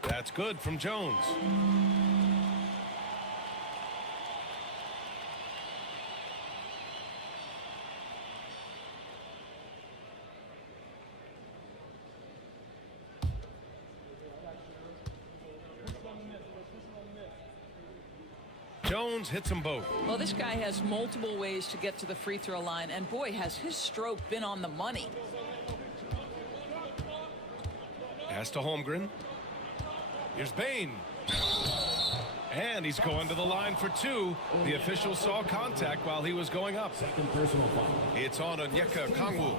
That's good from Jones. Jones hits them both. Well, this guy has multiple ways to get to the free throw line, and boy, has his stroke been on the money. Pass to Holmgren. Here's Bane. And he's going to the line for 2. The official saw contact while he was going up. Second personal foul. It's on Onyeka Okongwu.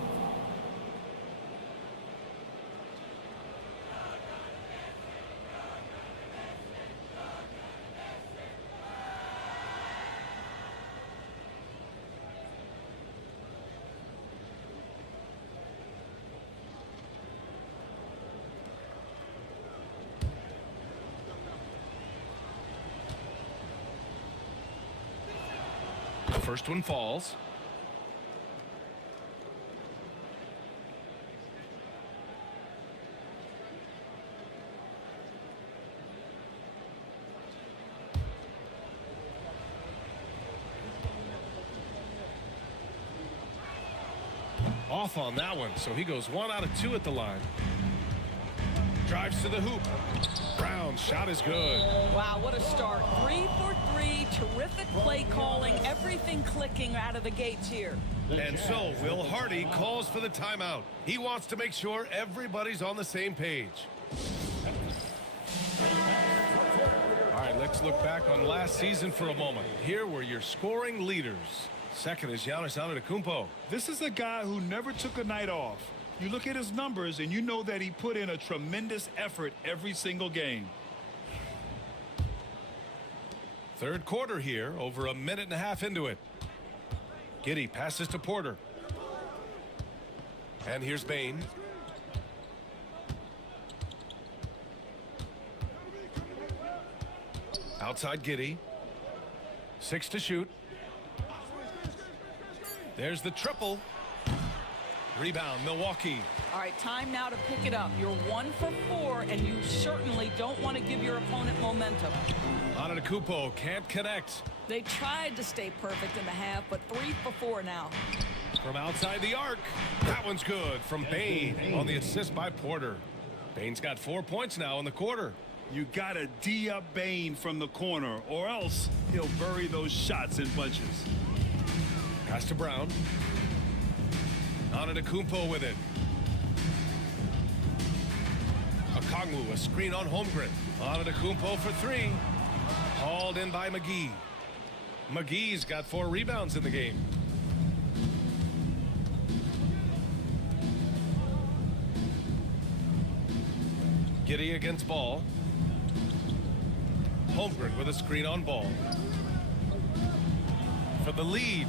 First one falls. Off on that one, so he goes 1 out of 2 at the line. Drives to the hoop. Brown's shot is good. Wow, what a start. 3 for 3. Terrific play calling. Everything clicking out of the gates here. And so Will Hardy calls for the timeout. He wants to make sure everybody's on the same page. All right, let's look back on last season for a moment. Here were your scoring leaders. Second is Giannis Antetokounmpo. This is a guy who never took a night off. You look at his numbers and you know that he put in a tremendous effort every single game. Third quarter here, over a minute and a half into it. Giddey passes to Porter. And here's Bane. Outside Giddey. 6 to shoot. There's the triple. Rebound, Milwaukee. All right, time now to pick it up. You're 1 for 4, and you certainly don't want to give your opponent momentum. Antetokounmpo can't connect. They tried to stay perfect in the half, but 3 for 4 now. From outside the arc. That one's good from Bane on the assist by Porter. Bane's got 4 points now in the quarter. You got to D up Bane from the corner, or else he'll bury those shots in bunches. Pass to Brown. Antetokounmpo with it. Okongwu, a screen on Holmgren. Antetokounmpo for 3. Hauled in by McGee. McGee's got 4 rebounds in the game. Giddey against Ball. Holmgren with a screen on Ball. For the lead.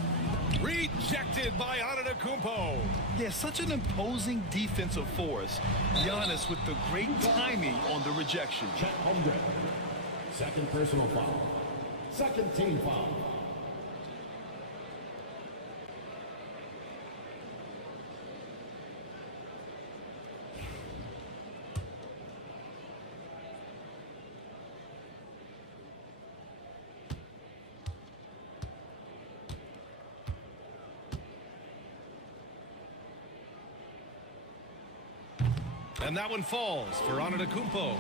Rejected by Antetokounmpo. Yeah, such an imposing defensive force. Giannis with the great timing on the rejection. Chet Holmgren. Second personal foul. Second team foul. And that one falls for Antetokounmpo.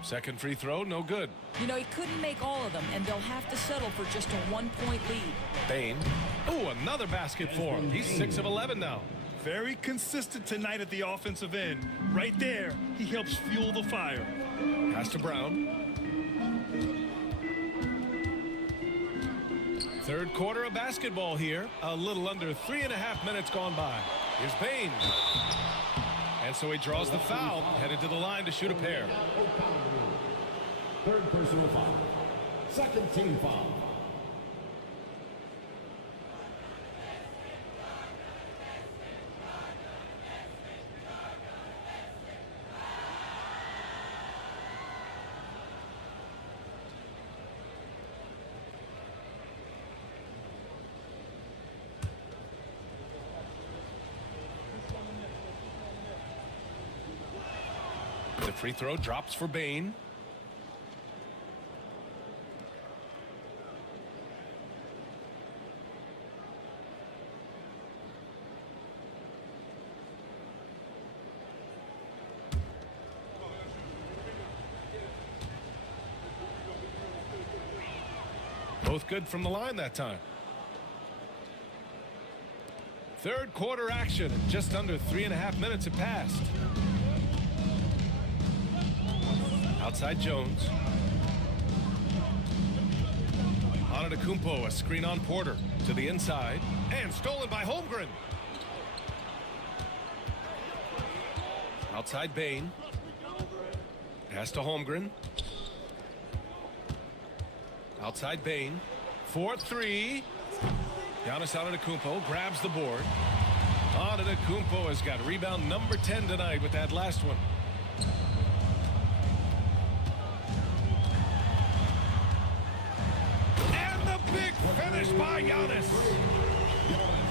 Second free throw, no good. You know, he couldn't make all of them, and they'll have to settle for just a 1-point lead. Bane. Oh, another basket for him. He's 6 of 11 now. Very consistent tonight at the offensive end. Right there, he helps fuel the fire. Pass to Brown. Third quarter of basketball here. A little under 3.5 minutes gone by. Here's Bane. And so he draws the foul, headed to the line to shoot a pair. Third personal foul. Second team foul. The free throw drops for Bane. Both good from the line that time. Third quarter action. Just under 3.5 minutes have passed. Outside Jones. Antetokounmpo, a screen on Porter to the inside and stolen by Holmgren. Outside Bane. Pass to Holmgren. Outside Bane. 4-3. Giannis Antetokounmpo grabs the board. Antetokounmpo has got rebound number 10 tonight with that last one. Finish by Giannis.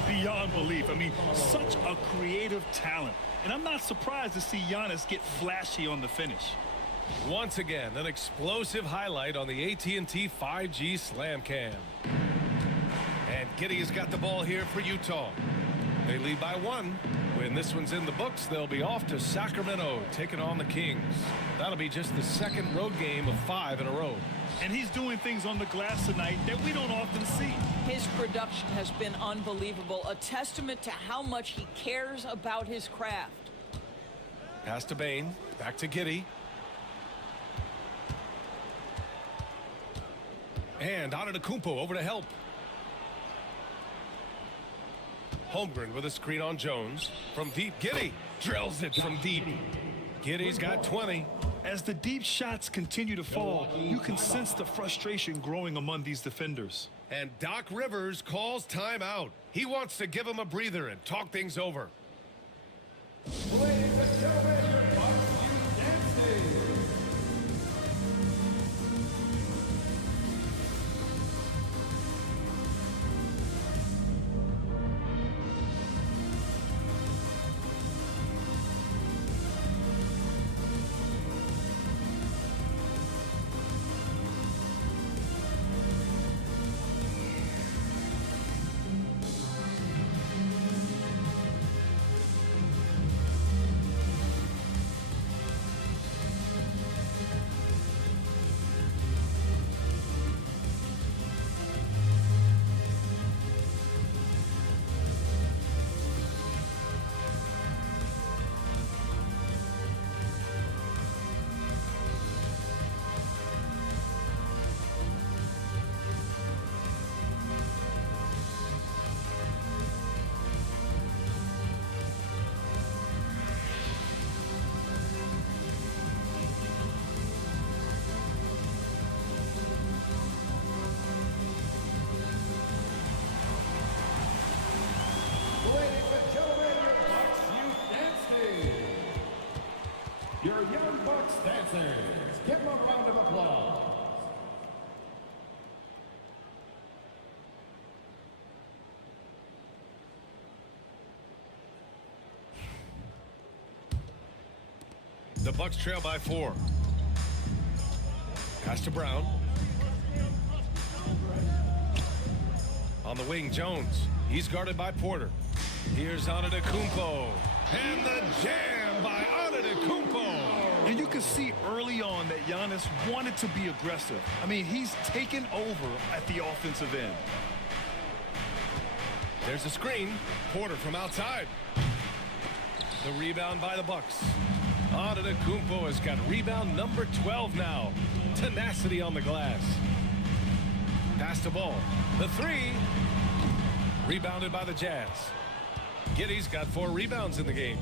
Beyond belief. I mean, such a creative talent. And I'm not surprised to see Giannis get flashy on the finish. Once again, an explosive highlight on the AT&T 5G Slam Cam. And Giddey has got the ball here for Utah. They lead by 1. When this one's in the books, they'll be off to Sacramento, taking on the Kings. That'll be just the second road game of 5 in a row. And he's doing things on the glass tonight that we don't often see. His production has been unbelievable, a testament to how much he cares about his craft. Pass to Bane, back to Giddey. And Antetokounmpo over to help. Holmgren with a screen on Jones. From deep, Giddey drills it from deep. Giddey's got 20. As the deep shots continue to fall, you can sense the frustration growing among these defenders. And Doc Rivers calls timeout. He wants to give him a breather and talk things over. Ladies and gentlemen, your Bucks dancing. your Young Bucks dancers. Give them a round of applause. The Bucks trail by 4. Pass to Brown. On the wing, Jones. He's guarded by Porter. Here's Antetokounmpo. And the jam by Antetokounmpo. And you can see early on that Giannis wanted to be aggressive. I mean, he's taken over at the offensive end. There's a screen. Porter from outside. The rebound by the Bucks. Antetokounmpo has got rebound number 12 now. Tenacity on the glass. Pass the ball. The 3. Rebounded by the Jazz. Giddey's got 4 rebounds in the game.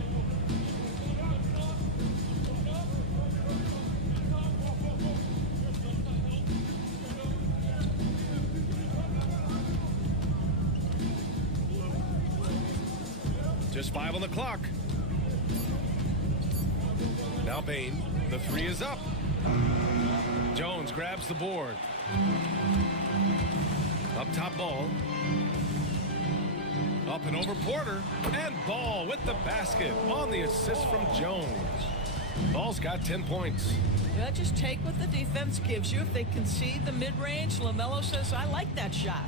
Just 5 on the clock. Now Bane. The 3 is up. Jones grabs the board. Up top, Ball. Up and over Porter. And Ball with the basket on the assist from Jones. Ball's got 10 points. Yeah, just take what the defense gives you. If they concede the mid-range, LaMelo says, I like that shot.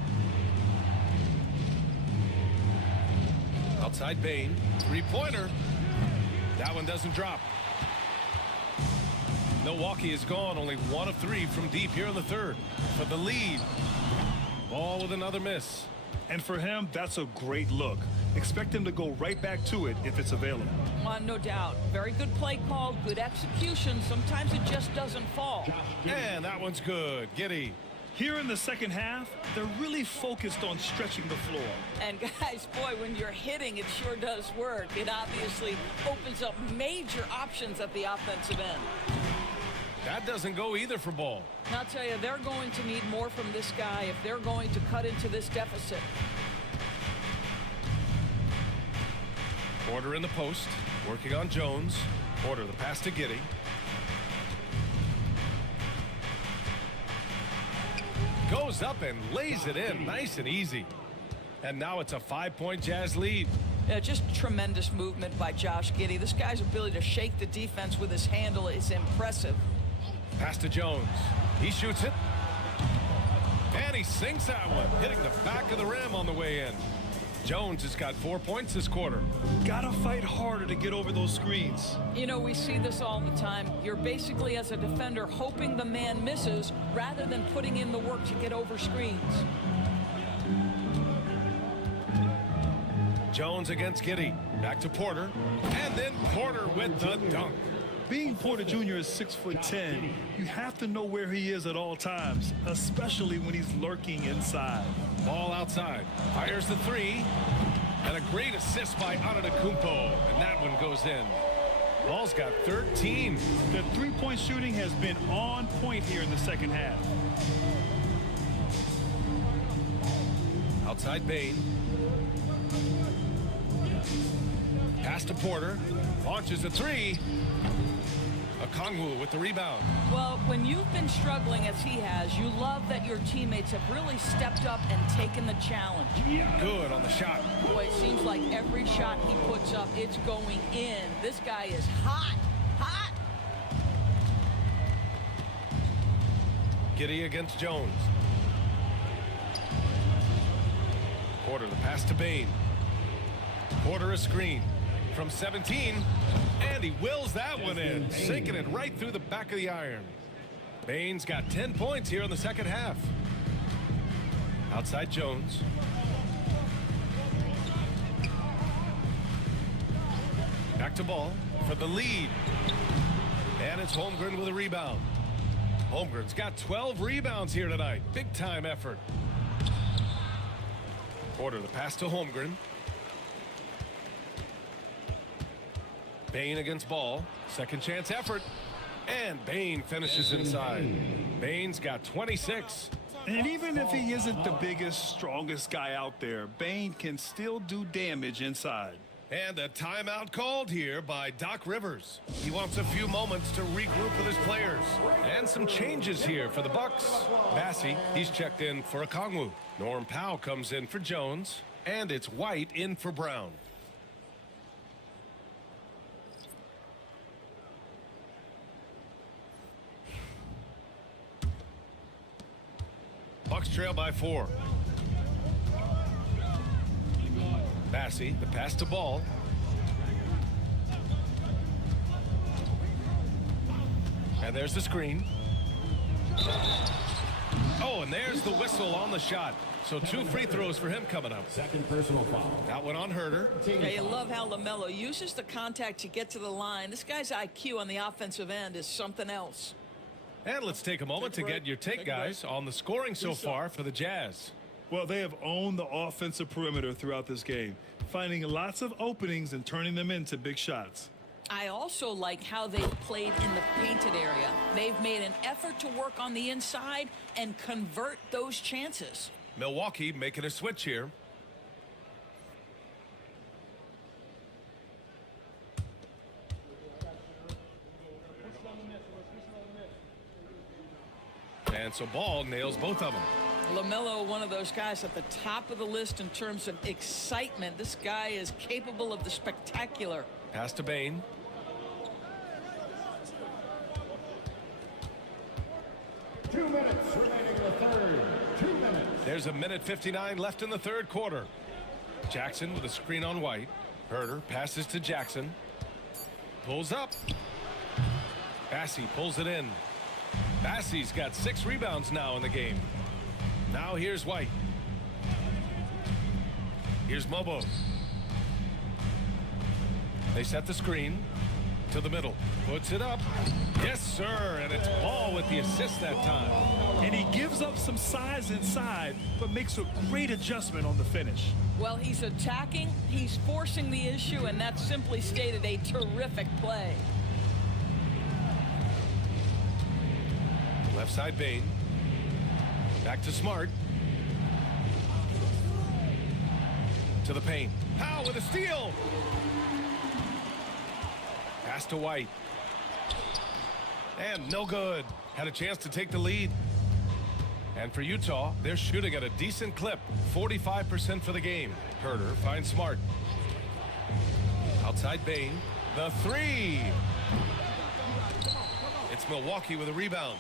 Outside Bane. 3-pointer. That one doesn't drop. Milwaukee is gone, only 1 of 3 from deep here in the 3rd. For the lead. Ball with another miss. And for him, that's a great look. Expect him to go right back to it if it's available. No doubt. Very good play call, good execution. Sometimes it just doesn't fall. And that one's good. Giddey. Here in the second half, they're really focused on stretching the floor. And guys, boy, when you're hitting, it sure does work. It obviously opens up major options at the offensive end. That doesn't go either for Ball. And I'll tell you, they're going to need more from this guy if they're going to cut into this deficit. Porter in the post, working on Jones. Porter, the pass to Giddey. Goes up and lays it in, nice and easy. And now it's a 5-point Jazz lead. Yeah, just tremendous movement by Josh Giddey. This guy's ability to shake the defense with his handle is impressive. Pass to Jones. He shoots it. And he sinks that one, hitting the back of the rim on the way in. Jones has got 4 points this quarter. Gotta fight harder to get over those screens. You know, we see this all the time. You're basically, as a defender, hoping the man misses rather than putting in the work to get over screens. Jones against Giddey. Back to Porter. And then Porter with the dunk. Being Porter Jr. is 6'10", you have to know where he is at all times, especially when he's lurking inside. Ball outside. Fires the 3. And a great assist by Antetokounmpo. And that one goes in. Ball's got 13. The three-point shooting has been on point here in the second half. Outside Bane. Pass to Porter. Launches a 3. Okongwu with the rebound. Well, when you've been struggling as he has, you love that your teammates have really stepped up and taken the challenge. Good on the shot. Boy, it seems like every shot he puts up, it's going in. This guy is hot, hot. Giddey against Jones. Porter, the pass to Bane. Porter a screen from 17. And he wills that one in, sinking it right through the back of the iron. Bane's got 10 points here in the second half. Outside Jones. Back to Ball for the lead. And it's Holmgren with a rebound. Holmgren's got 12 rebounds here tonight. Big time effort. Porter, the pass to Holmgren. Bane against Ball. Second chance effort. And Bane finishes inside. Bane's got 26. And even if he isn't the biggest, strongest guy out there, Bane can still do damage inside. And a timeout called here by Doc Rivers. He wants a few moments to regroup with his players. And some changes here for the Bucks. Bassey, he's checked in for Okongwu. Norm Powell comes in for Jones. And it's White in for Brown. Bucks trail by 4. Bassey, the pass to Ball. And there's the screen. Oh, and there's the whistle on the shot. So 2 free throws for him coming up. Second personal foul. That one on Herter. Yeah, you love how LaMelo uses the contact to get to the line. This guy's IQ on the offensive end is something else. And let's take a moment to get your take, guys, on the scoring so far for the Jazz. Well, they have owned the offensive perimeter throughout this game, finding lots of openings and turning them into big shots. I also like how they've played in the painted area. They've made an effort to work on the inside and convert those chances. Milwaukee making a switch here. And so Ball nails both of them. LaMelo, one of those guys at the top of the list in terms of excitement. This guy is capable of the spectacular. Pass to Bane. Two minutes remaining in the third. 2 minutes. There's a minute 59 left in the third quarter. Jackson with a screen on White. Herter passes to Jackson. Pulls up. Bassey pulls it in. Bassey's got 6 rebounds now in the game. Now here's White. Here's Mobo. They set the screen to the middle. Puts it up. Yes, sir. And it's Ball with the assist that time. And he gives up some size inside, but makes a great adjustment on the finish. Well, he's attacking, he's forcing the issue, and that's simply stated a terrific play. Left side Bane. Back to Smart. To the paint. Powell with a steal. Pass to White. And no good. Had a chance to take the lead. And for Utah, they're shooting at a decent clip. 45% for the game. Herter finds Smart. Outside Bane. The 3. It's Milwaukee with a rebound.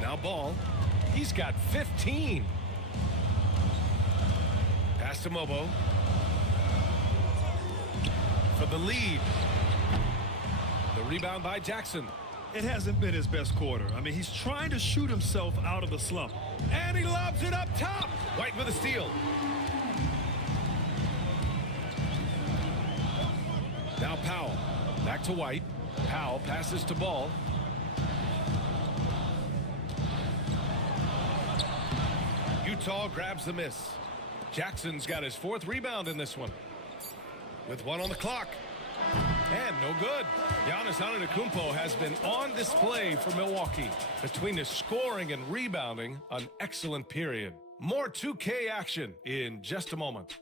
Now Ball. He's got 15. Pass to Mobo. For the lead. The rebound by Jackson. It hasn't been his best quarter. I mean, he's trying to shoot himself out of the slump. And he lobs it up top. White with a steal. Now Powell. Back to White. Powell passes to Ball. Utah grabs the miss. Jackson's got his 4th rebound in this one. With 1 on the clock. And no good. Giannis Antetokounmpo has been on display for Milwaukee. Between his scoring and rebounding, an excellent period. More 2K action in just a moment.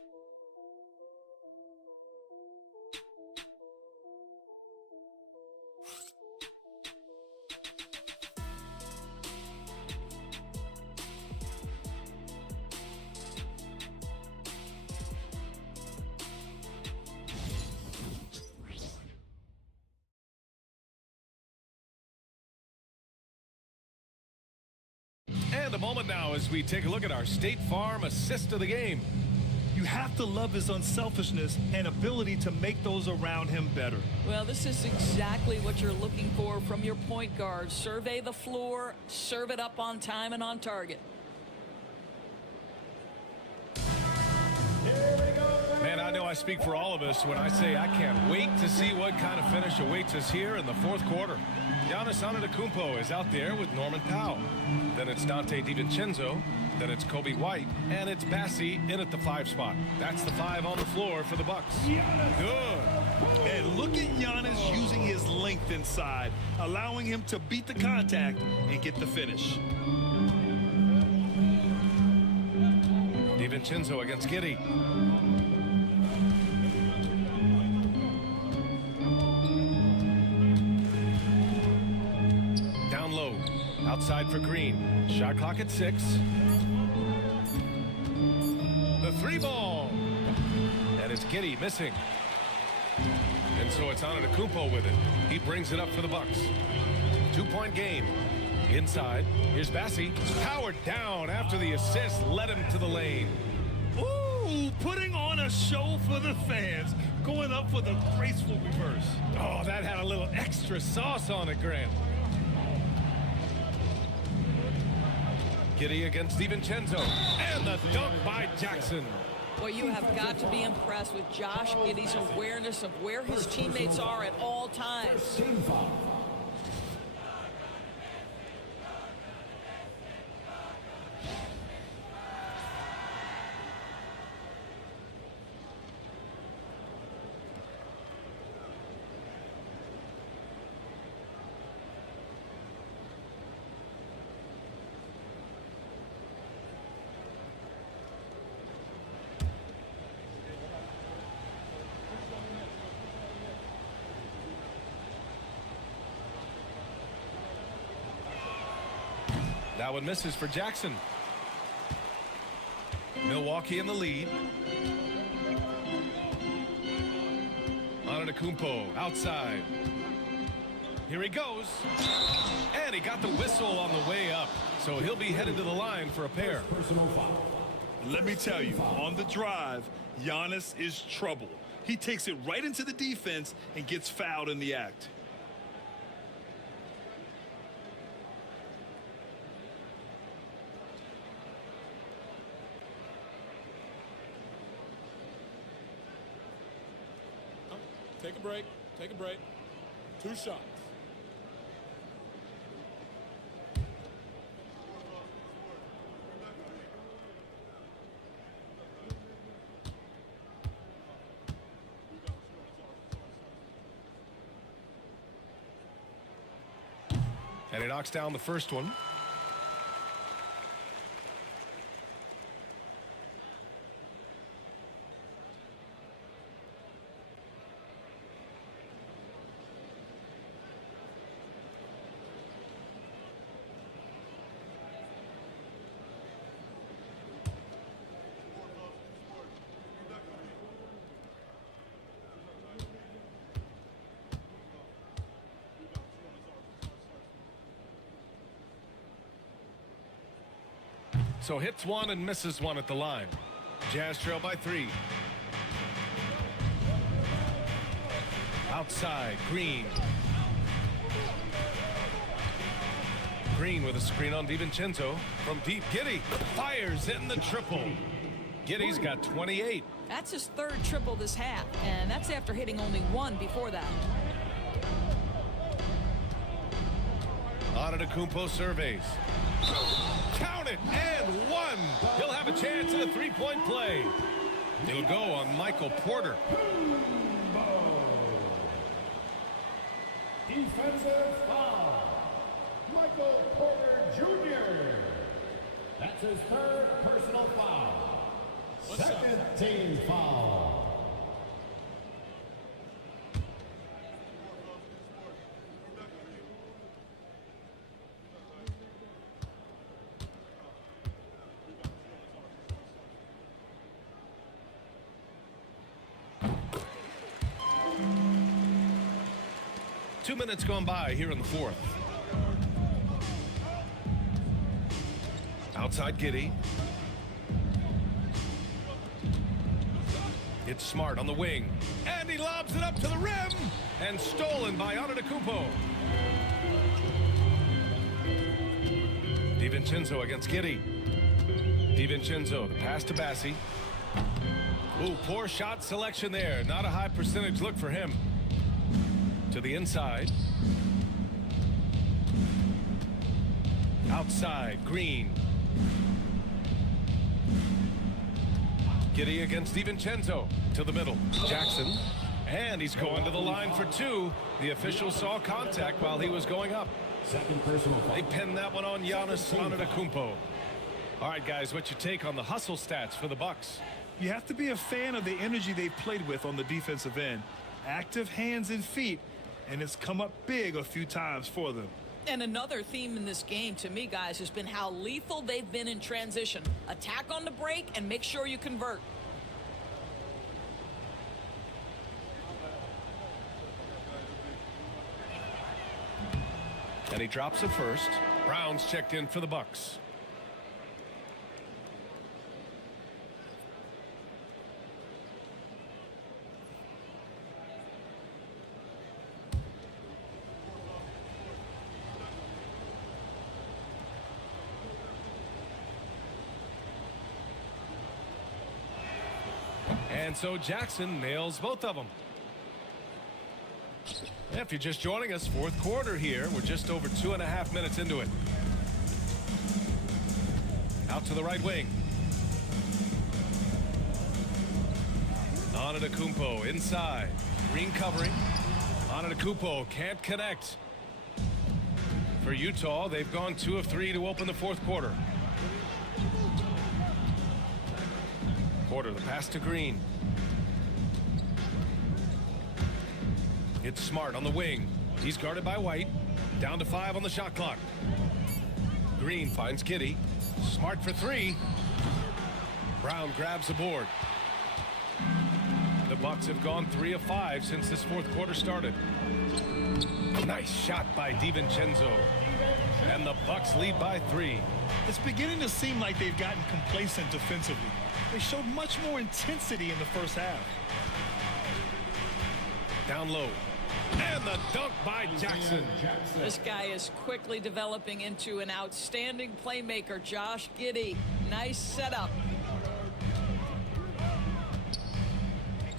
And a moment now as we take a look at our State Farm assist of the game. You have to love his unselfishness and ability to make those around him better. Well, this is exactly what you're looking for from your point guard. Survey the floor, serve it up on time and on target. Man, I know I speak for all of us when I say I can't wait to see what kind of finish awaits us here in the 4th quarter. Giannis Antetokounmpo is out there with Norman Powell. Then it's Dante DiVincenzo. Then it's Kobe White. And it's Bassey in at the 5 spot. That's the 5 on the floor for the Bucks. Good. And look at Giannis using his length inside, allowing him to beat the contact and get the finish. DiVincenzo against Giddey. Down low. Outside for Green. Shot clock at 6. The 3-ball. And it's Giddey missing. And so it's Antetokounmpo with it. He brings it up for the Bucks. 2-point game. Inside. Here's Bassi. Powered down after the assist led him to the lane. Ooh, putting on a show for the fans. Going up for the graceful reverse. Oh, that had a little extra sauce on it, Grant. Giddey against DiVincenzo. And the dunk by Jackson. Well, you have got to be impressed with Josh Giddey's awareness of where his teammates are at all times. That one misses for Jackson. Milwaukee in the lead. Antetokounmpo outside. Here he goes. And he got the whistle on the way up. So he'll be headed to the line for a pair. Let me tell you, on the drive, Giannis is trouble. He takes it right into the defense and gets fouled in the act. Take a break. Take a break. 2 shots. And he knocks down the first one. So hits one and misses one at the line. Jazz trail by 3. Outside, Green. Green with a screen on DiVincenzo. From deep, Giddey fires in the triple. Giddey's got 28. That's his 3rd triple this half, and that's after hitting only 1 before that. Antetokounmpo surveys. Count it, and 1. He'll have a chance at a 3-point play. It'll go on Michael Porter. Defensive foul. Michael Porter Jr. That's his 3rd personal foul. 2nd team foul. Two minutes gone by here in the 4th. Outside Giddey. It's Smart on the wing. And he lobs it up to the rim. And stolen by Antetokounmpo. DiVincenzo against Giddey. DiVincenzo, the pass to Bassi. Ooh, poor shot selection there. Not a high percentage look for him. To the inside. Outside, Green. Giddey against DiVincenzo. To the middle. Jackson. And he's going to the line for 2. The official saw contact while he was going up. 2nd personal foul. They pinned that one on Giannis Antetokounmpo. All right, guys, what's your take on the hustle stats for the Bucks? You have to be a fan of the energy they've played with on the defensive end. Active hands and feet, and it's come up big a few times for them. And another theme in this game to me, guys, has been how lethal they've been in transition. Attack on the break and make sure you convert. And he drops it first. Brown's checked in for the Bucks. And so Jackson nails both of them. If you're just joining us, fourth quarter here. We're just over 2.5 minutes into it. Out to the right wing. Antetokounmpo inside. Green covering. Antetokounmpo can't connect. For Utah, they've gone 2 of 3 to open the fourth quarter. Porter, the pass to Green. It's Smart on the wing. He's guarded by White. Down to 5 on the shot clock. Green finds Giddey. Smart for 3. Brown grabs the board. The Bucks have gone 3 of 5 since this fourth quarter started. Nice shot by DiVincenzo. And the Bucks lead by 3. It's beginning to seem like they've gotten complacent defensively. They showed much more intensity in the first half. Down low. And the dunk by Jackson. This guy is quickly developing into an outstanding playmaker, Josh Giddey. Nice setup.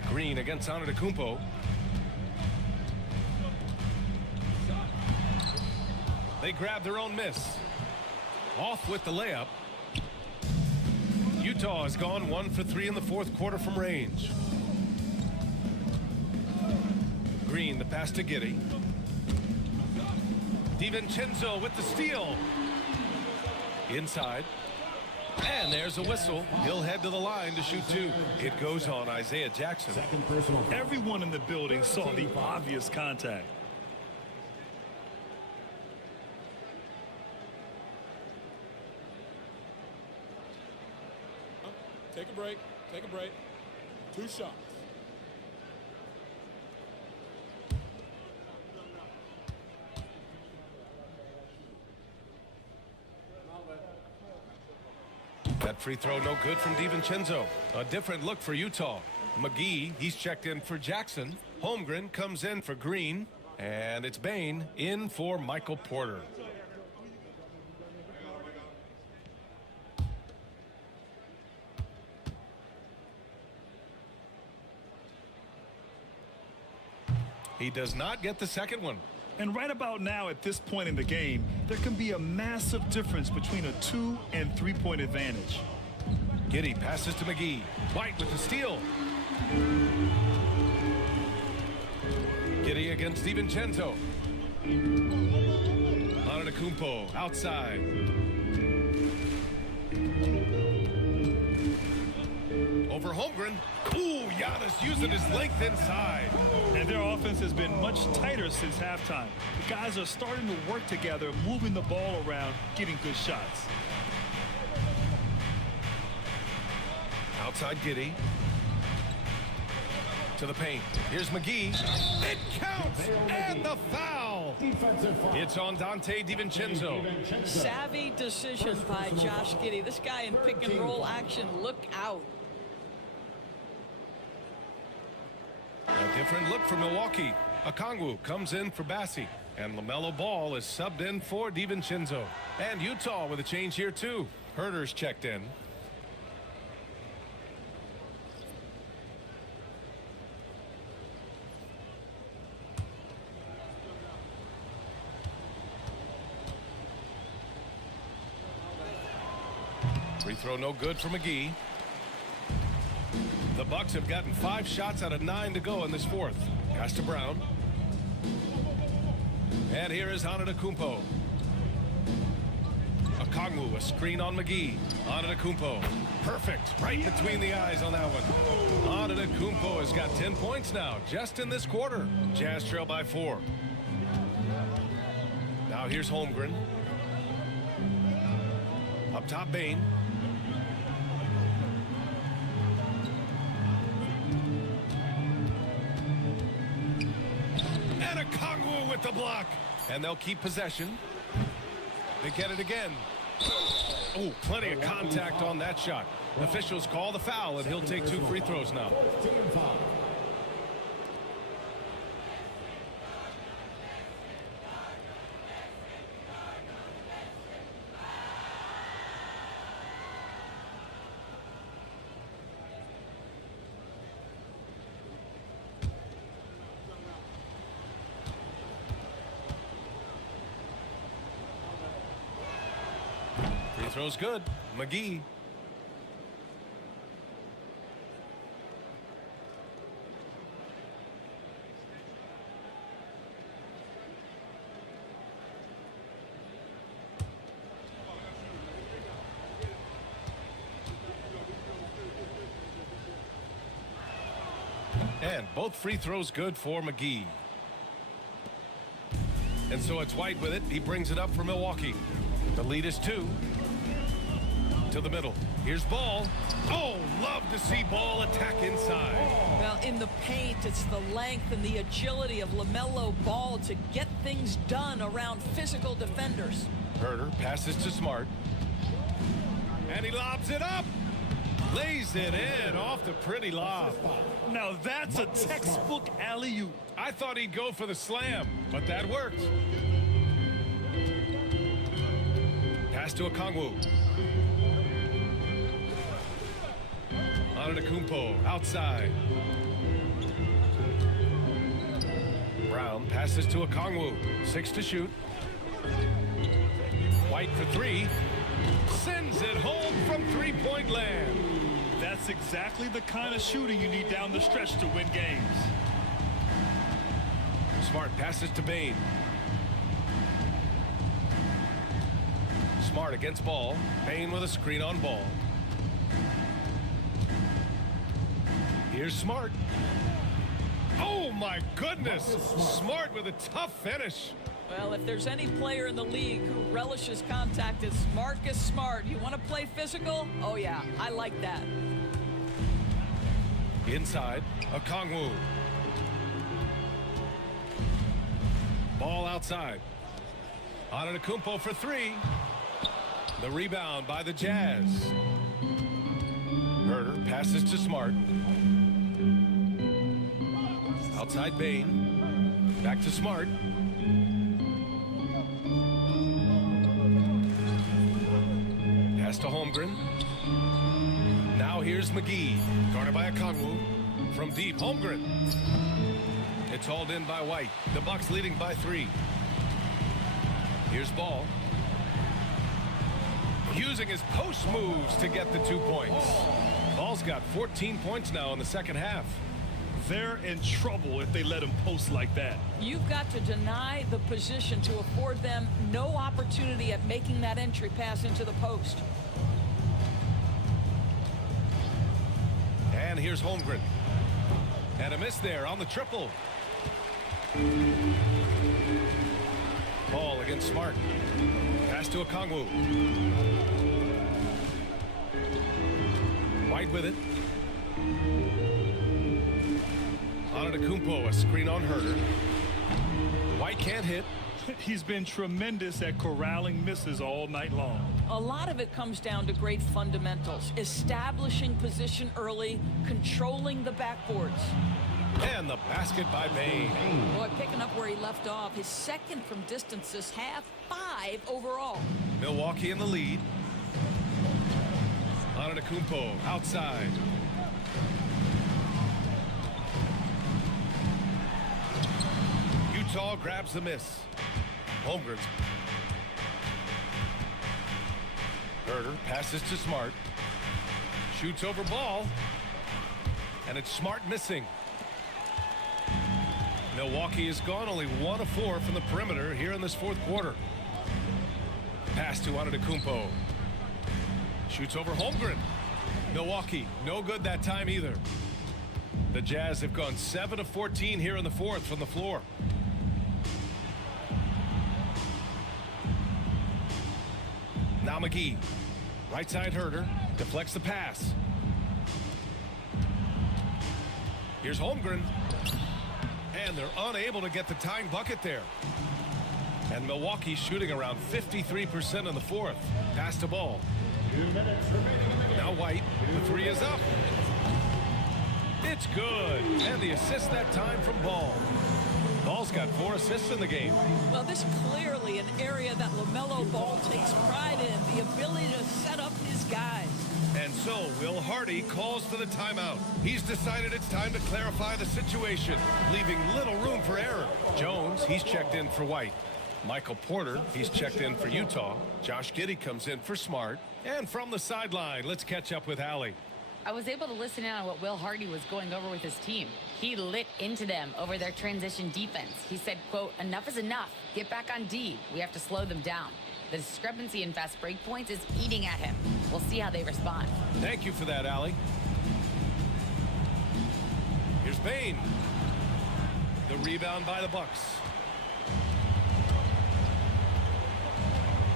Green against Antetokounmpo. They grab their own miss. Off with the layup. Utah has gone 1 for 3 in the fourth quarter from range. Green, the pass to Giddey. DiVincenzo with the steal. Inside. And there's a whistle. He'll head to the line to shoot 2. It goes on Isaiah Jackson. Everyone in the building saw the obvious contact. Take a break. Take a break. 2 shots. That free throw no good from DiVincenzo. A different look for Utah. McGee, he's checked in for Jackson. Holmgren comes in for Green. And it's Bane in for Michael Porter. He does not get the second one. And right about now, at this point in the game, there can be a massive difference between a 2- and 3-point advantage. Giddey passes to McGee. White with the steal. Giddey against DiVincenzo. Antetokounmpo outside. Over Holmgren. Ooh, Giannis using his length inside. And their offense has been much tighter since halftime. The guys are starting to work together, moving the ball around, getting good shots. Outside Giddey. To the paint. Here's McGee. It counts! And the foul! It's on Dante DiVincenzo. Savvy decision by Josh Giddey. This guy in pick and roll action. Look out. A different look for Milwaukee. Okongwu comes in for Bassi. And LaMelo Ball is subbed in for DiVincenzo. And Utah with a change here too. Herter's checked in. Free throw no good for McGee. The Bucks have gotten 5 shots out of 9 to go in this fourth. Pass to Brown. And here is Antetokounmpo. Okongwu, a screen on McGee. Antetokounmpo. Perfect. Right between the eyes on that one. Antetokounmpo has got 10 points now, just in this quarter. Jazz trail by 4. Now here's Holmgren. Up top, Bane. And Okongwu with the block. And they'll keep possession. They get it again. Oh, plenty of contact on that shot. Officials call the foul, and he'll take 2 free throws now. Free throw's good. McGee. And both free throws good for McGee. And so it's White with it. He brings it up for Milwaukee. The lead is 2. To the middle. Here's Ball. Oh, love to see Ball attack inside. Well, in the paint, it's the length and the agility of LaMelo Ball to get things done around physical defenders. Herter passes to Smart. And he lobs it up. Lays it in off the pretty lob. Now that's a textbook alley-oop. I thought he'd go for the slam, but that worked. Pass to Okongwu. Antetokounmpo outside. Brown passes to Okongwu. 6 to shoot. White for 3. Sends it home from three-point land. That's exactly the kind of shooting you need down the stretch to win games. Smart passes to Bane. Smart against Ball. Bane with a screen on Ball. Here's Smart. Oh my goodness. Smart with a tough finish. Well, if there's any player in the league who relishes contact, it's Marcus Smart. You want to play physical? Oh yeah, I like that. Inside, Okongwu. Ball outside. Antetokounmpo for 3. The rebound by the Jazz. Herter passes to Smart. Outside Bane. Back to Smart. Pass to Holmgren. Now here's McGee. Guarded by Okongwu. From deep, Holmgren. It's hauled in by White. The Bucks leading by 3. Here's Ball. Using his post moves to get the 2 points. Ball's got 14 points now in the second half. They're in trouble if they let him post like that. You've got to deny the position to afford them no opportunity at making that entry pass into the post. And here's Holmgren. And a miss there on the triple. Ball against Smart. Pass to Okongwu. White with it. Antetokounmpo, a screen on Herter. White can't hit. He's been tremendous at corralling misses all night long. A lot of it comes down to great fundamentals. Establishing position early, controlling the backboards. And the basket by Bane. Boy, picking up where he left off. His second from distance this half, 5 overall. Milwaukee in the lead. Antetokounmpo outside. Utah grabs the miss. Holmgren. Herter passes to Smart. Shoots over Ball. And it's Smart missing. Milwaukee has gone only 1 of 4 from the perimeter here in this fourth quarter. Pass to Antetokounmpo. Shoots over Holmgren. Milwaukee, no good that time either. The Jazz have gone 7 of 14 here in the fourth from the floor. Now McGee. Right side Herter. Deflects the pass. Here's Holmgren. And they're unable to get the tying bucket there. And Milwaukee shooting around 53% in the fourth. Pass to Ball. Now White. The three is up. It's good. And the assist that time from Ball. Ball's got 4 assists in the game. Well, this clearly an area that LaMelo Ball takes pride in, the ability to set up his guys. And so Will Hardy calls for the timeout. He's decided it's time to clarify the situation, leaving little room for error. Jones, he's checked in for White. Michael Porter, he's checked in for Utah. Josh Giddey comes in for Smart. And from the sideline, let's catch up with Allie. I was able to listen in on what Will Hardy was going over with his team. He lit into them over their transition defense. He said, quote, enough is enough. Get back on D. We have to slow them down. The discrepancy in fast break points is eating at him. We'll see how they respond. Thank you for that, Allie. Here's Bane. The rebound by the Bucks.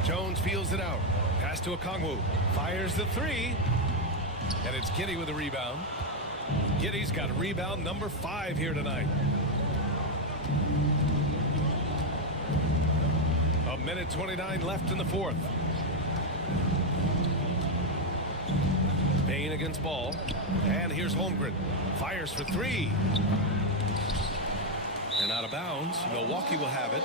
Jones feels it out. Pass to Okongwu. Fires the three. And it's Giddey with a rebound. Giddey's got rebound number 5 here tonight. A minute 29 left in the fourth. Bane against Ball. And here's Holmgren. Fires for 3. And out of bounds. Milwaukee will have it.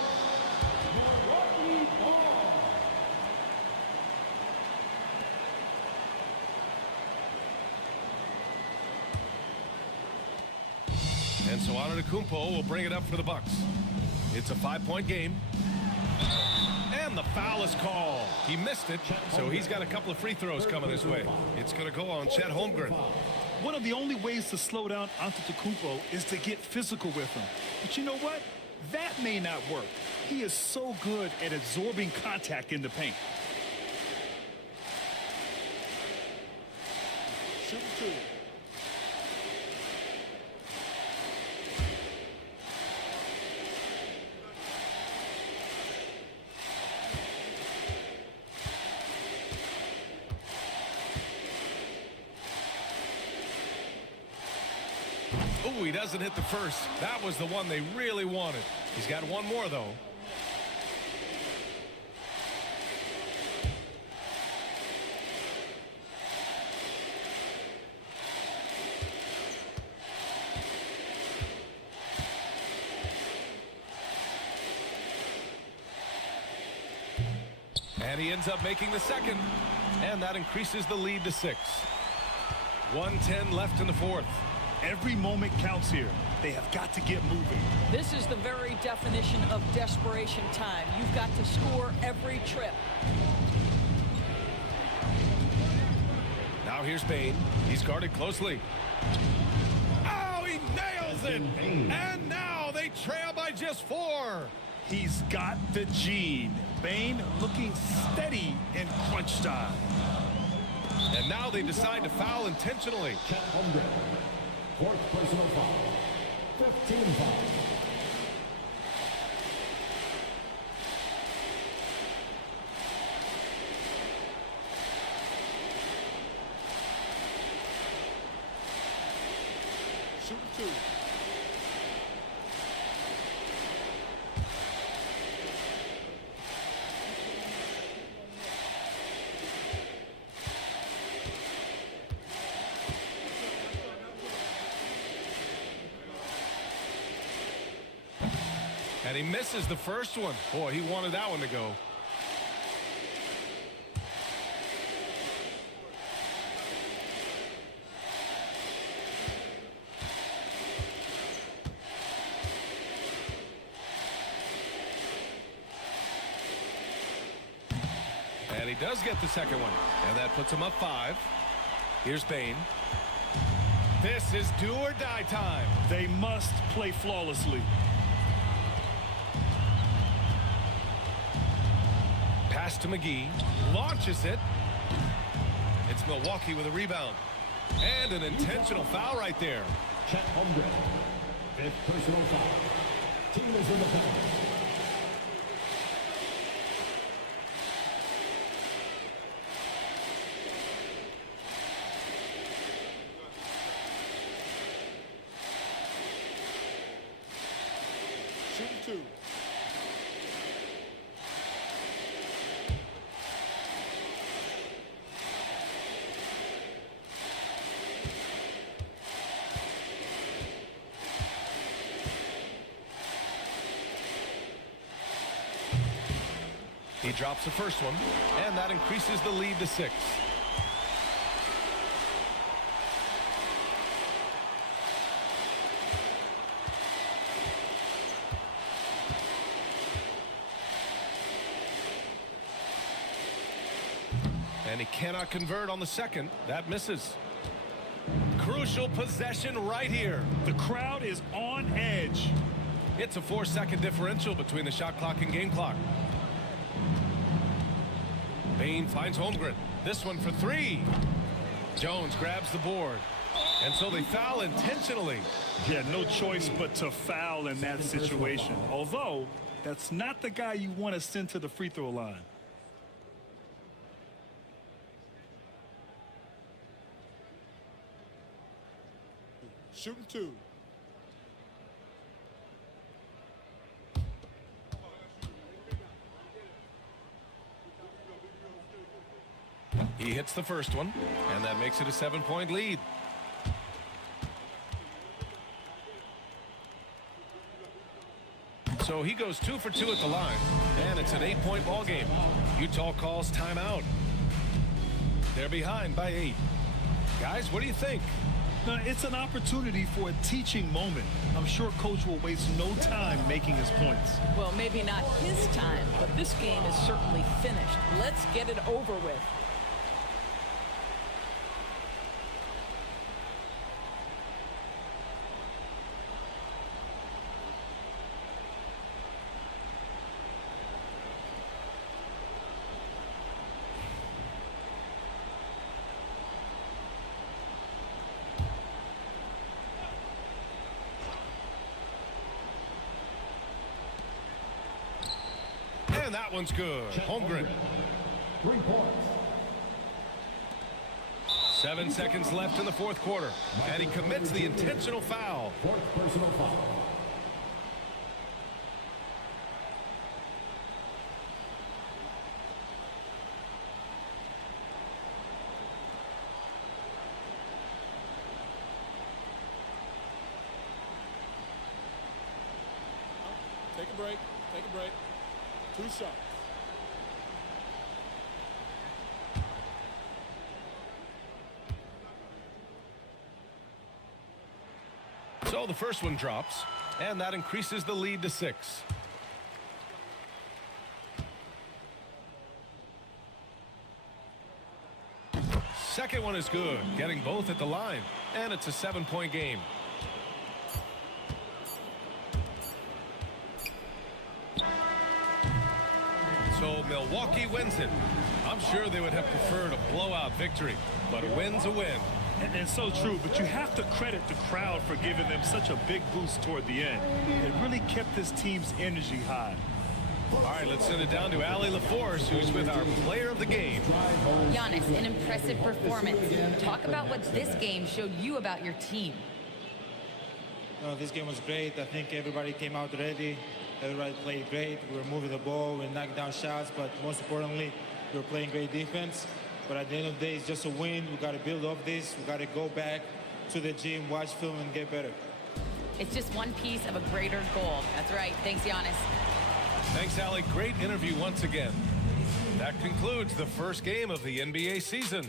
And so Antetokounmpo will bring it up for the Bucks. It's a 5-point game. And the foul is called. He missed it, so he's got a couple of free throws coming his way. It's going to go on Chet Holmgren. One of the only ways to slow down Antetokounmpo is to get physical with him. But you know what? That may not work. He is so good at absorbing contact in the paint. Shoot 2. Oh, he doesn't hit the first. That was the one they really wanted. He's got one more, though. And he ends up making the second. And that increases the lead to 6. 1:10 left in the fourth. Every moment counts here. They have got to get moving. This is the very definition of desperation time. You've got to score every trip. Now here's Bane. He's guarded closely. Oh, he nails it! And now they trail by just 4. He's got the gene. Bane looking steady in crunch time. And now they decide to foul intentionally. Chet Holmgren. 4th personal foul. 15 foul. Shoot 2. And he misses the first one. Boy, he wanted that one to go. And he does get the second one. And that puts him up 5. Here's Bane. This is do or die time. They must play flawlessly. Pass to McGee. Launches it. It's Milwaukee with a rebound. And an intentional foul right there. Chet Holmgren. Fifth personal foul. Team is in the foul. Shooting 2. He drops the first one, and that increases the lead to 6. And he cannot convert on the second. That misses. Crucial possession right here. The crowd is on edge. It's a 4-second differential between the shot clock and game clock. Bane finds Holmgren. This one for 3. Jones grabs the board. And so they foul intentionally. Yeah, no choice but to foul in that situation. Although, that's not the guy you want to send to the free throw line. Shooting 2. He hits the first one, and that makes it a 7-point lead. So he goes 2 for 2 at the line, and it's an 8-point ball game. Utah calls timeout. They're behind by 8. Guys, what do you think? It's an opportunity for a teaching moment. I'm sure Coach will waste no time making his points. Well, maybe not his time, but this game is certainly finished. Let's get it over with. And that one's good. Holmgren. 3 points. 7 seconds left in the fourth quarter. And he commits the intentional foul. 4th personal foul. Take a break. Take a break. 2 shots. So the first one drops, and that increases the lead to 6. Second one is good, getting both at the line, and it's a 7-point game. So Milwaukee wins it. I'm sure they would have preferred a blowout victory, but a win's a win. And so true, but you have to credit the crowd for giving them such a big boost toward the end. It really kept this team's energy high. All right, let's send it down to Allie LaForce, who's with our player of the game. Giannis, an impressive performance. Talk about what this game showed you about your team. This game was great. I think everybody came out ready. Everybody played great. We were moving the ball. We were knocking down shots. But most importantly, we were playing great defense. But at the end of the day, it's just a win. We got to build off this. We got to go back to the gym, watch film, and get better. It's just one piece of a greater goal. That's right. Thanks, Giannis. Thanks, Allie. Great interview once again. That concludes the first game of the NBA season.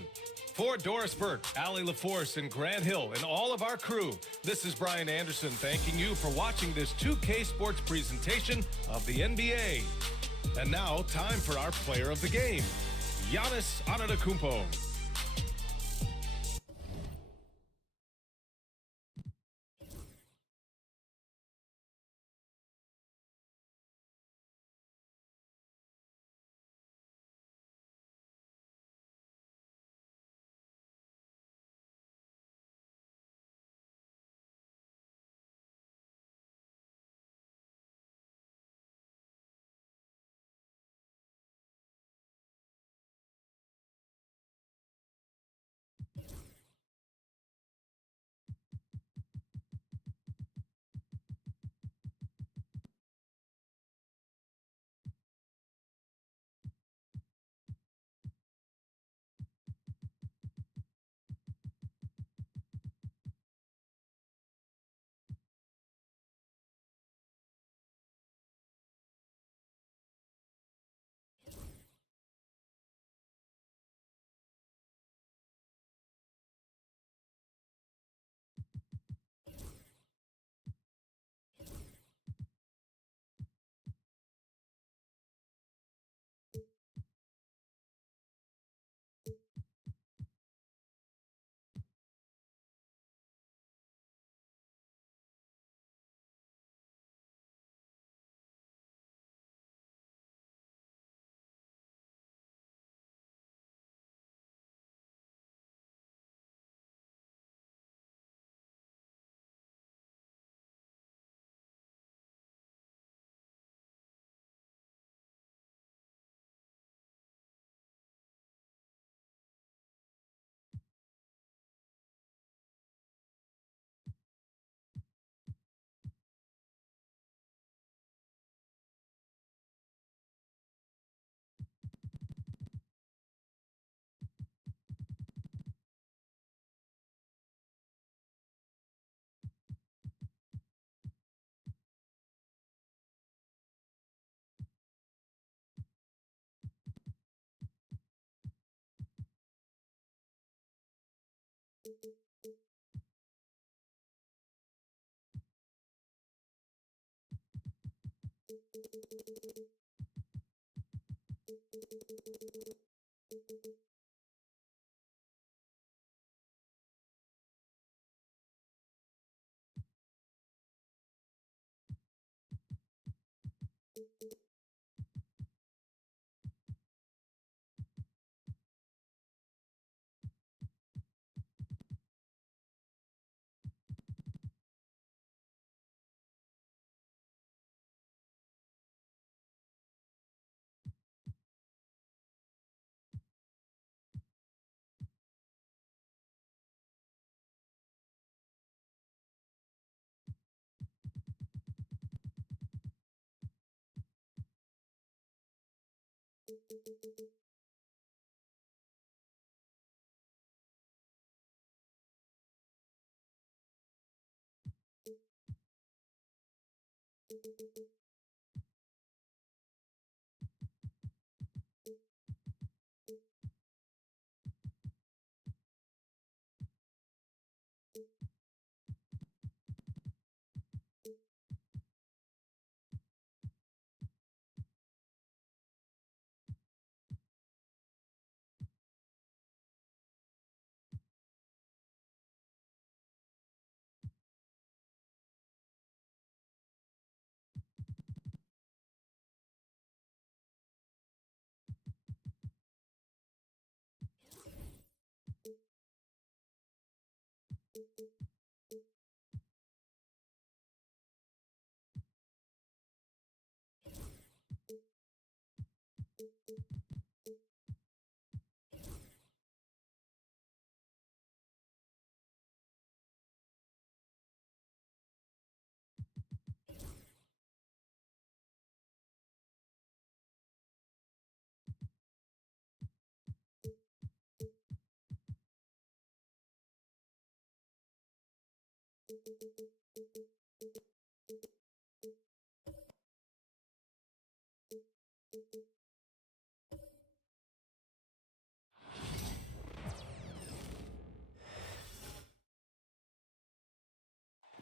For Doris Burke, Allie LaForce, and Grant Hill, and all of our crew, this is Brian Anderson thanking you for watching this 2K Sports presentation of the NBA. And now, time for our player of the game, Giannis Antetokounmpo.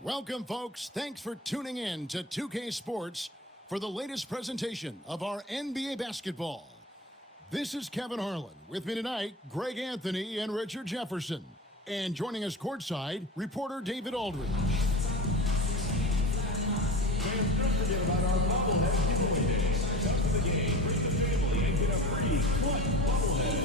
Welcome, folks. Thanks for tuning in to 2K Sports for the latest presentation of our NBA basketball. This is Kevin Harlan. With me tonight, Greg Anthony and Richard Jefferson. And joining us courtside, reporter David Aldridge. Fans, don't forget about our bobblehead giveaway day. Come to the game, bring the family, and get a free Clutch bobblehead.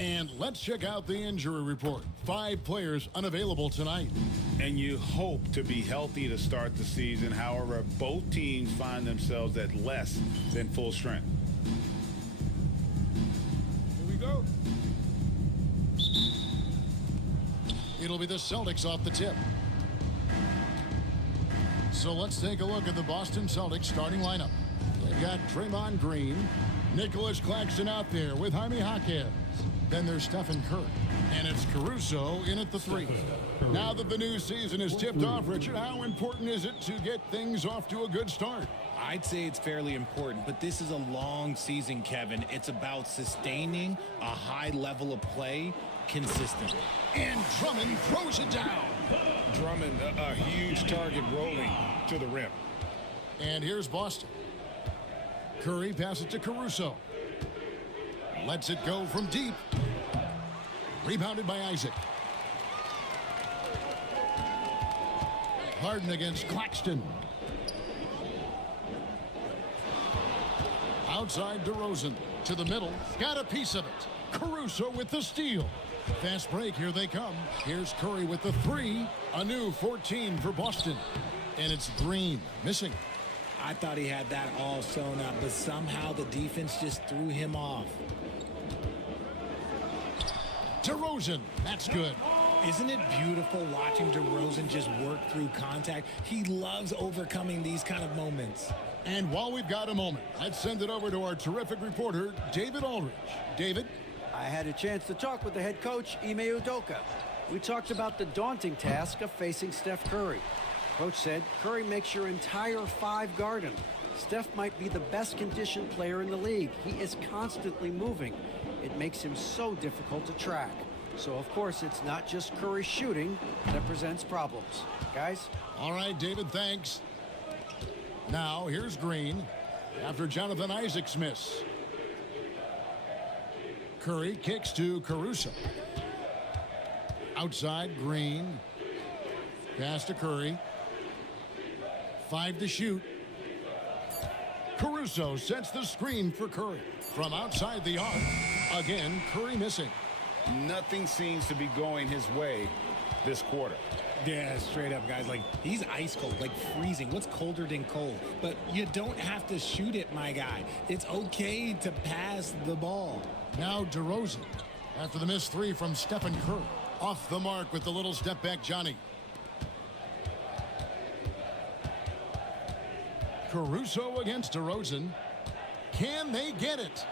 And let's check out the injury report. 5 players unavailable tonight. And you hope to be healthy to start the season. However, both teams find themselves at less than full strength. Here we go. It'll be the Celtics off the tip. So let's take a look at the Boston Celtics starting lineup. They've got Draymond Green, Nicholas Claxton out there with Jaime Jaquez. Then there's Stephen Curry, and it's Caruso in at the 3. Now that the new season is tipped off, Richard, how important is it to get things off to a good start? I'd say it's fairly important, but this is a long season, Kevin. It's about sustaining a high level of play consistently. And Drummond throws it down. Drummond, a huge target rolling to the rim. And here's Boston. Curry passes to Caruso. Lets it go from deep. Rebounded by Isaac. Harden against Claxton. Outside DeRozan to the middle. Got a piece of it. Caruso with the steal. Fast break. Here they come. Here's Curry with the three. A new 14 for Boston. And it's Green missing. I thought he had that all sewn up, but somehow the defense just threw him off. DeRozan. That's good. Isn't it beautiful watching DeRozan just work through contact? He loves overcoming these kind of moments. And while we've got a moment, let's send it over to our terrific reporter, David Aldridge. David? I had a chance to talk with the head coach, Ime Udoka. We talked about the daunting task of facing Steph Curry. Coach said Curry makes your entire five guard him. Steph might be the best conditioned player in the league. He is constantly moving. It makes him so difficult to track. So, of course, it's not just Curry shooting that presents problems. Guys? All right, David, thanks. Now, here's Green after Jonathan Isaac's miss. Curry kicks to Caruso. Outside, Green. Pass to Curry. 5 to shoot. Caruso sets the screen for Curry. From outside the arc, again, Curry missing. Nothing seems to be going his way this quarter. Yeah, straight up, guys. Like, he's ice cold, like freezing. What's colder than cold? But you don't have to shoot it, my guy. It's okay to pass the ball. Now DeRozan after the missed three from Stephen Curry. Off the mark with the little step back, Johnny. Caruso against DeRozan. Can they get it?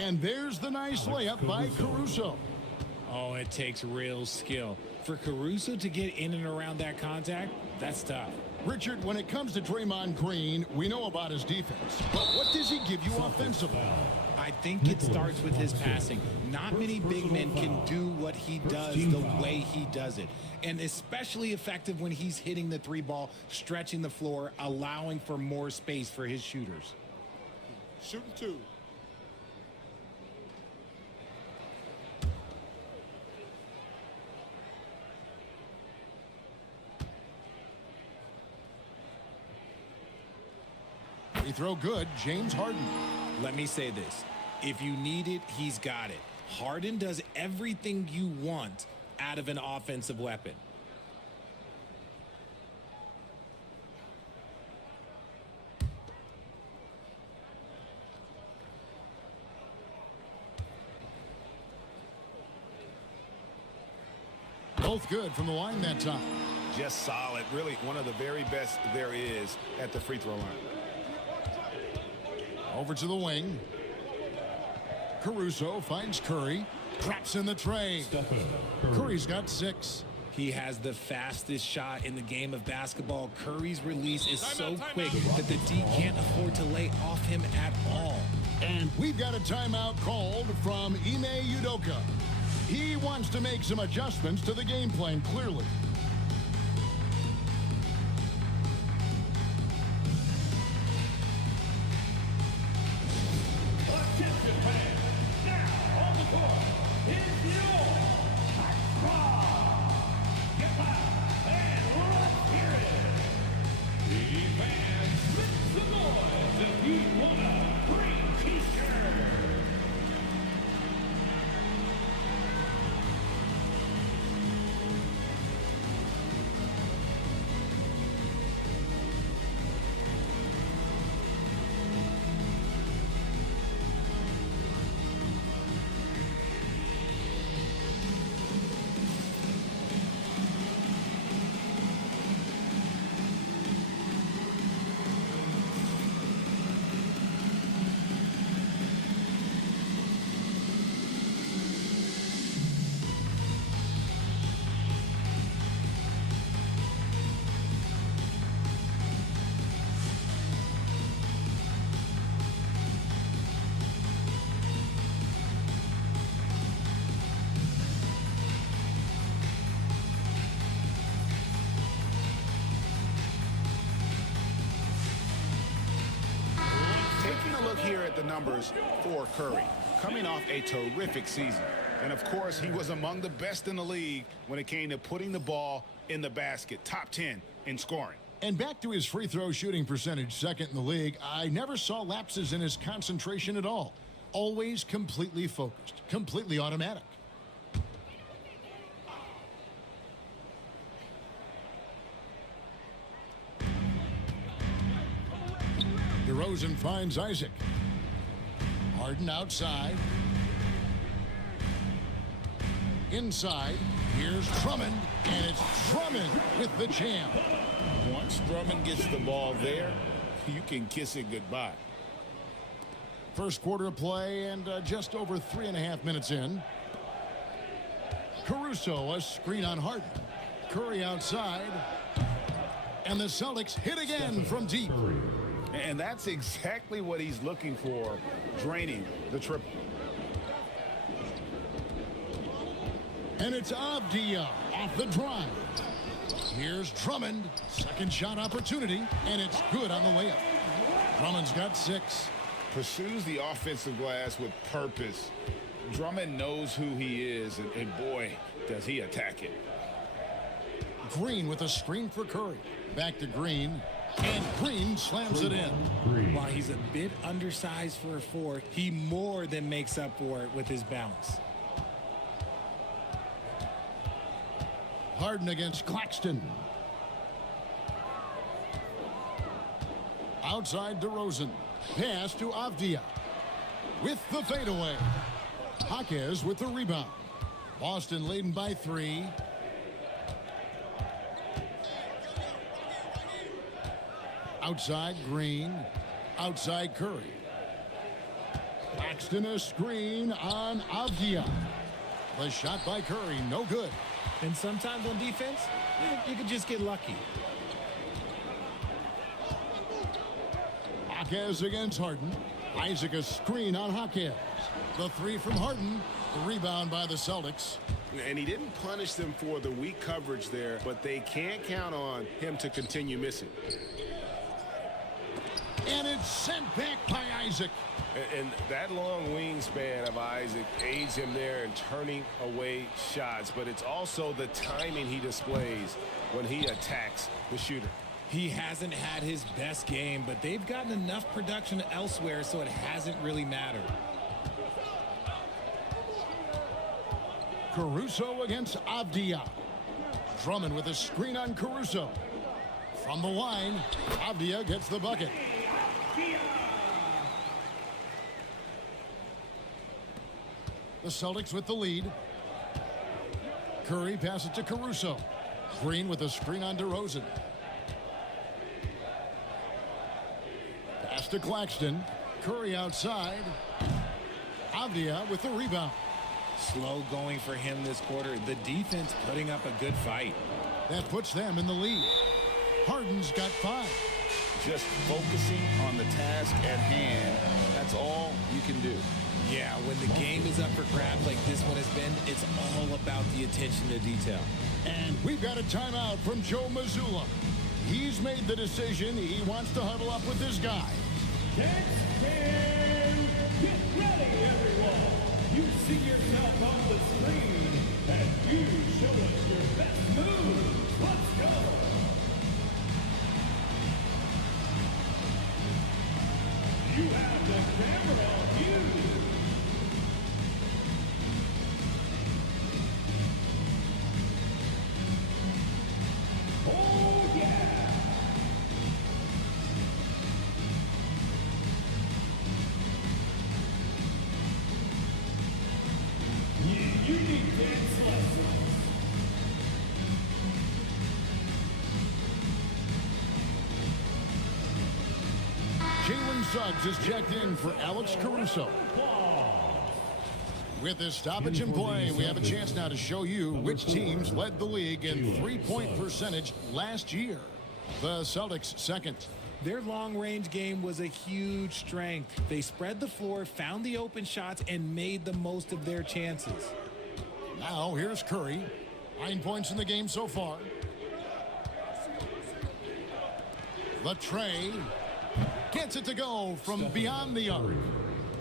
And there's the nice layup by Caruso. Oh, it takes real skill. For Caruso to get in and around that contact, that's tough. Richard, when it comes to Draymond Green, we know about his defense. But what does he give you offensively? I think it starts with his passing. Not many big men can do what he does the way he does it. And especially effective when he's hitting the three ball, stretching the floor, allowing for more space for his shooters. Shooting two. Free throw good, James Harden. Let me say this. If you need it, he's got it. Harden does everything you want out of an offensive weapon. Both good from the line that time. Just solid. Really one of the very best there is at the free throw line. Over to the wing. Caruso finds Curry. Traps in the tray. Curry's got 6. He has the fastest shot in the game of basketball. Curry's release is so quick that the D can't afford to lay off him at all. And we've got a timeout called from Ime Udoka. He wants to make some adjustments to the game plan, clearly. Attention fans, now on the court is your Rob. Get loud and let's hear it. The fans, make some noise if you want a free t-shirt. Taking a look here at the numbers for Curry, coming off a terrific season. And, of course, he was among the best in the league when it came to putting the ball in the basket, top 10 in scoring. And back to his free throw shooting percentage, second in the league, I never saw lapses in his concentration at all. Always completely focused, completely automatic. DeRozan finds Isaac. Harden outside. Inside, here's Drummond, and it's Drummond with the jam. Once Drummond gets the ball there, you can kiss it goodbye. First quarter of play and just over 3.5 minutes in. Caruso, a screen on Harden. Curry outside. And the Celtics hit again from deep. And that's exactly what he's looking for, draining the triple. And it's Avdia off the drive. Here's Drummond. Second shot opportunity, and it's good on the layup. Drummond's got 6. Pursues the offensive glass with purpose. Drummond knows who he is, and boy, does he attack it. Green with a screen for Curry. Back to Green, and Green slams it in. While he's a bit undersized for a 4, he more than makes up for it with his bounce. Harden against Claxton. Outside DeRozan. Pass to Avdia. With the fadeaway. Jaquez with the rebound. Boston leading by 3. Outside Green. Outside Curry. Claxton a screen on Avdia. The shot by Curry, no good. And sometimes on defense, you could just get lucky. Jaquez against Harden. Isaac a screen on Jaquez. The 3 from Harden. The rebound by the Celtics. And he didn't punish them for the weak coverage there, but they can't count on him to continue missing. And it's sent back by Isaac. And that long wingspan of Isaac aids him there in turning away shots, but it's also the timing he displays when he attacks the shooter. He hasn't had his best game, but they've gotten enough production elsewhere, so it hasn't really mattered. Caruso against Avdia. Drummond with a screen on Caruso. From the line, Avdia gets the bucket. The Celtics with the lead. Curry passes to Caruso. Green with a screen on DeRozan. Pass to Claxton. Curry outside. Avdia with the rebound. Slow going for him this quarter. The defense putting up a good fight. That puts them in the lead. Harden's got 5. Just focusing on the task at hand. That's all you can do. Yeah, when the game is up for grabs like this one has been, it's all about the attention to detail. And we've got a timeout from Joe Mazzulla. He's made the decision. He wants to huddle up with his guy. Next game, get ready, everyone. You see yourself on the screen, and you show us your best move. Let's go. You have the camera on you. Oh, yeah. You need dance lessons. Jalen Suggs is checked in for Alex Caruso. With this stoppage in play, we have a chance now to show you which teams led the league in three-point percentage last year. The Celtics second. Their long-range game was a huge strength. They spread the floor, found the open shots, and made the most of their chances. Now here's Curry. 9 points in the game so far. Latrey. Gets it to go from beyond the arc.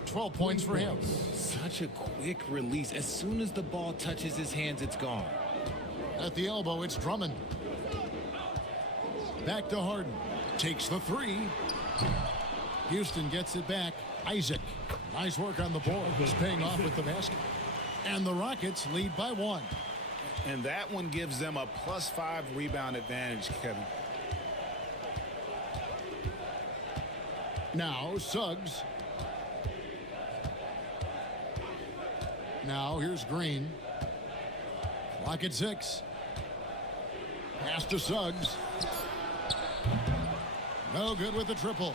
12 points for him. Such a quick release. As soon as the ball touches his hands, it's gone. At the elbow, it's Drummond. Back to Harden. Takes the three. Houston gets it back. Isaac. Nice work on the board. He's paying off with the basket. And the Rockets lead by 1. And that one gives them a +5 rebound advantage, Kevin. Now Suggs. Now here's Green. Clock at 6. Pass to Suggs. No good with the triple.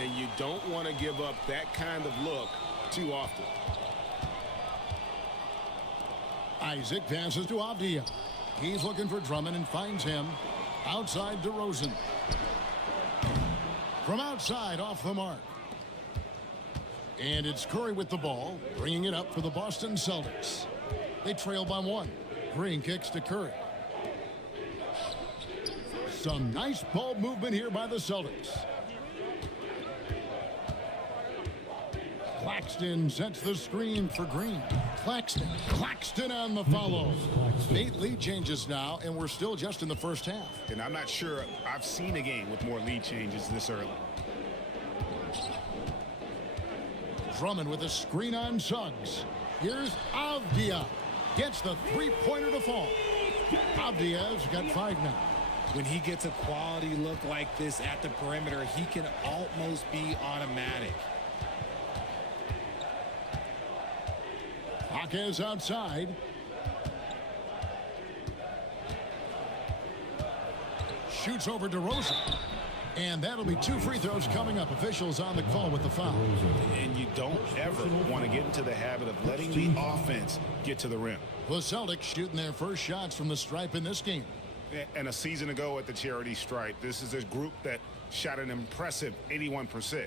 And you don't want to give up that kind of look too often. Isaac passes to Avdia. He's looking for Drummond and finds him outside DeRozan. From outside, off the mark. And it's Curry with the ball, bringing it up for the Boston Celtics. They trail by 1. Green kicks to Curry. Some nice ball movement here by the Celtics. Claxton sets the screen for Green. Claxton on the follow. 8 lead changes now, and we're still just in the first half. And I'm not sure I've seen a game with more lead changes this early. Drummond with a screen on Suggs. Here's Avdia. Gets the three-pointer to fall. Avdia's got 5 now. When he gets a quality look like this at the perimeter, he can almost be automatic. Hawkins outside. Shoots over DeRozan. And that'll be 2 free throws coming up. Officials on the call with the foul. And you don't ever want to get into the habit of letting the offense get to the rim. The Celtics shooting their first shots from the stripe in this game. And a season ago at the charity stripe, this is a group that shot an impressive 81%.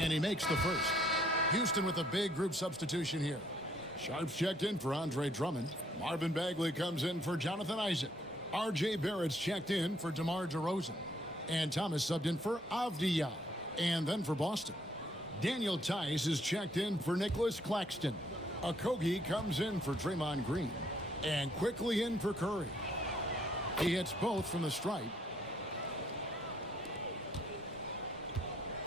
And he makes the first. Houston with a big group substitution here. Sharps checked in for Andre Drummond. Marvin Bagley comes in for Jonathan Isaac. R.J. Barrett's checked in for DeMar DeRozan. And Thomas subbed in for Avdia. And then for Boston, Daniel Tice is checked in for Nicholas Claxton. Okogie comes in for Draymond Green. And quickly in for Curry. He hits both from the stripe.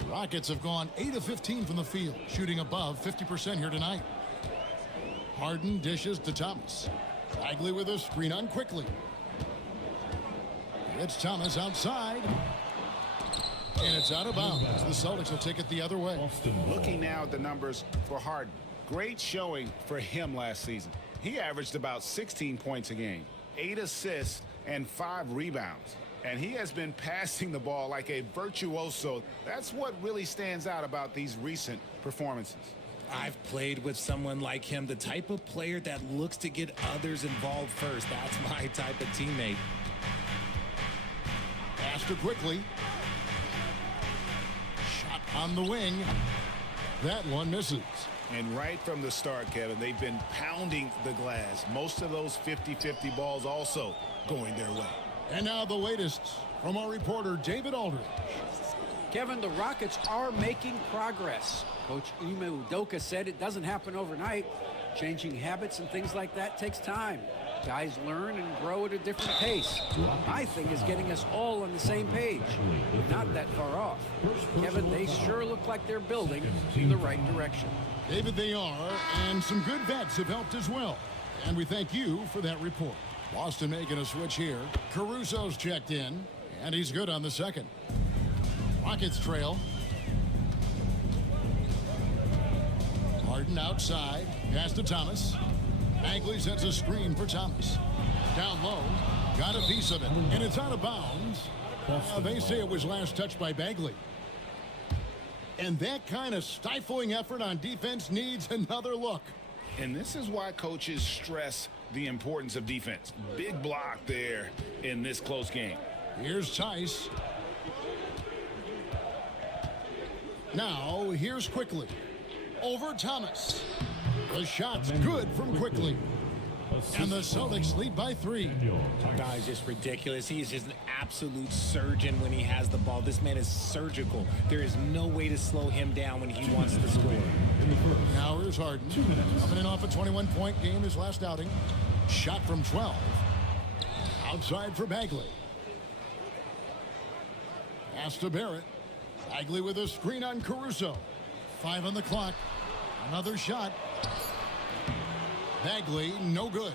Rockets have gone 8 of 15 from the field, shooting above 50% here tonight. Harden dishes to Thomas. Bagley with a screen on quickly. It's Thomas outside. And it's out of bounds. The Celtics will take it the other way. Looking now at the numbers for Harden. Great showing for him last season. He averaged about 16 points a game, 8 assists, and 5 rebounds. And he has been passing the ball like a virtuoso. That's what really stands out about these recent performances. I've played with someone like him, the type of player that looks to get others involved first. That's my type of teammate. Faster quickly. Shot on the wing. That one misses. And right from the start, Kevin, they've been pounding the glass. Most of those 50-50 balls also going their way. And now the latest from our reporter, David Aldridge. Kevin, the Rockets are making progress. Coach Ime Udoka said it doesn't happen overnight. Changing habits and things like that takes time. Guys learn and grow at a different pace. My thing is getting us all on the same page. Not that far off. Kevin, they sure look like they're building in the right direction. David, they are, and some good vets have helped as well. And we thank you for that report. Boston making a switch here. Caruso's checked in, and he's good on the second. Rockets trail. Harden outside. Pass to Thomas. Bagley sets a screen for Thomas. Down low. Got a piece of it, and it's out of bounds. They say it was last touched by Bagley. And that kind of stifling effort on defense needs another look. And this is why coaches stress the importance of defense. Big block there in this close game. Here's Tice. Now, here's quickly. over Thomas. The shot's good from Quickly. And the Celtics lead by 3. It's just ridiculous. He is just an absolute surgeon when he has the ball. This man is surgical. There is no way to slow him down when he wants to score. Now here's Harden. Coming in off a 21-point game his last outing. Shot from 12. Outside for Bagley. Pass to Barrett. Bagley with a screen on Caruso. 5 on the clock. Another shot. Bagley, no good.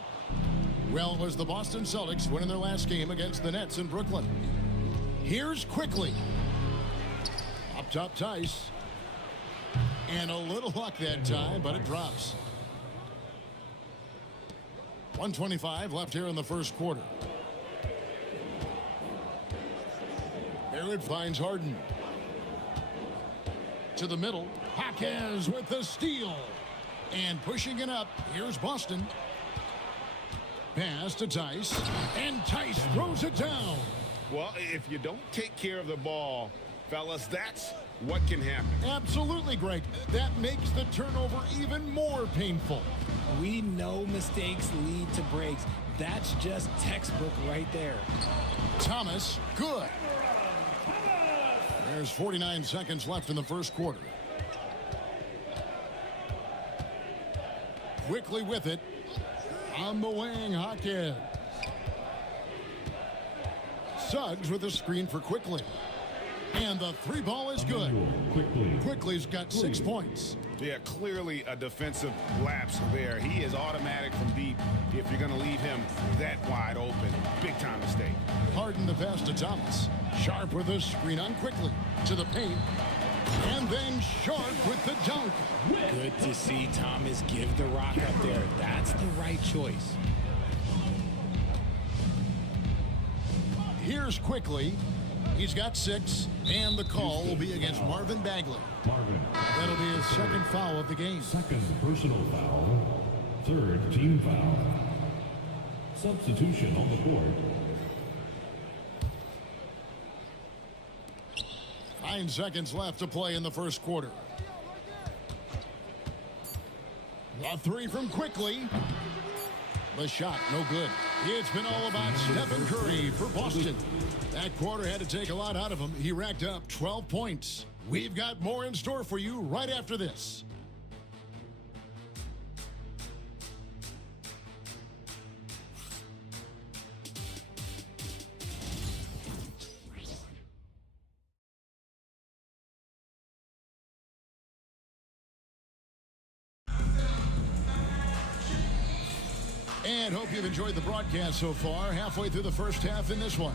Well, it was the Boston Celtics winning their last game against the Nets in Brooklyn. Here's Quickly. Up top, Tice. And a little luck that time, but it drops. 1:25 left here in the first quarter. Barrett finds Harden. To the middle. Jaquez with the steal. And pushing it up, here's Boston. Pass to Tice. And Tice throws it down. Well, if you don't take care of the ball, fellas, that's what can happen. Absolutely, Greg. That makes the turnover even more painful. We know mistakes lead to breaks. That's just textbook right there. Thomas, good. There's 49 seconds left in the first quarter. Quickly with it. On the wing, Jaquez. Suggs with a screen for Quickly. And the 3 ball is good. Quickly's got 6 points. Yeah, clearly a defensive lapse there. He is automatic from deep if you're going to leave him that wide open. Big time mistake. Harden the pass to Thomas. Sharp with a screen on Quickly. To the paint. And then Sharp with the dunk. Good to see Thomas give the rock up there. That's the right choice. Here's Quickly. He's got 6, and the call will be against Marvin Bagley. That'll be his second foul of the game. Second personal foul. Third team foul. Substitution on the court. 9 seconds left to play in the first quarter. A 3 from Quickly. The shot, no good. It's been all about Stephen Curry for Boston. That quarter had to take a lot out of him. He racked up 12 points. We've got more in store for you right after this. And hope you've enjoyed the broadcast so far. Halfway through the first half in this one.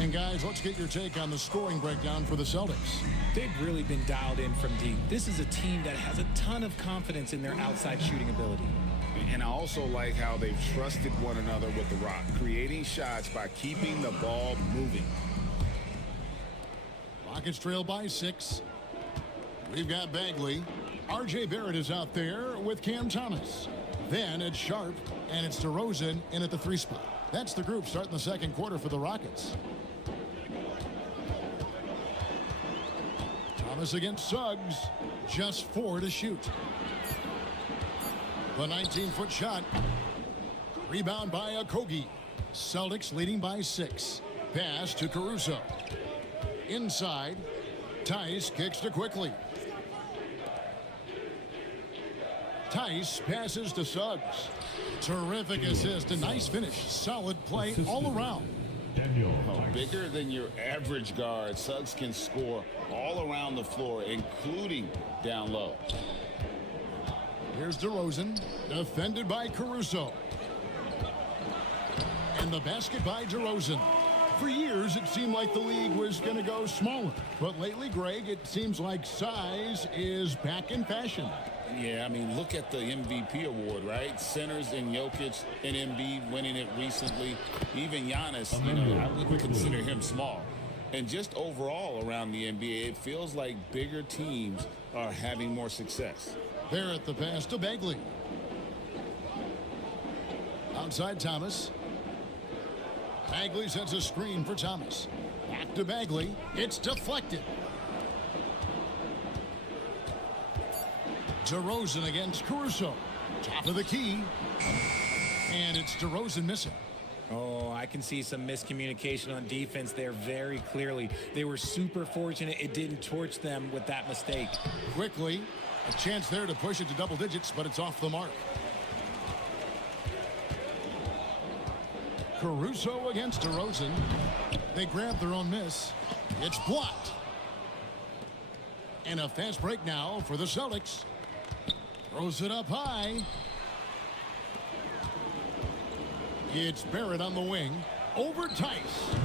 And guys, let's get your take on the scoring breakdown for the Celtics. They've really been dialed in from deep. This is a team that has a ton of confidence in their outside shooting ability. And I also like how they've trusted one another with the rock, creating shots by keeping the ball moving. Rockets trail by 6. We've got Bagley. R.J. Barrett is out there with Cam Thomas. Then it's Sharp, and it's DeRozan in at the 3 spot. That's the group starting the second quarter for the Rockets. Thomas against Suggs. Just 4 to shoot. The 19-foot shot. Rebound by Okogie. Celtics leading by 6. Pass to Caruso. Inside. Tice kicks to Quickly. Tice passes to Suggs. Terrific assist. A nice finish. Solid play all around. Bigger than your average guard, Suggs can score all around the floor, including down low. Here's DeRozan, defended by Caruso. And the basket by DeRozan. For years, it seemed like the league was going to go smaller. But lately, Greg, it seems like size is back in fashion. Yeah, I mean, look at the MVP award, right? Centers and Jokic and Embiid winning it recently. Even Giannis, I wouldn't consider him small. And just overall around the NBA, it feels like bigger teams are having more success. Barrett the pass to Bagley. Outside Thomas. Bagley sets a screen for Thomas. Back to Bagley. It's deflected. DeRozan against Caruso. Top of the key. And it's DeRozan missing. Oh, I can see some miscommunication on defense there very clearly. They were super fortunate it didn't torch them with that mistake. Quickly, a chance there to push it to double digits, but it's off the mark. Caruso against DeRozan. They grab their own miss. It's blocked. And a fast break now for the Celtics. Throws it up high. It's Barrett on the wing. Over Tice.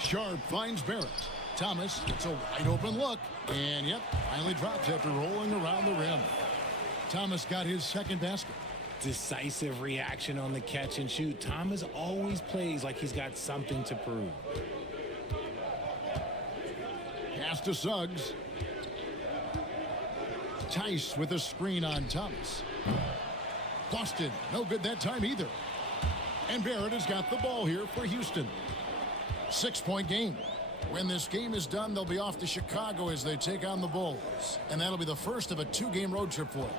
Sharp finds Barrett. Thomas gets a wide open look. And yep, finally drops after rolling around the rim. Thomas got his second basket. Decisive reaction on the catch and shoot. Thomas always plays like he's got something to prove. Pass to Suggs. Tice with a screen on Thomas. Boston, no good that time either. And Barrett has got the ball here for Houston. 6-point game. When this game is done, they'll be off to Chicago as they take on the Bulls. And that'll be the first of a 2-game road trip for them.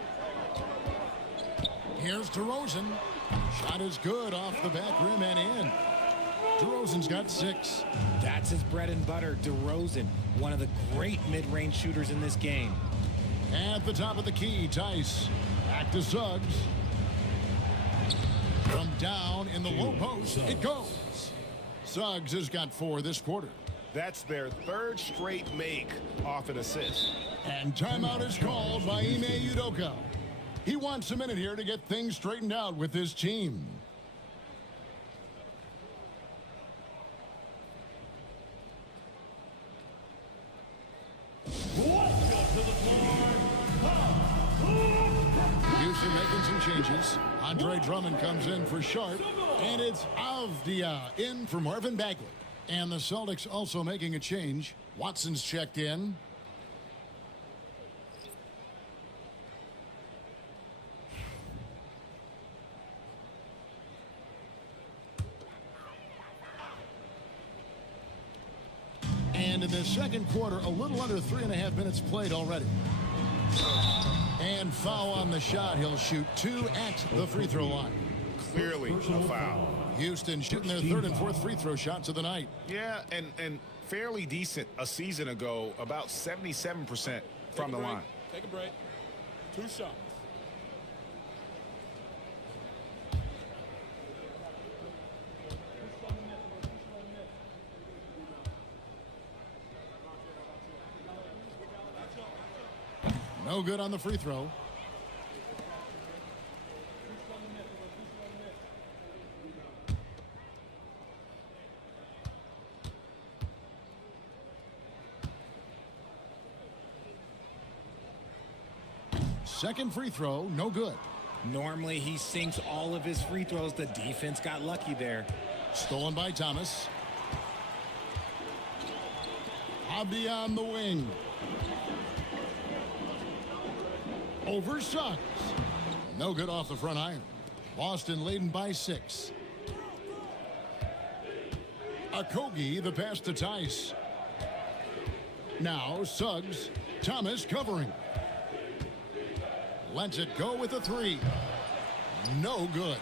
Here's DeRozan. Shot is good off the back rim and in. DeRozan's got 6. That's his bread and butter. DeRozan, one of the great mid-range shooters in this game. At the top of the key, Tice. Back to Suggs. From down in the low post, it goes. Suggs has got 4 this quarter. That's their 3rd straight make off an assist. And timeout is called by Ime Udoka. He wants a minute here to get things straightened out with his team. Houston making some changes. Andre Drummond comes in for Sharp. And it's Avdia in for Marvin Bagley. And the Celtics also making a change. Watson's checked in. And in the second quarter, a little under 3.5 minutes played already. And foul on the shot. He'll shoot 2 at the free throw line. Clearly a foul. Houston shooting their 3rd and 4th free throw shots of the night. Yeah, and fairly decent a season ago, about 77% from the line. Take a break. 2 shots. No good on the free throw. Second free throw, no good. Normally he sinks all of his free throws. The defense got lucky there. Stolen by Thomas. Avdia on the wing. Over Suggs. No good off the front iron. Boston leading by 6. Okogie, the pass to Tice. Now Suggs. Thomas covering. Lets it go with a 3. No good.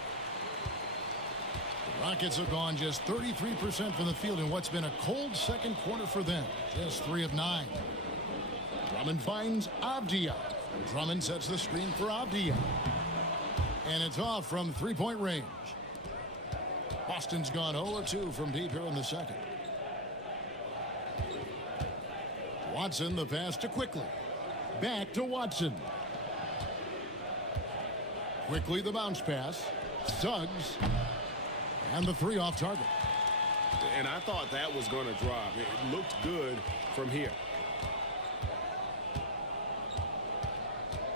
The Rockets have gone just 33% from the field in what's been a cold second quarter for them. Just 3 of 9. Drummond finds Avdia. Drummond sets the screen for Avdia. And it's off from 3-point range. Boston's gone 0-2 from deep here in the second. Watson, the pass to Quickly. Back to Watson. Quickly the bounce pass. Suggs. And the 3 off target. And I thought that was going to drop. It looked good from here.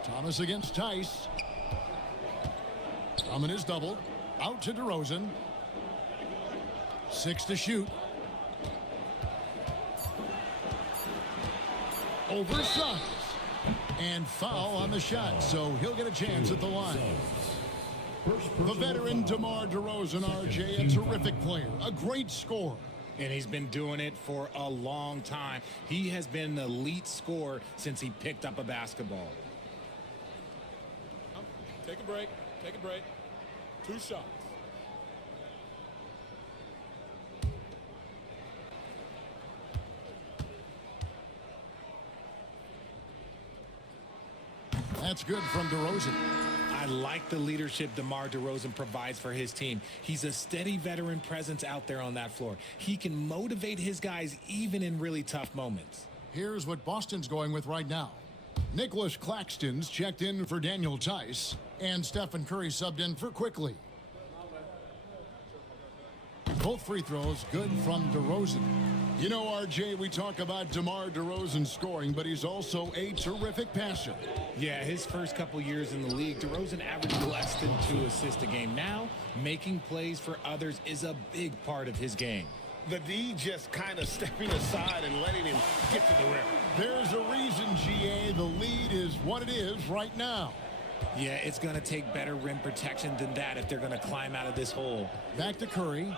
Thomas against Tice. Drummond is doubled. Out to DeRozan. 6 to shoot. Over Suggs. And foul on the shot, so he'll get a chance at the line. The veteran DeMar DeRozan, RJ, a terrific player, a great scorer. And he's been doing it for a long time. He has been an elite scorer since he picked up a basketball. a break. Take a break. 2 shots. That's good from DeRozan. I like the leadership DeMar DeRozan provides for his team. He's a steady veteran presence out there on that floor. He can motivate his guys even in really tough moments. Here's what Boston's going with right now. Nicholas Claxton's checked in for Daniel Tice, and Stephen Curry subbed in for Quickly. Both free throws good from DeRozan. You know, RJ, we talk about DeMar DeRozan scoring, but he's also a terrific passer. Yeah, his first couple years in the league, DeRozan averaged less than 2 assists a game. Now, making plays for others is a big part of his game. The D just kind of stepping aside and letting him get to the rim. There's a reason, GA, the lead is what it is right now. Yeah, it's going to take better rim protection than that if they're going to climb out of this hole. Back to Curry.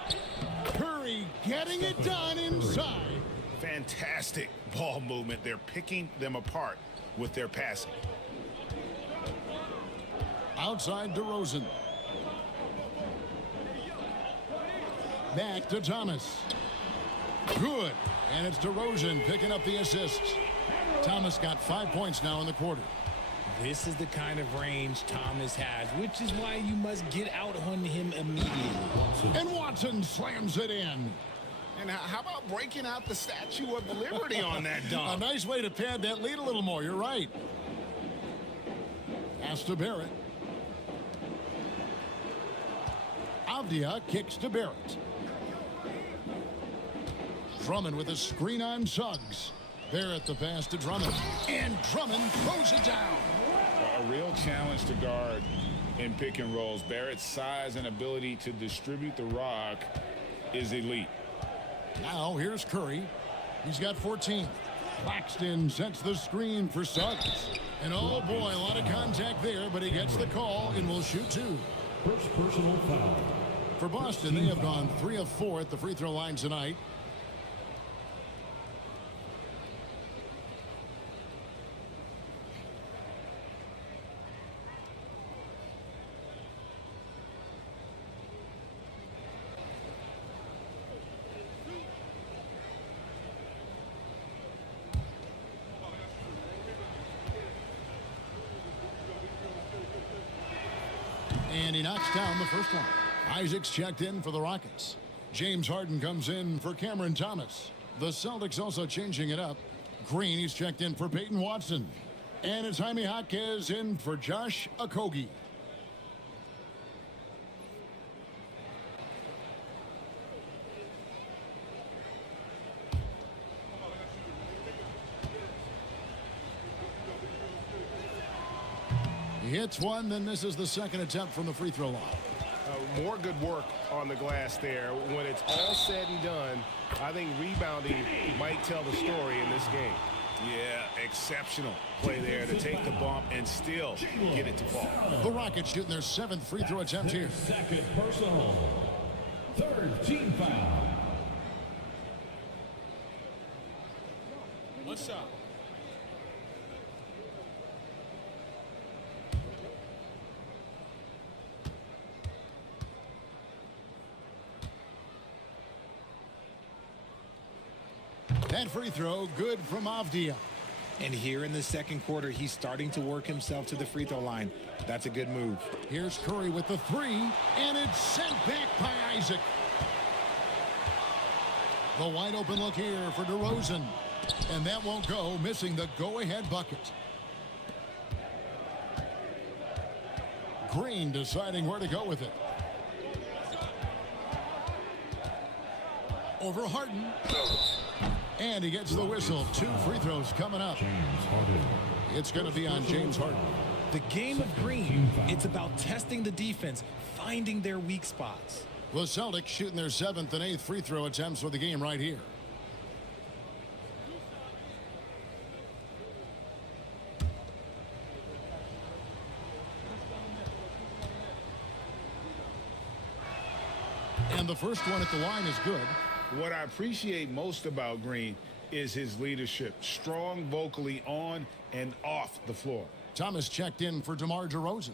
Curry getting it done inside. Fantastic ball movement. They're picking them apart with their passing. Outside DeRozan. Back to Thomas. Good. And it's DeRozan picking up the assists. Thomas got 5 points now in the quarter. This is the kind of range Thomas has, which is why you must get out on him immediately. And Watson slams it in. And how about breaking out the Statue of Liberty on that dunk? A nice way to pad that lead a little more. You're right. Pass to Barrett. Avdia kicks to Barrett. Drummond with a screen on Suggs. Barrett the pass to Drummond. And Drummond throws it down. A real challenge to guard in pick and rolls. Barrett's size and ability to distribute the rock is elite. Now here's Curry. He's got 14. Claxton sets the screen for Suggs. And oh boy, a lot of contact there, but he gets the call and will shoot 2. First personal foul. For Boston, they have gone 3 of 4 at the free throw line tonight. And he knocks down the first one. Isaac's checked in for the Rockets. James Harden comes in for Cameron Thomas. The Celtics also changing it up. Green, he's checked in for Peyton Watson. And it's Jaime Jaquez in for Josh Okogie. He hits one, then misses the second attempt from the free throw line. More good work on the glass there. When it's all said and done, I think rebounding might tell the story in this game. Yeah, exceptional play there to take the bump and still get it to fall. The Rockets shooting their 7th free throw attempt here. Second personal. Third team foul. 1 shot. That free throw good from Avdia. And here in the second quarter, he's starting to work himself to the free throw line. That's a good move. Here's Curry with the 3, and it's sent back by Isaac. The wide open look here for DeRozan. And that won't go, missing the go-ahead bucket. Green deciding where to go with it. Over Harden. And he gets the whistle. 2 free throws coming up. It's going to be on James Harden. The game of Green, it's about testing the defense, finding their weak spots. The Celtics shooting their 7th and 8th free throw attempts for the game right here. And the first one at the line is good. What I appreciate most about Green is his leadership. Strong vocally on and off the floor. Thomas checked in for DeMar DeRozan.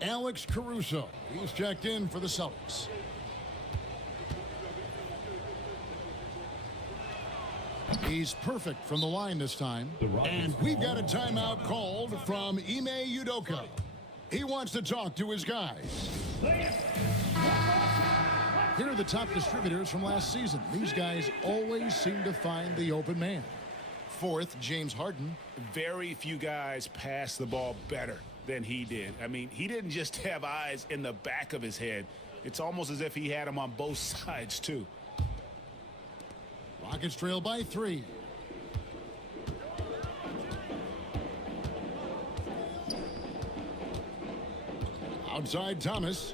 Alex Caruso. He's checked in for the Celtics. He's perfect from the line this time. And we've got a timeout called from Ime Udoka. He wants to talk to his guys. Here are the top distributors from last season. These guys always seem to find the open man. Fourth, James Harden. Very few guys pass the ball better than he did. I mean, he didn't just have eyes in the back of his head. It's almost as if he had them on both sides, too. Rockets trail by 3. Outside Thomas.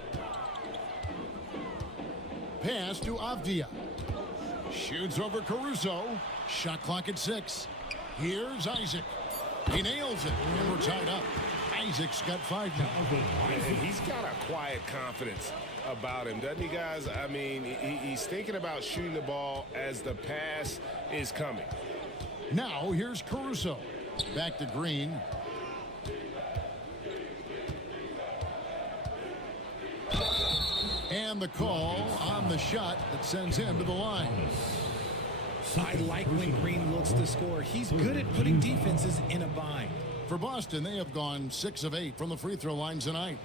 Pass to Avdia. Shoots over Caruso. Shot clock at 6. Here's Isaac. He nails it, and we're tied up. Isaac's got 5 now. And he's got a quiet confidence about him, doesn't he, guys? I mean, he's thinking about shooting the ball as the pass is coming. Now here's Caruso. Back to Green. And the call on the shot that sends him to the line. I like when Green looks to score. He's good at putting defenses in a bind. For Boston, they have gone 6 of 8 from the free throw line tonight.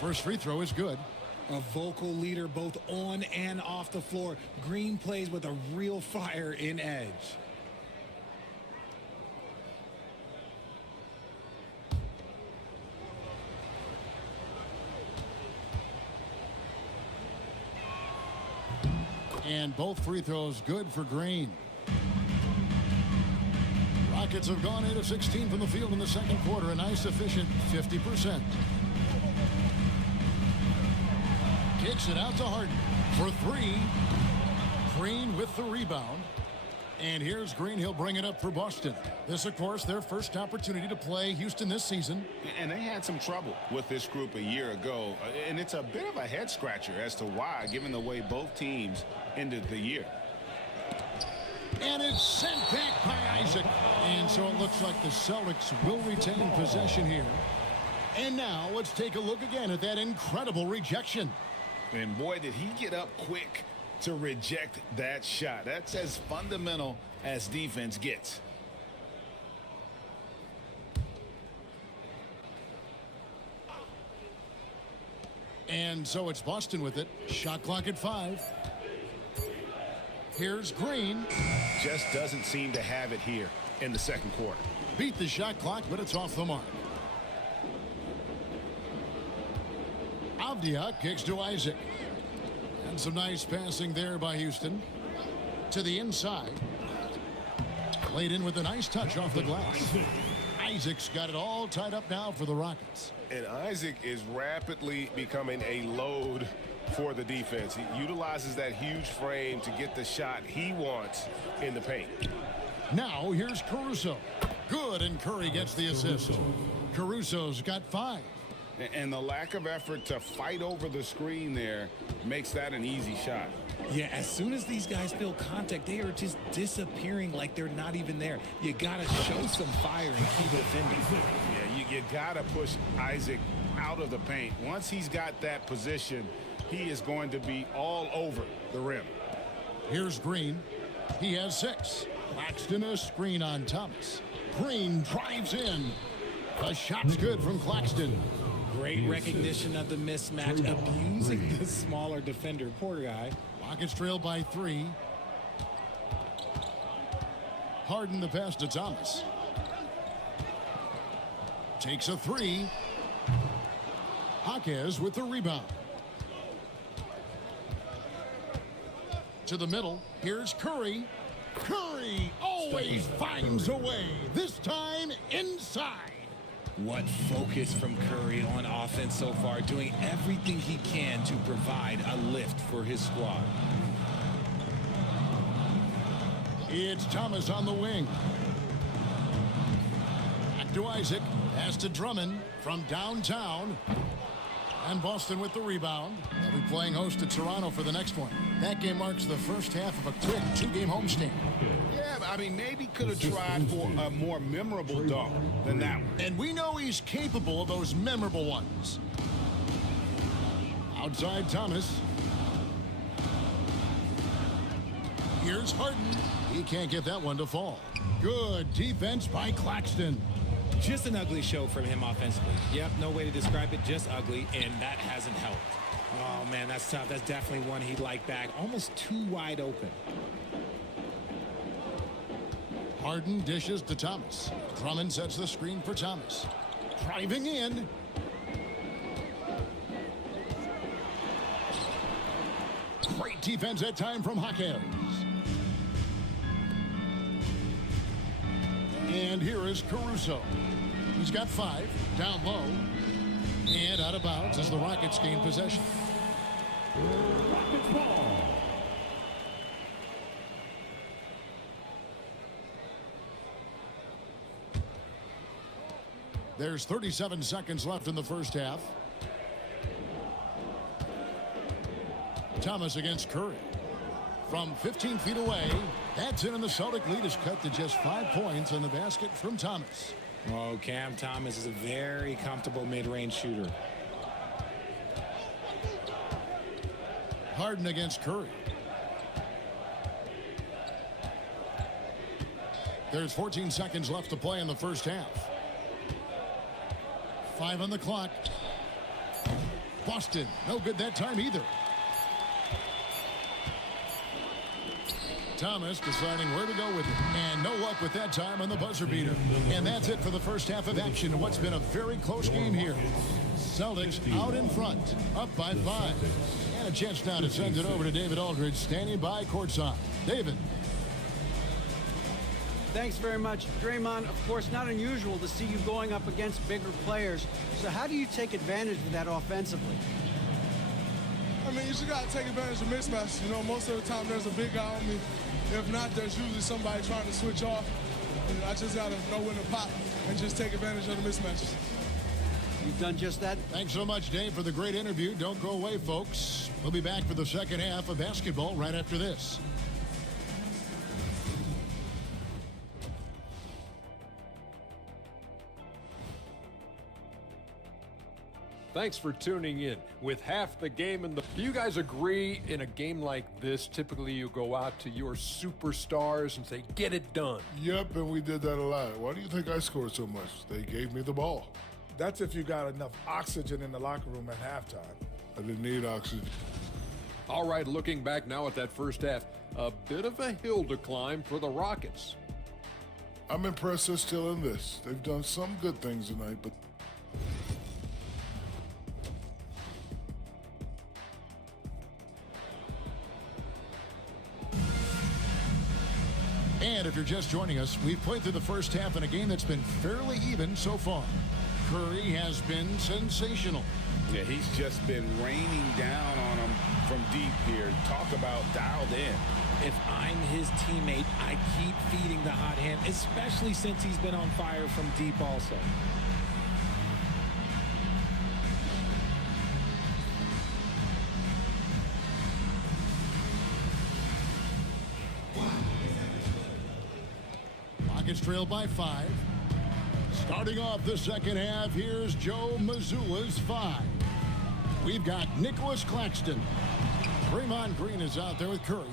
First free throw is good. A vocal leader both on and off the floor. Green plays with a real fire in edge. And both free throws good for Green. Rockets have gone 8 of 16 from the field in the second quarter. A nice efficient 50%. Kicks it out to Harden for 3. Green with the rebound. And here's Green. He'll bring it up for Boston. This, of course, their first opportunity to play Houston this season. And they had some trouble with this group a year ago. And it's a bit of a head scratcher as to why, given the way both teams ended the year. And it's sent back by Isaac. And so it looks like the Celtics will retain possession here. And now let's take a look again at that incredible rejection. And boy, did he get up quick to reject that shot. That's as fundamental as defense gets. And so it's Boston with it. Shot clock at 5. Here's Green. Just doesn't seem to have it here in the second quarter. Beat the shot clock, but it's off the mark. Avdia kicks to Isaac. And some nice passing there by Houston. To the inside. Played in with a nice touch off the glass. Isaac's got it all tied up now for the Rockets. And Isaac is rapidly becoming a load for the defense. He utilizes that huge frame to get the shot he wants in the paint. Now here's Caruso. Good, and Curry gets the assist. Caruso's got 5. And the lack of effort to fight over the screen there makes that an easy shot. Yeah, as soon as these guys feel contact, they are just disappearing like they're not even there. You got to show some fire and keep defending. Yeah, you got to push Isaac out of the paint. Once he's got that position, he is going to be all over the rim. Here's Green. He has 6. Claxton a screen on Thomas. Green drives in. The shot's good from Claxton. Great recognition of the mismatch, abusing the smaller defender. Poor guy. Rockets trail by 3. Harden the pass to Thomas. Takes a 3. Jaquez with the rebound. To the middle. Here's Curry. Curry always finds a way. This time inside. What focus from Curry on offense so far, doing everything he can to provide a lift for his squad. It's Thomas on the wing. Back to Isaac. Pass to Drummond from downtown. And Boston with the rebound. They'll be playing host to Toronto for the next one. That game marks the first half of a quick 2-game homestand. Yeah, I mean, maybe could have tried for a more memorable dunk than that one. And we know he's capable of those memorable ones. Outside Thomas. Here's Harden. He can't get that one to fall. Good defense by Claxton. Just an ugly show from him offensively. Yep, no way to describe it, just ugly, and that hasn't helped. Oh, man, that's tough. That's definitely one he'd like back. Almost too wide open. Harden dishes to Thomas. Drummond sets the screen for Thomas. Driving in. Great defense that time from Jaquez. And here is Caruso. He's got 5, down low, and out of bounds as the Rockets gain possession. Rockets ball. There's 37 seconds left in the first half. Thomas against Curry. From 15 feet away, that's in, and the Celtic lead is cut to just 5 points on the basket from Thomas. Oh, Cam Thomas is a very comfortable mid-range shooter. Harden against Curry. There's 14 seconds left to play in the first half. 5 on the clock. Boston, no good that time either. Thomas deciding where to go with it. And no luck with that time on the buzzer beater. And that's it for the first half of action in what's been a very close game here. Celtics out in front, up by 5. And a chance now to send it over to David Aldridge, standing by courtside. David. Thanks very much. Draymond, of course, not unusual to see you going up against bigger players. So how do you take advantage of that offensively? I mean, you just got to take advantage of mismatches. You know, most of the time there's a big guy on me. If not, there's usually somebody trying to switch off. And I just got to know when to pop and just take advantage of the mismatches. You've done just that. Thanks so much, Dave, for the great interview. Don't go away, folks. We'll be back for the second half of basketball right after this. Thanks for tuning in. With half the game in the... Do you guys agree in a game like this, typically you go out to your superstars and say, get it done? Yep, and we did that a lot. Why do you think I scored so much? They gave me the ball. That's if you got enough oxygen in the locker room at halftime. I didn't need oxygen. All right, looking back now at that first half, a bit of a hill to climb for the Rockets. I'm impressed they're still in this. They've done some good things tonight, but... And if you're just joining us, we've played through the first half in a game that's been fairly even so far. Curry has been sensational. Yeah, he's just been raining down on him from deep here. Talk about dialed in. If I'm his teammate, I keep feeding the hot hand, especially since he's been on fire from deep also. Rockets trail by 5. Starting off the second half, here's Joe Mazzulla's 5. We've got Nicholas Claxton. Draymond Green is out there with Curry.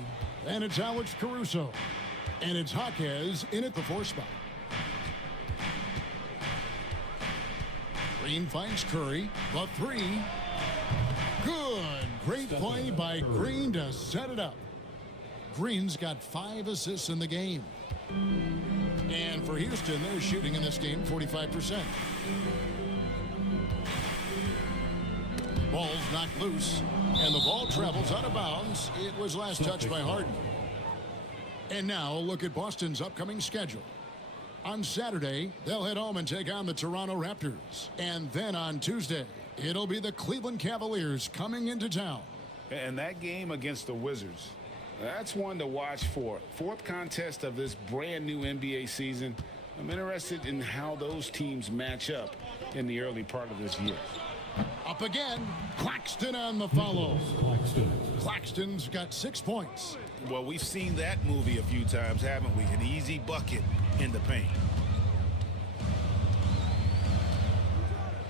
And it's Alex Caruso. And it's Jaquez in at the 4 spot. Green finds Curry. The 3. Good. Great play by Green to set it up. Green's got 5 assists in the game. And for Houston, they're shooting in this game 45%. Ball's knocked loose, and the ball travels out of bounds. It was last touched by Harden. And now, a look at Boston's upcoming schedule. On Saturday, they'll head home and take on the Toronto Raptors. And then on Tuesday, it'll be the Cleveland Cavaliers coming into town. And that game against the Wizards, that's one to watch for. 4th contest of this brand new NBA season. I'm interested in how those teams match up in the early part of this year. Up again. Claxton on the follow. Claxton's got 6 points. Well, we've seen that movie a few times, haven't we? An easy bucket in the paint.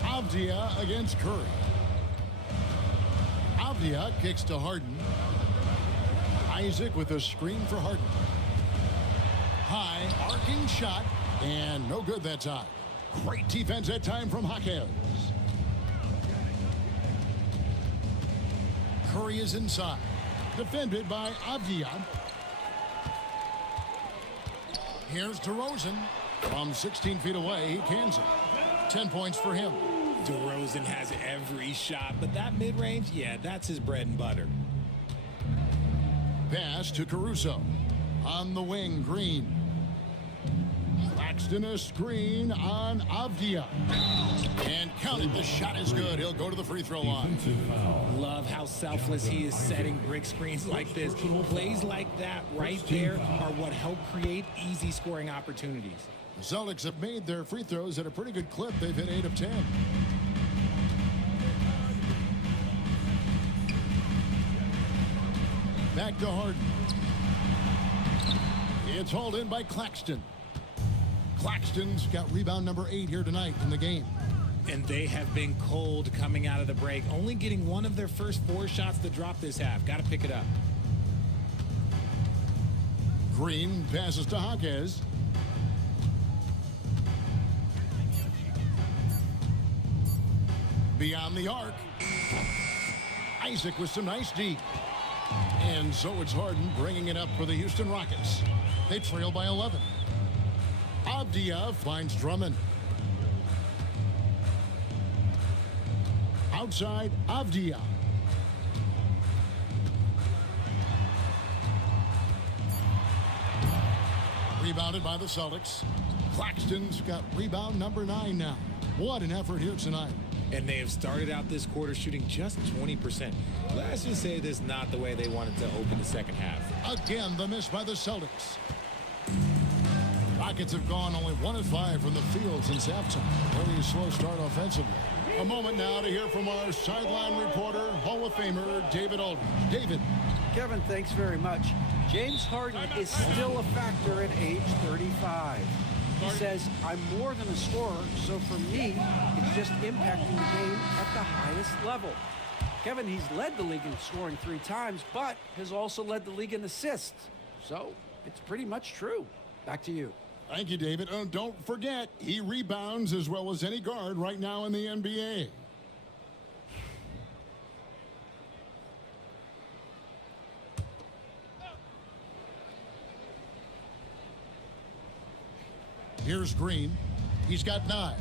Avdia against Curry. Avdia kicks to Harden. Isaac with a screen for Harden. High arcing shot, and no good that time. Great defense that time from Jaquez. Curry is inside. Defended by Avdia. Here's DeRozan. From 16 feet away, he cans it. 10 points for him. DeRozan has every shot, but that mid-range, yeah, that's his bread and butter. Pass to Caruso. On the wing, Green. Claxton a screen on Avdia. And count it, the shot is good. He'll go to the free throw line. Love how selfless he is setting brick screens like this. Plays like that right there are what help create easy scoring opportunities. The Celtics have made their free throws at a pretty good clip. They've hit 8 of 10. Back to Harden. It's hauled in by Claxton. Claxton's got rebound number 8 here tonight in the game. And they have been cold coming out of the break. Only getting one of their first 4 shots to drop this half. Got to pick it up. Green passes to Jaquez. Beyond the arc. Isaac with some nice D. And so it's Harden bringing it up for the Houston Rockets. They trail by 11. Avdia finds Drummond. Outside, Avdia. Rebounded by the Celtics. Claxton's got rebound number 9 now. What an effort here tonight. And they have started out this quarter shooting just 20%. Let's just say this is not the way they wanted to open the second half. Again, the miss by the Celtics. Rockets have gone only 1 of 5 from the field since halftime. Very slow start offensively. A moment now to hear from our sideline reporter, Hall of Famer David Aldridge. David. Kevin, thanks very much. James Harden is still a factor at age 35. He says, I'm more than a scorer, so for me, it's just impacting the game at the highest level. Kevin, he's led the league in scoring 3 times, but has also led the league in assists. So it's pretty much true. Back to you. Thank you, David. Don't forget, he rebounds as well as any guard right now in the NBA. Here's Green. He's got 9.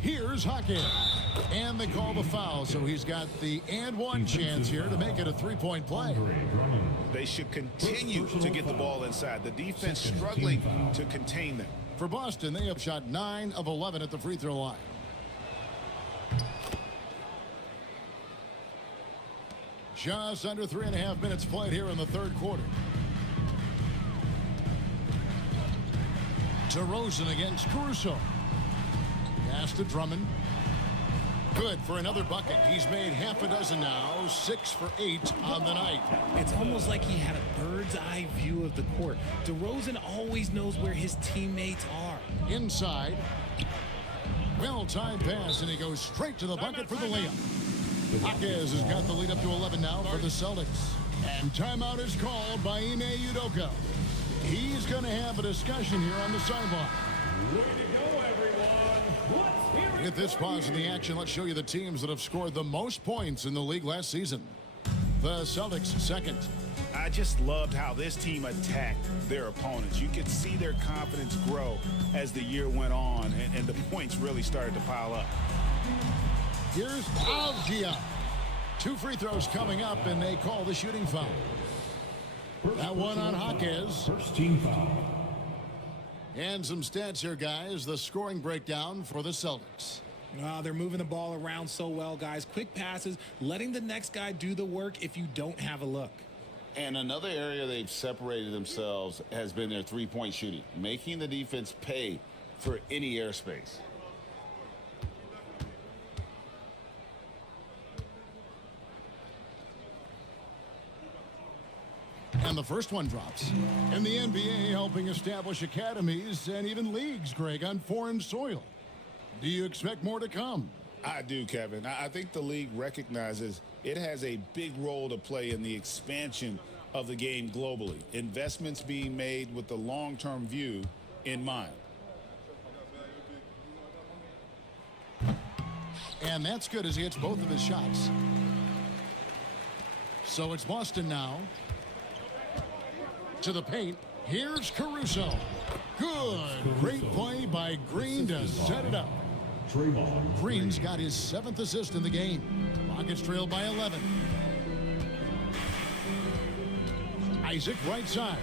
Here's Jaquez. And they call the foul, so he's got the and 1 chance here to make it a 3-point play. They should continue to get the ball inside. The defense struggling to contain them. For Boston, they have shot 9 of 11 at the free throw line. Just under 3.5 minutes played here in the third quarter. DeRozan against Caruso. Pass to Drummond. Good for another bucket. He's made half a dozen now. 6 for 8 on the night. It's almost like he had a bird's eye view of the court. DeRozan always knows where his teammates are. Inside. Well-timed pass, and he goes straight to the bucket for the layup. Jaquez has got the lead up to 11 now for the Celtics. And timeout is called by Ime Udoka. He's going to have a discussion here on the sideline. Way to go, everyone. Let's hear it. With this pause in the action, let's show you the teams that have scored the most points in the league last season. The Celtics second. I just loved how this team attacked their opponents. You could see their confidence grow as the year went on, and the points really started to pile up. Here's Avdia. 2 free throws coming up, and they call the shooting foul. That one on Jaquez. First team foul. And some stats here, guys. The scoring breakdown for the Celtics. They're moving the ball around so well, guys. Quick passes, letting the next guy do the work if you don't have a look. And another area they've separated themselves has been their three-point shooting, making the defense pay for any airspace. And the first one drops. And the NBA helping establish academies and even leagues, Greg, on foreign soil. Do you expect more to come? I do, Kevin. I think the league recognizes it has a big role to play in the expansion of the game globally. Investments being made with the long-term view in mind. And that's good as he hits both of his shots. So it's Boston now. To the paint. Here's Caruso. Good. Great play by Green to set it up. Green's got his 7th assist in the game. Rockets trail by 11. Isaac right side.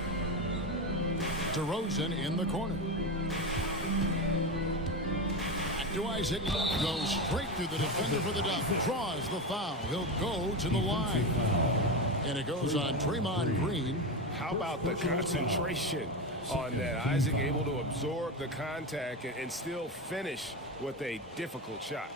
DeRozan in the corner. Back to Isaac. Goes straight through the defender for the dunk. Draws the foul. He'll go to the line. And it goes on Draymond Green. How about the concentration on that? Isaac able to absorb the contact and still finish with a difficult shot.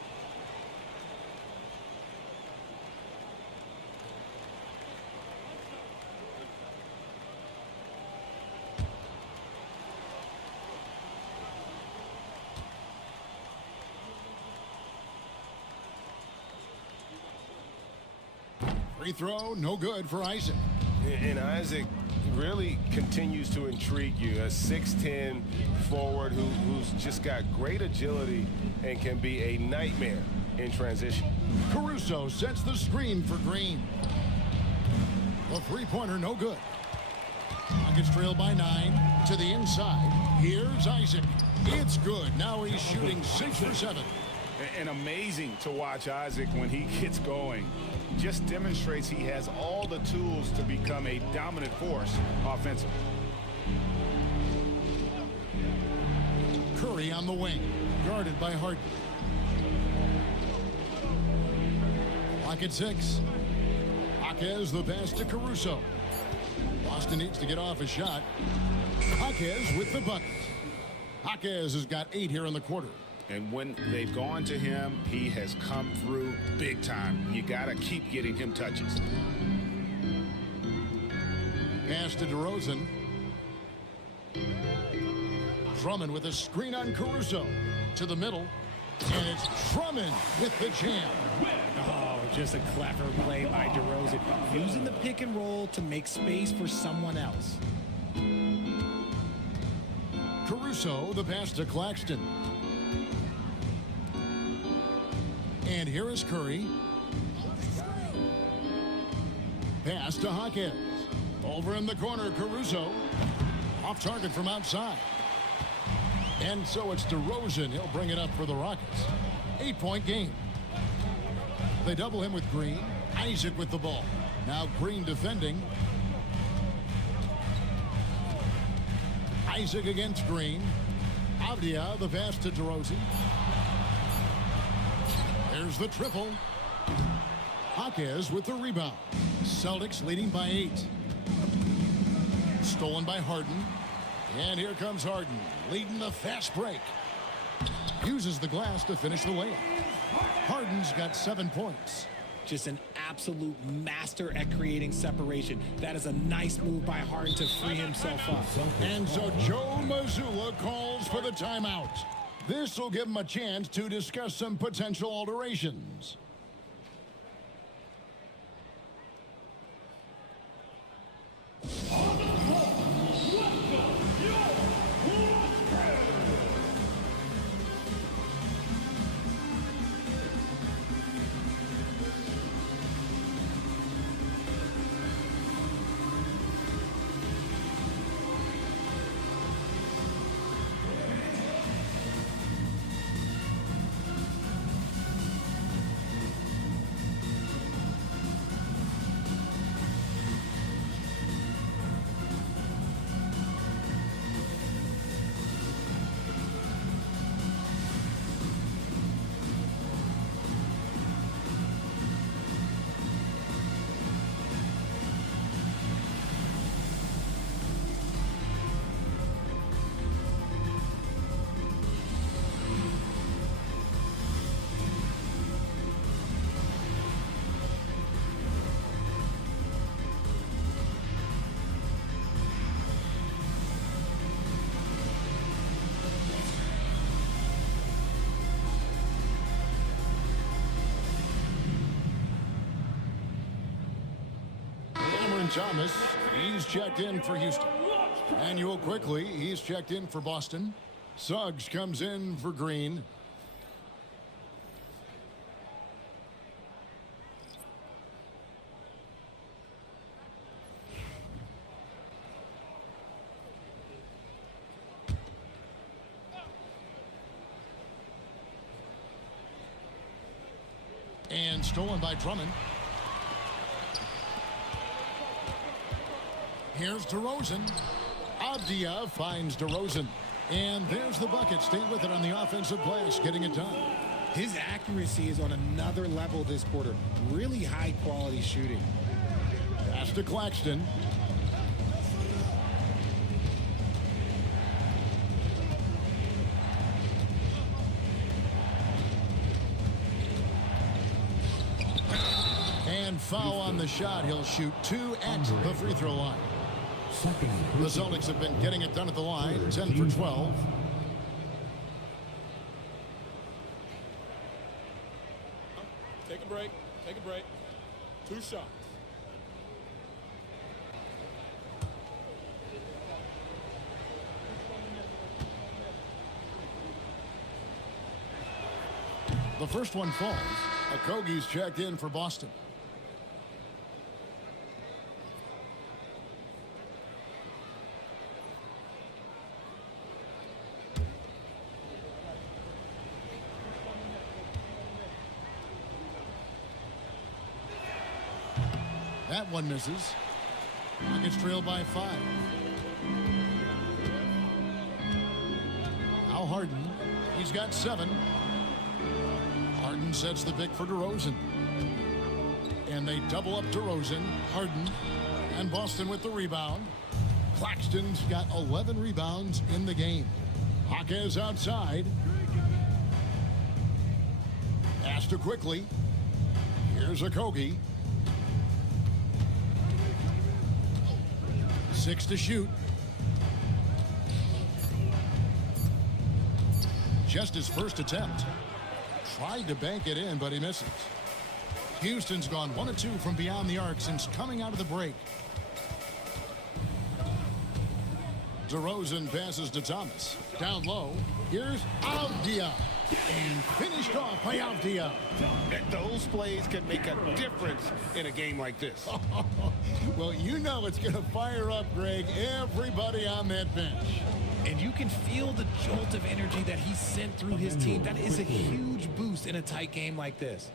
Free throw, no good for Isaac. And Isaac really continues to intrigue you. A 6'10" forward who's just got great agility and can be a nightmare in transition. Caruso sets the screen for Green. The three-pointer, no good. Rockets trail by 9 to the inside. Here's Isaac. It's good. Now he's shooting 6 for 7. And amazing to watch Isaac when he gets going. Just demonstrates he has all the tools to become a dominant force offensively. Curry on the wing, guarded by Harden. Clock at 6. Jaquez the pass to Caruso. Boston needs to get off a shot. Jaquez with the bucket. Jaquez has got 8 here in the quarter. And when they've gone to him, he has come through big time. You got to keep getting him touches. Pass to DeRozan. Drummond with a screen on Caruso. To the middle. And it's Drummond with the jam. Oh, just a clever play by DeRozan. Using the pick and roll to make space for someone else. Caruso, the pass to Claxton. And here is Curry. Pass to Jaquez. Over in the corner, Caruso. Off target from outside. And so it's DeRozan. He'll bring it up for the Rockets. 8-point game. They double him with Green. Isaac with the ball. Now Green defending. Isaac against Green. Avdia, the pass to DeRozan. There's the triple. Jaquez with the rebound. Celtics leading by 8. Stolen by Harden. And here comes Harden, leading the fast break. Uses the glass to finish the layup. Harden's got 7 points. Just an absolute master at creating separation. That is a nice move by Harden to free himself up. And so Joe Mazzulla calls for the timeout. This will give him a chance to discuss some potential alterations. Cam Thomas, he's checked in for Houston. Manuel Quickly, he's checked in for Boston. Suggs comes in for Green. And stolen by Drummond. Here's DeRozan. Avdia finds DeRozan. And there's the bucket. Stay with it on the offensive glass, getting it done. His accuracy is on another level this quarter. Really high quality shooting. Pass to Claxton. And foul on the shot. He'll shoot 2 at the free throw line. The Celtics have been getting it done at the line, 10 for 12. Take a break. Take a break. 2 shots. The first one falls. Okogie's checked in for Boston. That one misses. Nuggets trail by 5. Now Harden. He's got 7. Harden sets the pick for DeRozan. And they double up DeRozan. Harden. And Boston with the rebound. Claxton's got 11 rebounds in the game. Jaquez outside. Pass to Quickly. Here's Okogie. 6 to shoot. Just his first attempt. Tried to bank it in, but he misses. Houston's gone 1 of 2 from beyond the arc since coming out of the break. DeRozan passes to Thomas. Down low. Here's Avdia. And finished off by Avdia. Those plays can make a difference in a game like this. Well, you know it's going to fire up, Greg, everybody on that bench. And you can feel the jolt of energy that he sent through his team. That is a huge boost in a tight game like this.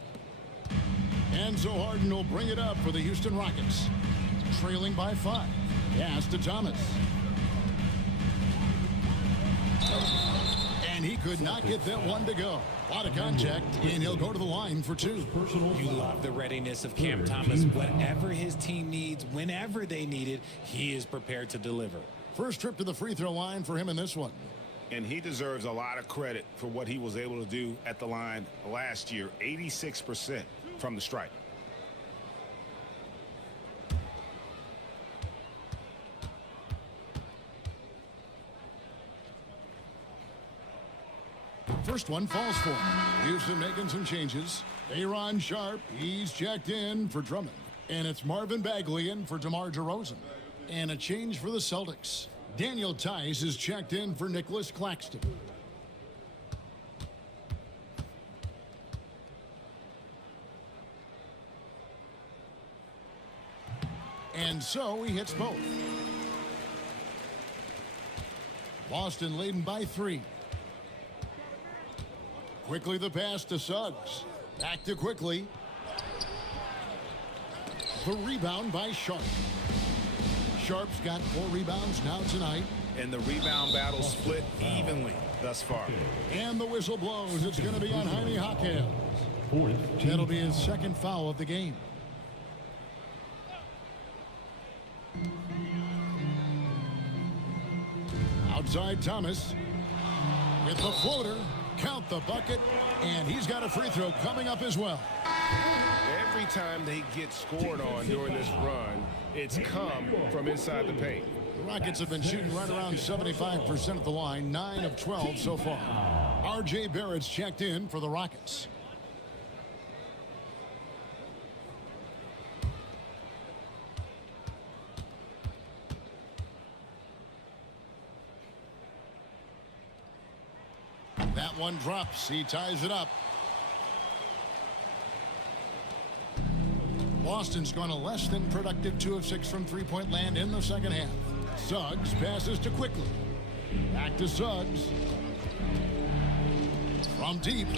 Enzo Harden will bring it up for the Houston Rockets. Trailing by 5. Pass to Thomas. And he could not get that one to go. A lot of contact, and he'll go to the line for 2. You love the readiness of Cam Thomas. Whatever his team needs, whenever they need it, he is prepared to deliver. First trip to the free throw line for him in this one. And he deserves a lot of credit for what he was able to do at the line last year. 86% from the stripe. First one falls for him. Houston making some changes. Aaron Sharp, he's checked in for Drummond. And it's Marvin Bagley in for DeMar DeRozan. And a change for the Celtics. Daniel Tice is checked in for Nicholas Claxton. And so he hits both. Boston leading by 3. Quickly the pass to Suggs. Back to Quickly. The rebound by Sharp. Sharp's got 4 rebounds now tonight. And the rebound battle split evenly thus far. And the whistle blows. It's going to be on Jaime Jaquez. That'll be his second foul of the game. Outside Thomas with the floater. Count the bucket, and he's got a free throw coming up as well. Every time they get scored on during this run, it's come from inside the paint. The Rockets have been shooting right around 75% at the line, 9 of 12 so far. R.J. Barrett's checked in for the Rockets. That one drops. He ties it up. Boston's gone a less than productive 2 of 6 from three-point land in the second half. Suggs passes to Quickly. Back to Suggs. From deep.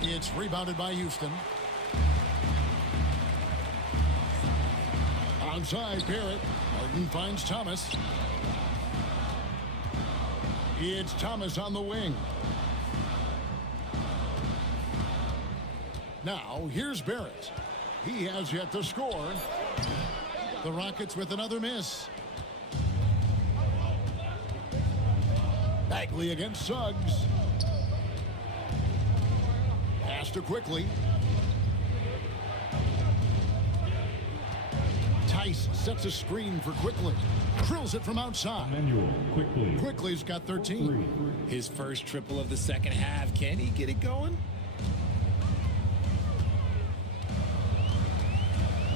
It's rebounded by Houston. Outside, Barrett. Harden finds Thomas. It's Thomas on the wing. Now, here's Barrett. He has yet to score. The Rockets with another miss. Bagley against Suggs. Pass to Quickly. Tice sets a screen for Quickly. Drills it from outside. Quickly's got 13. His first triple of the second half. Can he get it going?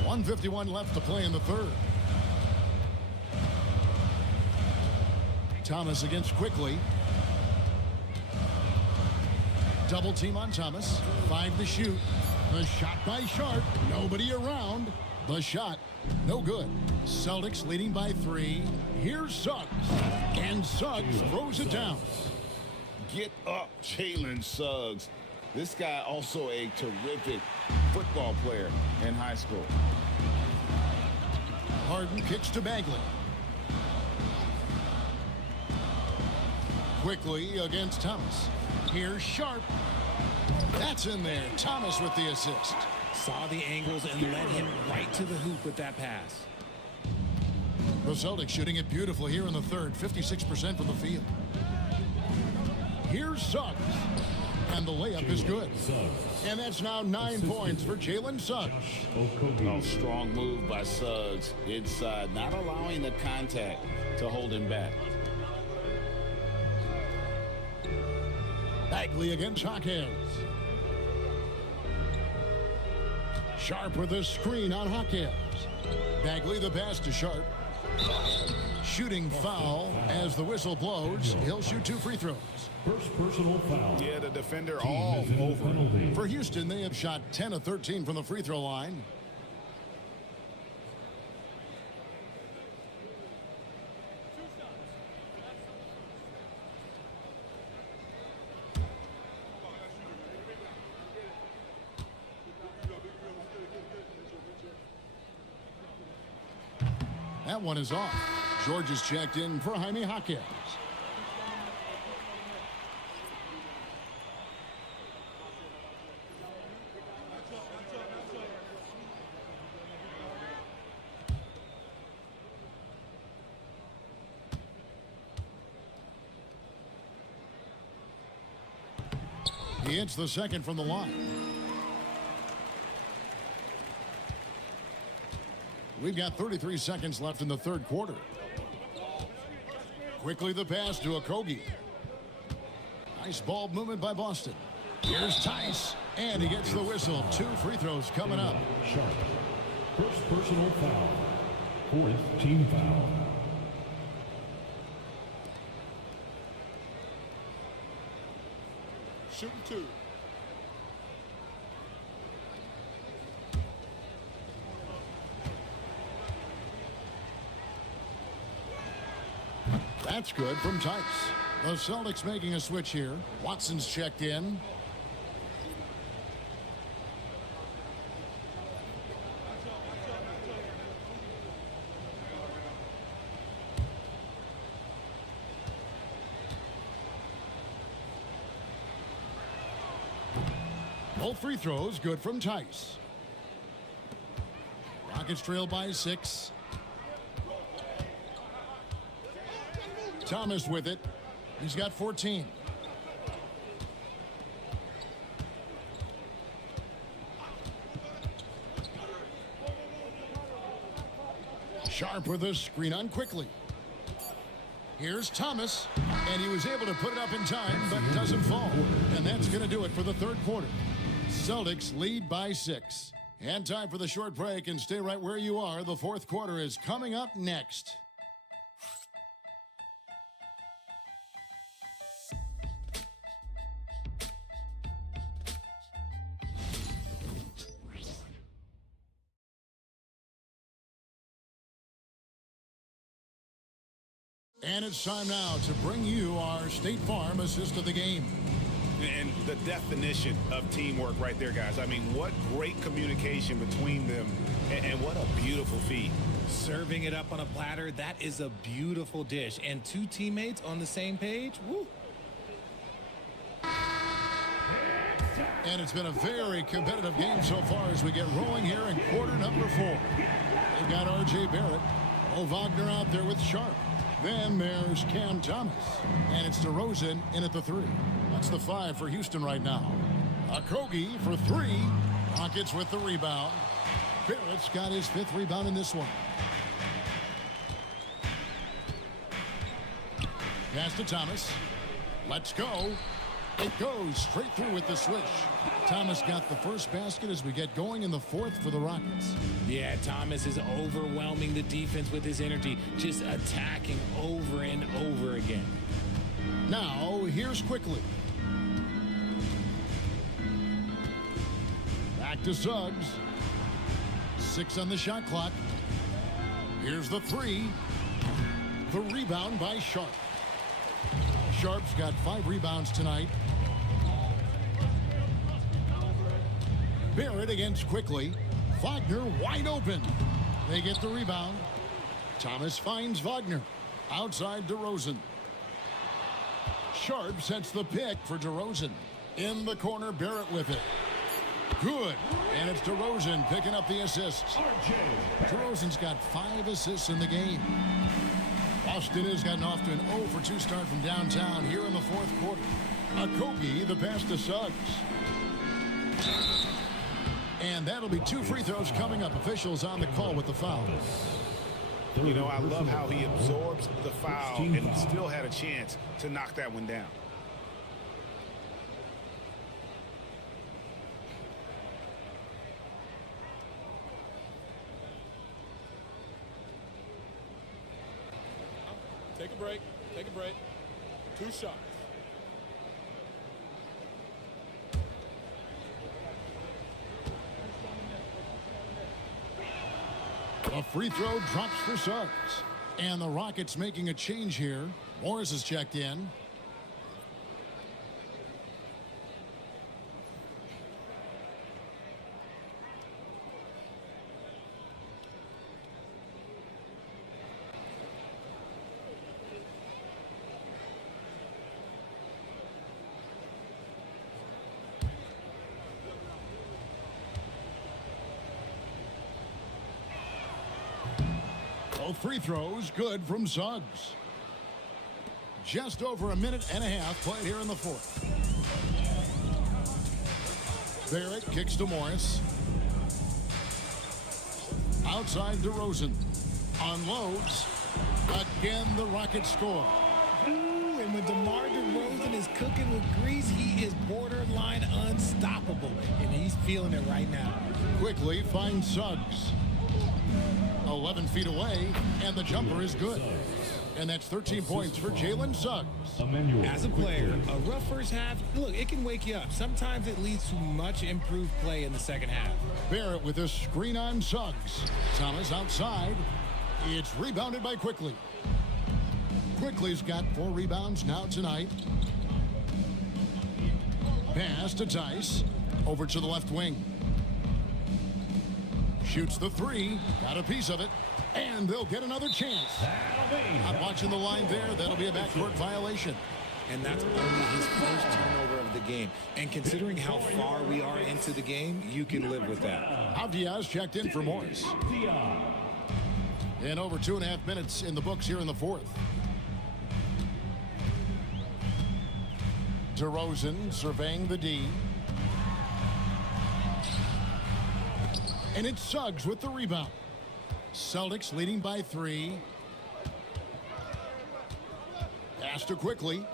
1:51 left to play in the third. Thomas against Quickly. Double team on Thomas. 5 to shoot. The shot by Sharp. Nobody around. The shot, no good. Celtics leading by 3. Here's Suggs. And Suggs throws it down. Get up, Jalen Suggs. This guy also a terrific football player in high school. Harden kicks to Bagley. Quickly against Thomas. Here's Sharp. That's in there. Thomas with the assist. Saw the angles and led him right to the hoop with that pass. The Celtics shooting it beautiful here in the third. 56% from the field. Here's Suggs. And the layup is good. And that's now 9 points for Jalen Suggs. Oh, strong move by Suggs inside, not allowing the contact to hold him back. Bagley against Hawkins. Sharp with a screen on Hawkins. Bagley the pass to Sharp. Shooting foul as the whistle blows. He'll shoot 2 free throws. First personal foul. Yeah, the defender all over. For Houston, they have shot 10 of 13 from the free throw line. That one is off. George is checked in for Jaime Hawkins. He hits the second from the line. We've got 33 seconds left in the third quarter. Quickly the pass to Okogie. Nice ball movement by Boston. Here's Tice, and he gets the whistle. 2 free throws coming up. Sharp. First personal foul. 4th team foul. Shooting 2. That's good from Tice. The Celtics making a switch here. Watson's checked in. Both free throws good from Tice. Rockets trail by 6. Thomas with it. He's got 14. Sharp with a screen on Quickly. Here's Thomas, and he was able to put it up in time, but doesn't fall. And that's going to do it for the third quarter. Celtics lead by 6. And time for the short break, and stay right where you are. The fourth quarter is coming up next. And it's time now to bring you our State Farm assist of the game. And the definition of teamwork right there, guys. I mean, what great communication between them, and what a beautiful feed. Serving it up on a platter, that is a beautiful dish. And two teammates on the same page, woo. And it's been a very competitive game so far as we get rolling here in quarter number 4. They've got R.J. Barrett. Wagner out there with Sharp. Then there's Cam Thomas. And it's DeRozan in at the 3. That's the 5 for Houston right now. Okogie for 3. Rockets with the rebound. Barrett's got his 5th rebound in this one. Pass to Thomas. Let's go. It goes straight through with the swish. Thomas got the first basket as we get going in the 4th for the Rockets. Yeah, Thomas is overwhelming the defense with his energy, just attacking over and over again. Now, here's Quickly. Back to Suggs. 6 on the shot clock. Here's the 3. The rebound by Sharp. Sharp's got 5 rebounds tonight. Barrett against Quickly. Wagner wide open. They get the rebound. Thomas finds Wagner. Outside DeRozan. Sharp sets the pick for DeRozan. In the corner, Barrett with it. Good. And it's DeRozan picking up the assists. DeRozan's got 5 assists in the game. Austin has gotten off to an 0 for 2 start from downtown here in the 4th quarter. Okogie, the pass to Suggs. And that'll be 2 free throws coming up. Officials on the call with the foul. You know, I love how he absorbs the foul and still had a chance to knock that one down. Take a break. Take a break. 2 shots. A free throw drops for Suggs. And the Rockets making a change here. Morris is checked in. Both free throws good from Suggs. Just over a minute and a half played here in the 4th. Barrett kicks to Morris. Outside DeRozan. Unloads. Again, the Rockets score. Ooh, and when DeMar DeRozan is cooking with grease, he is borderline unstoppable. And he's feeling it right now. Quickly finds Suggs. 11 feet away, and the jumper is good. And that's 13 points for Jalen Suggs. As a player, a rough first half, look, it can wake you up. Sometimes it leads to much improved play in the second half. Barrett with a screen on Suggs. Thomas outside. It's rebounded by Quickly. Quickly's got 4 rebounds now tonight. Pass to Tice. Over to the left wing. Shoots the 3. Got a piece of it. And they'll get another chance. I'm watching the line there. That'll be a backcourt violation. And that's only his first turnover of the game. And considering how far we are into the game, you can live with that. Avdia's checked in for Morris. And over 2.5 minutes in the books here in the 4th. DeRozan surveying the D. And it's Suggs with the rebound. Celtics leading by 3. Pass to Quickly.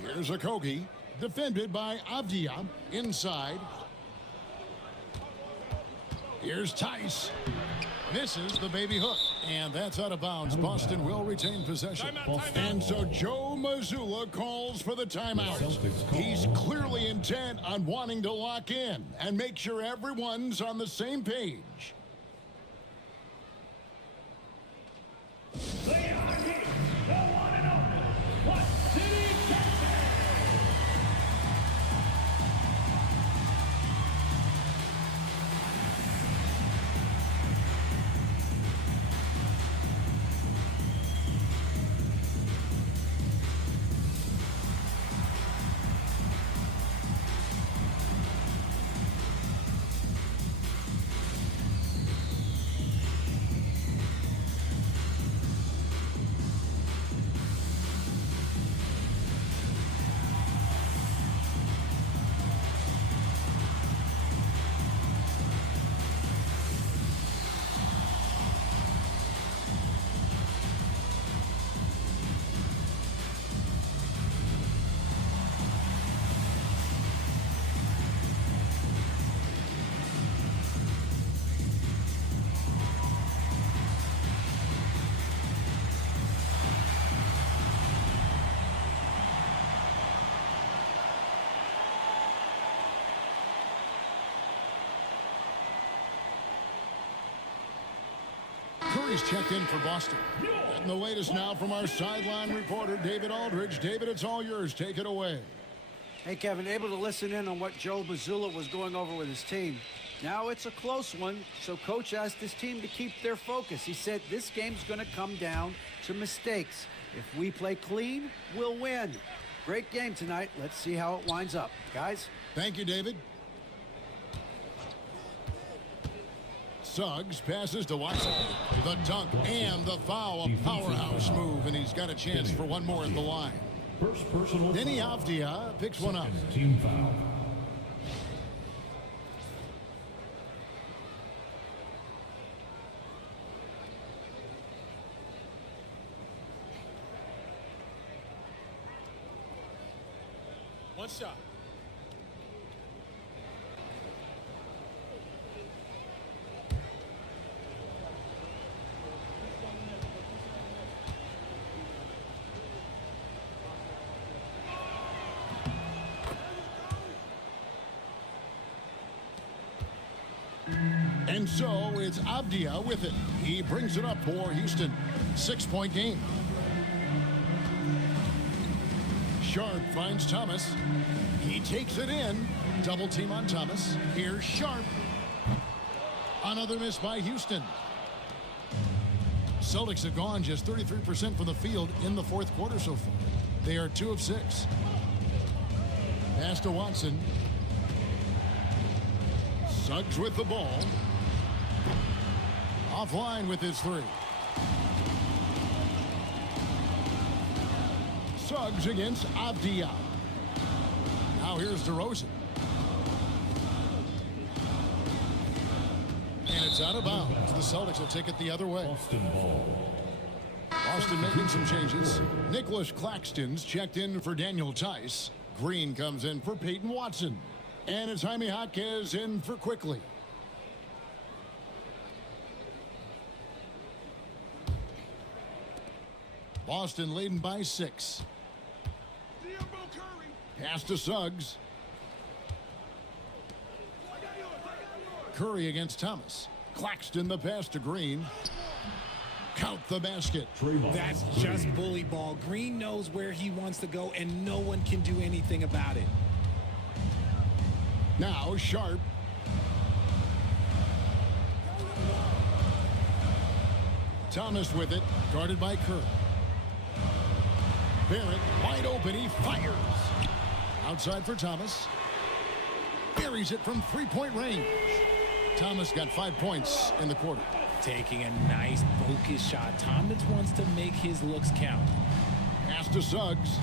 Here's Okogie. Defended by Avdia. Inside. Here's Tice. Misses the baby hook. And that's out of bounds. Boston will retain possession. And so Joe Mazzulla calls for the timeout. He's clearly intent on wanting to lock in and make sure everyone's on the same page. They are here, the one and only What City Texans. Curry's checked in for Boston. And the latest now from our sideline reporter, David Aldridge. David, it's all yours. Take it away. Hey, Kevin, able to listen in on what Joe Mazzulla was going over with his team. Now it's a close one, so Coach asked his team to keep their focus. He said this game's going to come down to mistakes. If we play clean, we'll win. Great game tonight. Let's see how it winds up. Guys? Thank you, David. Suggs passes to Watson. The dunk and the foul. A powerhouse move, and he's got a chance for one more at the line. First personal Denny foul. Avdia picks one up. Team foul. One shot. And so it's Avdia with it. He brings it up for Houston. 6-point game. Sharp finds Thomas. He takes it in. Double team on Thomas. Here's Sharp. Another miss by Houston. Celtics have gone just 33% from the field in the fourth quarter so far. They are 2 of 6. Pass to Watson. Suggs with the ball. Offline with his 3. Suggs against Avdia. Now here's DeRozan. And it's out of bounds. The Celtics will take it the other way. Boston making some changes. Nicholas Claxton's checked in for Daniel Tice. Green comes in for Peyton Watson. And it's Jaime Jaquez in for Quickly. Boston leading by 6. Pass to Suggs. Curry against Thomas. Claxton the pass to Green. Count the basket. That's just bully ball. Green knows where he wants to go, and no one can do anything about it. Now Sharp. Thomas with it, guarded by Kerr. Barrett wide open, he fires. Outside for Thomas. Buries it from 3-point range. Thomas got 5 points in the quarter. Taking a nice focus shot. Thomas wants to make his looks count. Pass to Suggs.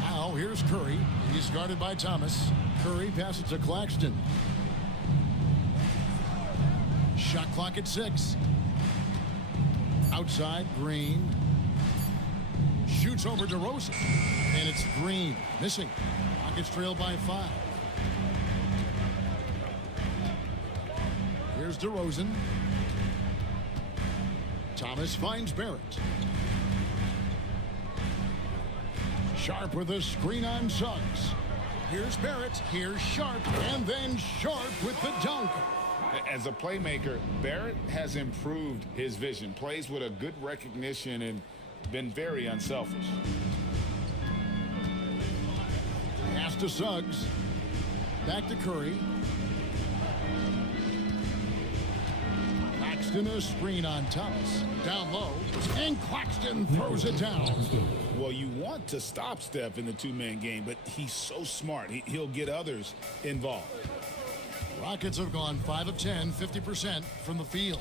Now here's Curry. He's guarded by Thomas. Curry passes to Claxton. Shot clock at 6. Outside, Green. Shoots over DeRozan. And it's Green. Missing. Rockets trail by 5. Here's DeRozan. Thomas finds Barrett. Sharp with a screen on Suggs. Here's Barrett. Here's Sharp. And then Sharp with the dunk. As a playmaker, Barrett has improved his vision, plays with a good recognition, and been very unselfish. Pass to Suggs. Back to Curry. Claxton a screen on Thomas. Down low. And Claxton throws it down. Well, you want to stop Steph in the two-man game, but he's so smart. He'll get others involved. Rockets have gone 5 of 10, 50% from the field.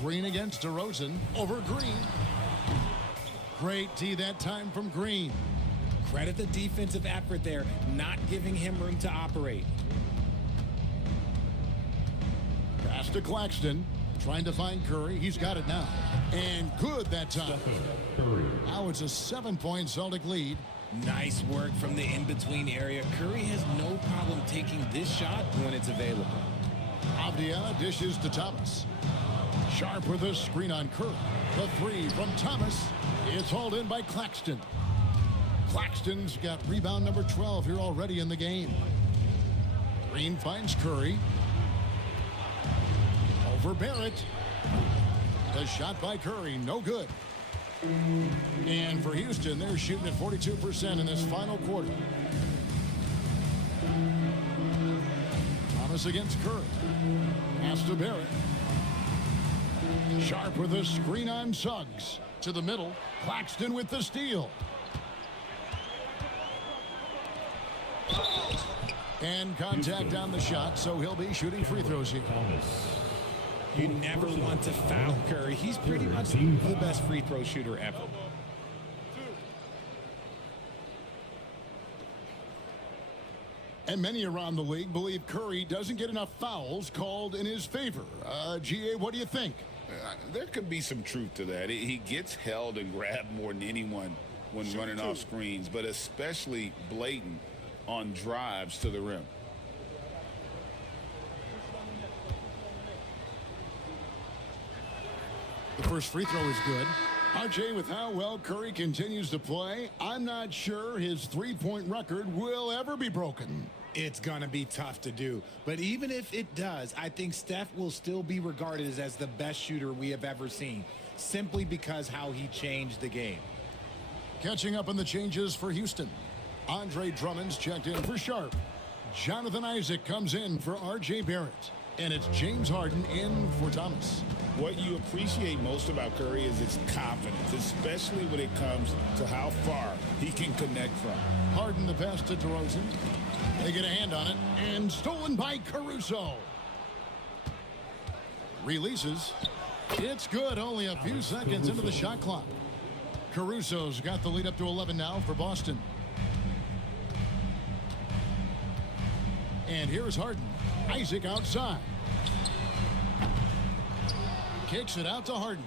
Green against DeRozan. Over Green. Great D that time from Green. Credit the defensive effort there, not giving him room to operate. Pass to Claxton. Trying to find Curry. He's got it now. And good that time. Now it's a 7-point Celtic lead. Nice work from the in-between area. Curry has no problem taking this shot when it's available. Avdia dishes to Thomas. Sharp with a screen on Curry. The three from Thomas. It's hauled in by Claxton. Claxton's got rebound number 12 here already in the game. Green finds Curry. Over Barrett. The shot by Curry, no good. And for Houston, they're shooting at 42% in this final quarter. Thomas against Curry. Pass to Barrett. Sharp with a screen on Suggs. To the middle. Claxton with the steal. And contact on the shot, so he'll be shooting free throws here. You never want to foul Curry. He's pretty much the best free throw shooter ever. And many around the league believe Curry doesn't get enough fouls called in his favor. GA, what do you think? There could be some truth to that. He gets held and grabbed more than anyone when running off screens, but especially blatant on drives to the rim. The first free throw is good. RJ, with how well Curry continues to play, I'm not sure his three-point record will ever be broken. It's going to be tough to do. But even if it does, I think Steph will still be regarded as the best shooter we have ever seen, simply because how he changed the game. Catching up on the changes for Houston. Andre Drummond's checked in for Sharp. Jonathan Isaac comes in for RJ Barrett. And it's James Harden in for Thomas. What you appreciate most about Curry is his confidence, especially when it comes to how far he can connect from. Harden the pass to DeRozan. They get a hand on it, and stolen by Caruso. Releases. It's good, only a few seconds into the shot clock. Caruso's got the lead up to 11 now for Boston. And here's Harden. Isaac outside. Kicks it out to Harden.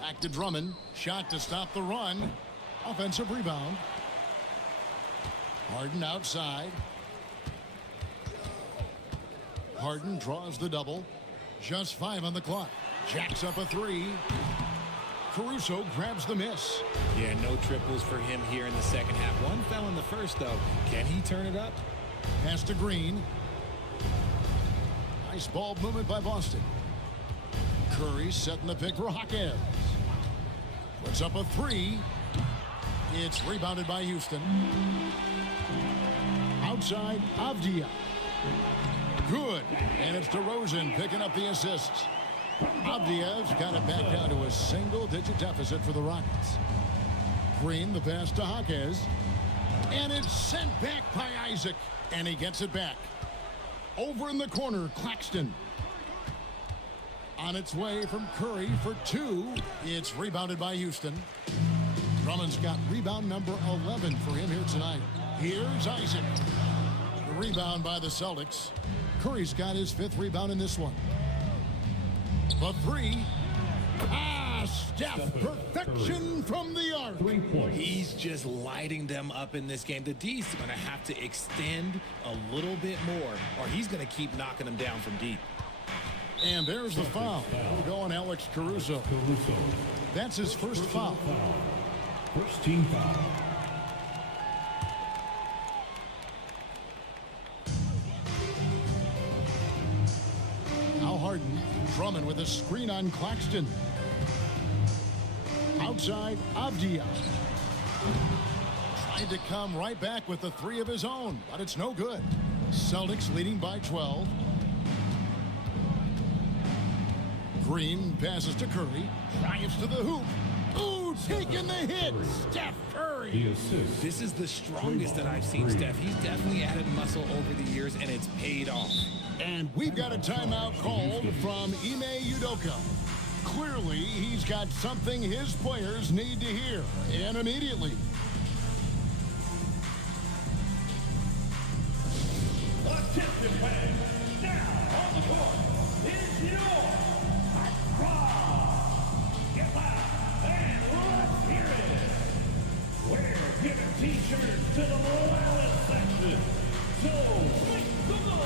Back to Drummond. Shot to stop the run. Offensive rebound. Harden outside. Harden draws the double. Just 5 on the clock. Jacks up a 3. Caruso grabs the miss. Yeah, no triples for him here in the second half. One fell in the first, though. Can he turn it up? Pass to Green. Nice ball movement by Boston. Curry setting the pick for Hawkins. Puts up a 3. It's rebounded by Houston. Outside, Avdia. Good. And it's DeRozan picking up the assists. Avdia's got it back down to a single-digit deficit for the Rockets. Green, the pass to Hawkins. And it's sent back by Isaac. And he gets it back. Over in the corner, Claxton. On its way from Curry for 2. It's rebounded by Houston. Drummond's got rebound number 11 for him here tonight. Here's Isaac. The rebound by the Celtics. Curry's got his 5th rebound in this one. The 3. Steph, perfection from the arc. He's just lighting them up in this game. The D's going to have to extend a little bit more, or he's going to keep knocking them down from deep. And there's the foul. We'll go on Alex Caruso. That's his first foul. First team foul. Harden. Drummond with a screen on Claxton. Outside, Avdia. Trying to come right back with the three of his own, but it's no good. Celtics leading by 12. Green passes to Curry. Drives to the hoop. Ooh, taking the hit. Steph Curry. This is the strongest that I've seen Steph. He's definitely added muscle over the years, and it's paid off. And we've got a timeout called from Ime Udoka. Clearly, he's got something his players need to hear, and immediately. Attention fans, now on the court is your Rob. Get loud and let's hear it. We're giving t-shirts to the loudest section, so make the noise.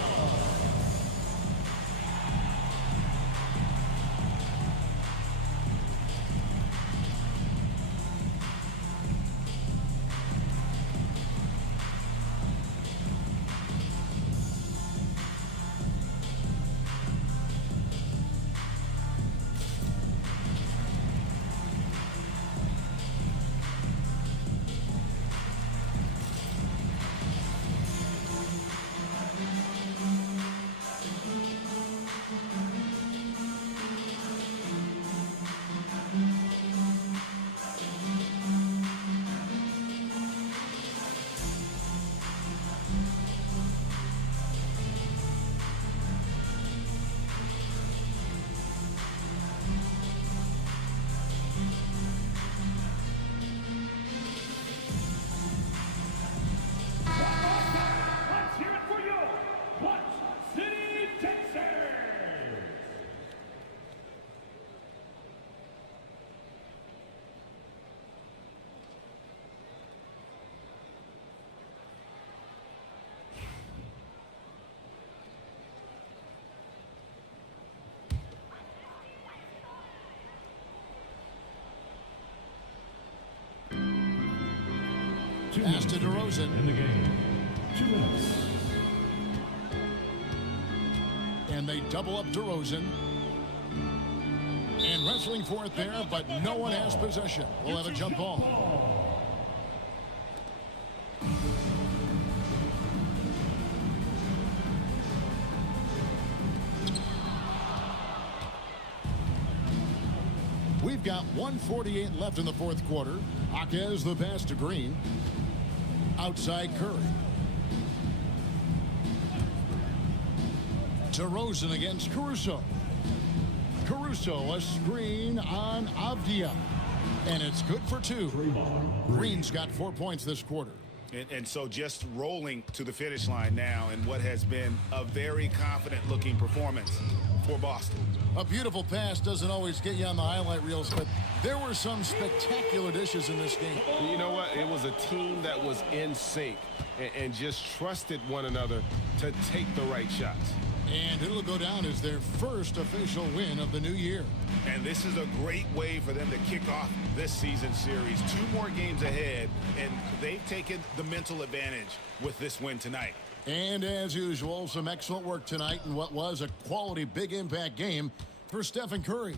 Pass to DeRozan. In the game. 2 And they double up DeRozan. And wrestling for it there, but no one has possession. We'll have a jump ball. We've got 1:48 left in the fourth quarter. Jaquez the pass to Green. Outside Curry. DeRozan against Caruso. Caruso, a screen on Avdia. And it's good for 2. Green's got 4 points this quarter. And so just rolling to the finish line now in what has been a very confident-looking performance for Boston. A beautiful pass doesn't always get you on the highlight reels, but there were some spectacular dishes in this game. You know what? It was a team that was in sync and just trusted one another to take the right shots. And it'll go down as their first official win of the new year. And this is a great way for them to kick off this season series. 2 more games ahead, and they've taken the mental advantage with this win tonight. And as usual, some excellent work tonight in what was a quality big impact game for Stephen Curry.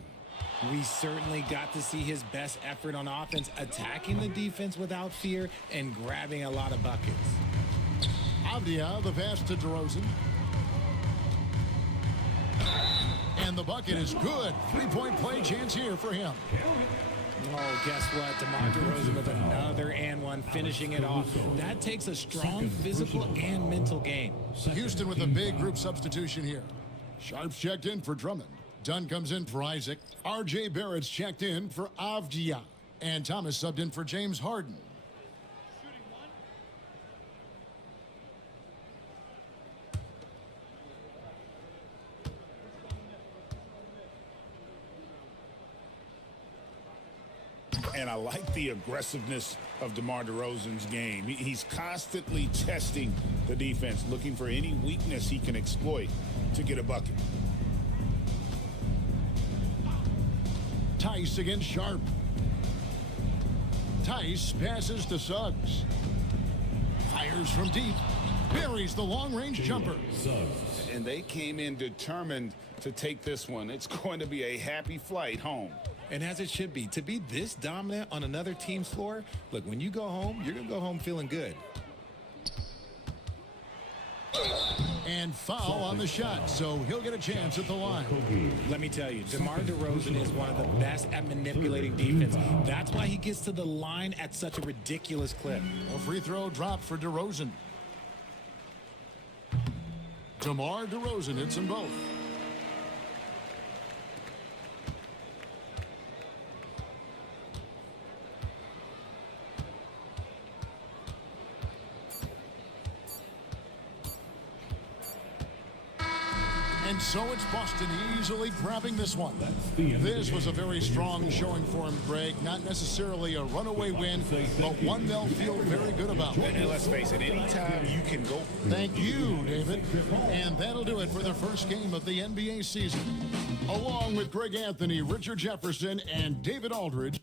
We certainly got to see his best effort on offense, attacking the defense without fear and grabbing a lot of buckets. Avdia, the pass to DeRozan. And the bucket is good. 3-point play chance here for him. Oh, guess what? DeMar DeRozan with another and one, finishing it off. That takes a strong physical and mental game. Houston with a big group substitution here. Sharp's checked in for Drummond. Dunn comes in for Isaac. R.J. Barrett's checked in for Avdia. And Thomas subbed in for James Harden. And I like the aggressiveness of DeMar DeRozan's game. He's constantly testing the defense, looking for any weakness he can exploit to get a bucket. Tice against Sharp. Tice passes to Suggs. Fires from deep. Buries the long-range jumper. And they came in determined to take this one. It's going to be a happy flight home. And as it should be. To be this dominant on another team's floor, look, when you go home, you're going to go home feeling good. And foul on the shot, so he'll get a chance at the line. Let me tell you, DeMar DeRozan is one of the best at manipulating defense. That's why he gets to the line at such a ridiculous clip. A free throw dropped for DeRozan. DeMar DeRozan hits them both. And so it's Boston easily grabbing this one. This was a very strong showing for him, Greg. Not necessarily a runaway win, but one they'll feel very good about. And let's face it, anytime you can go. Thank you, David. And that'll do it for the first game of the NBA season. Along with Greg Anthony, Richard Jefferson, and David Aldridge.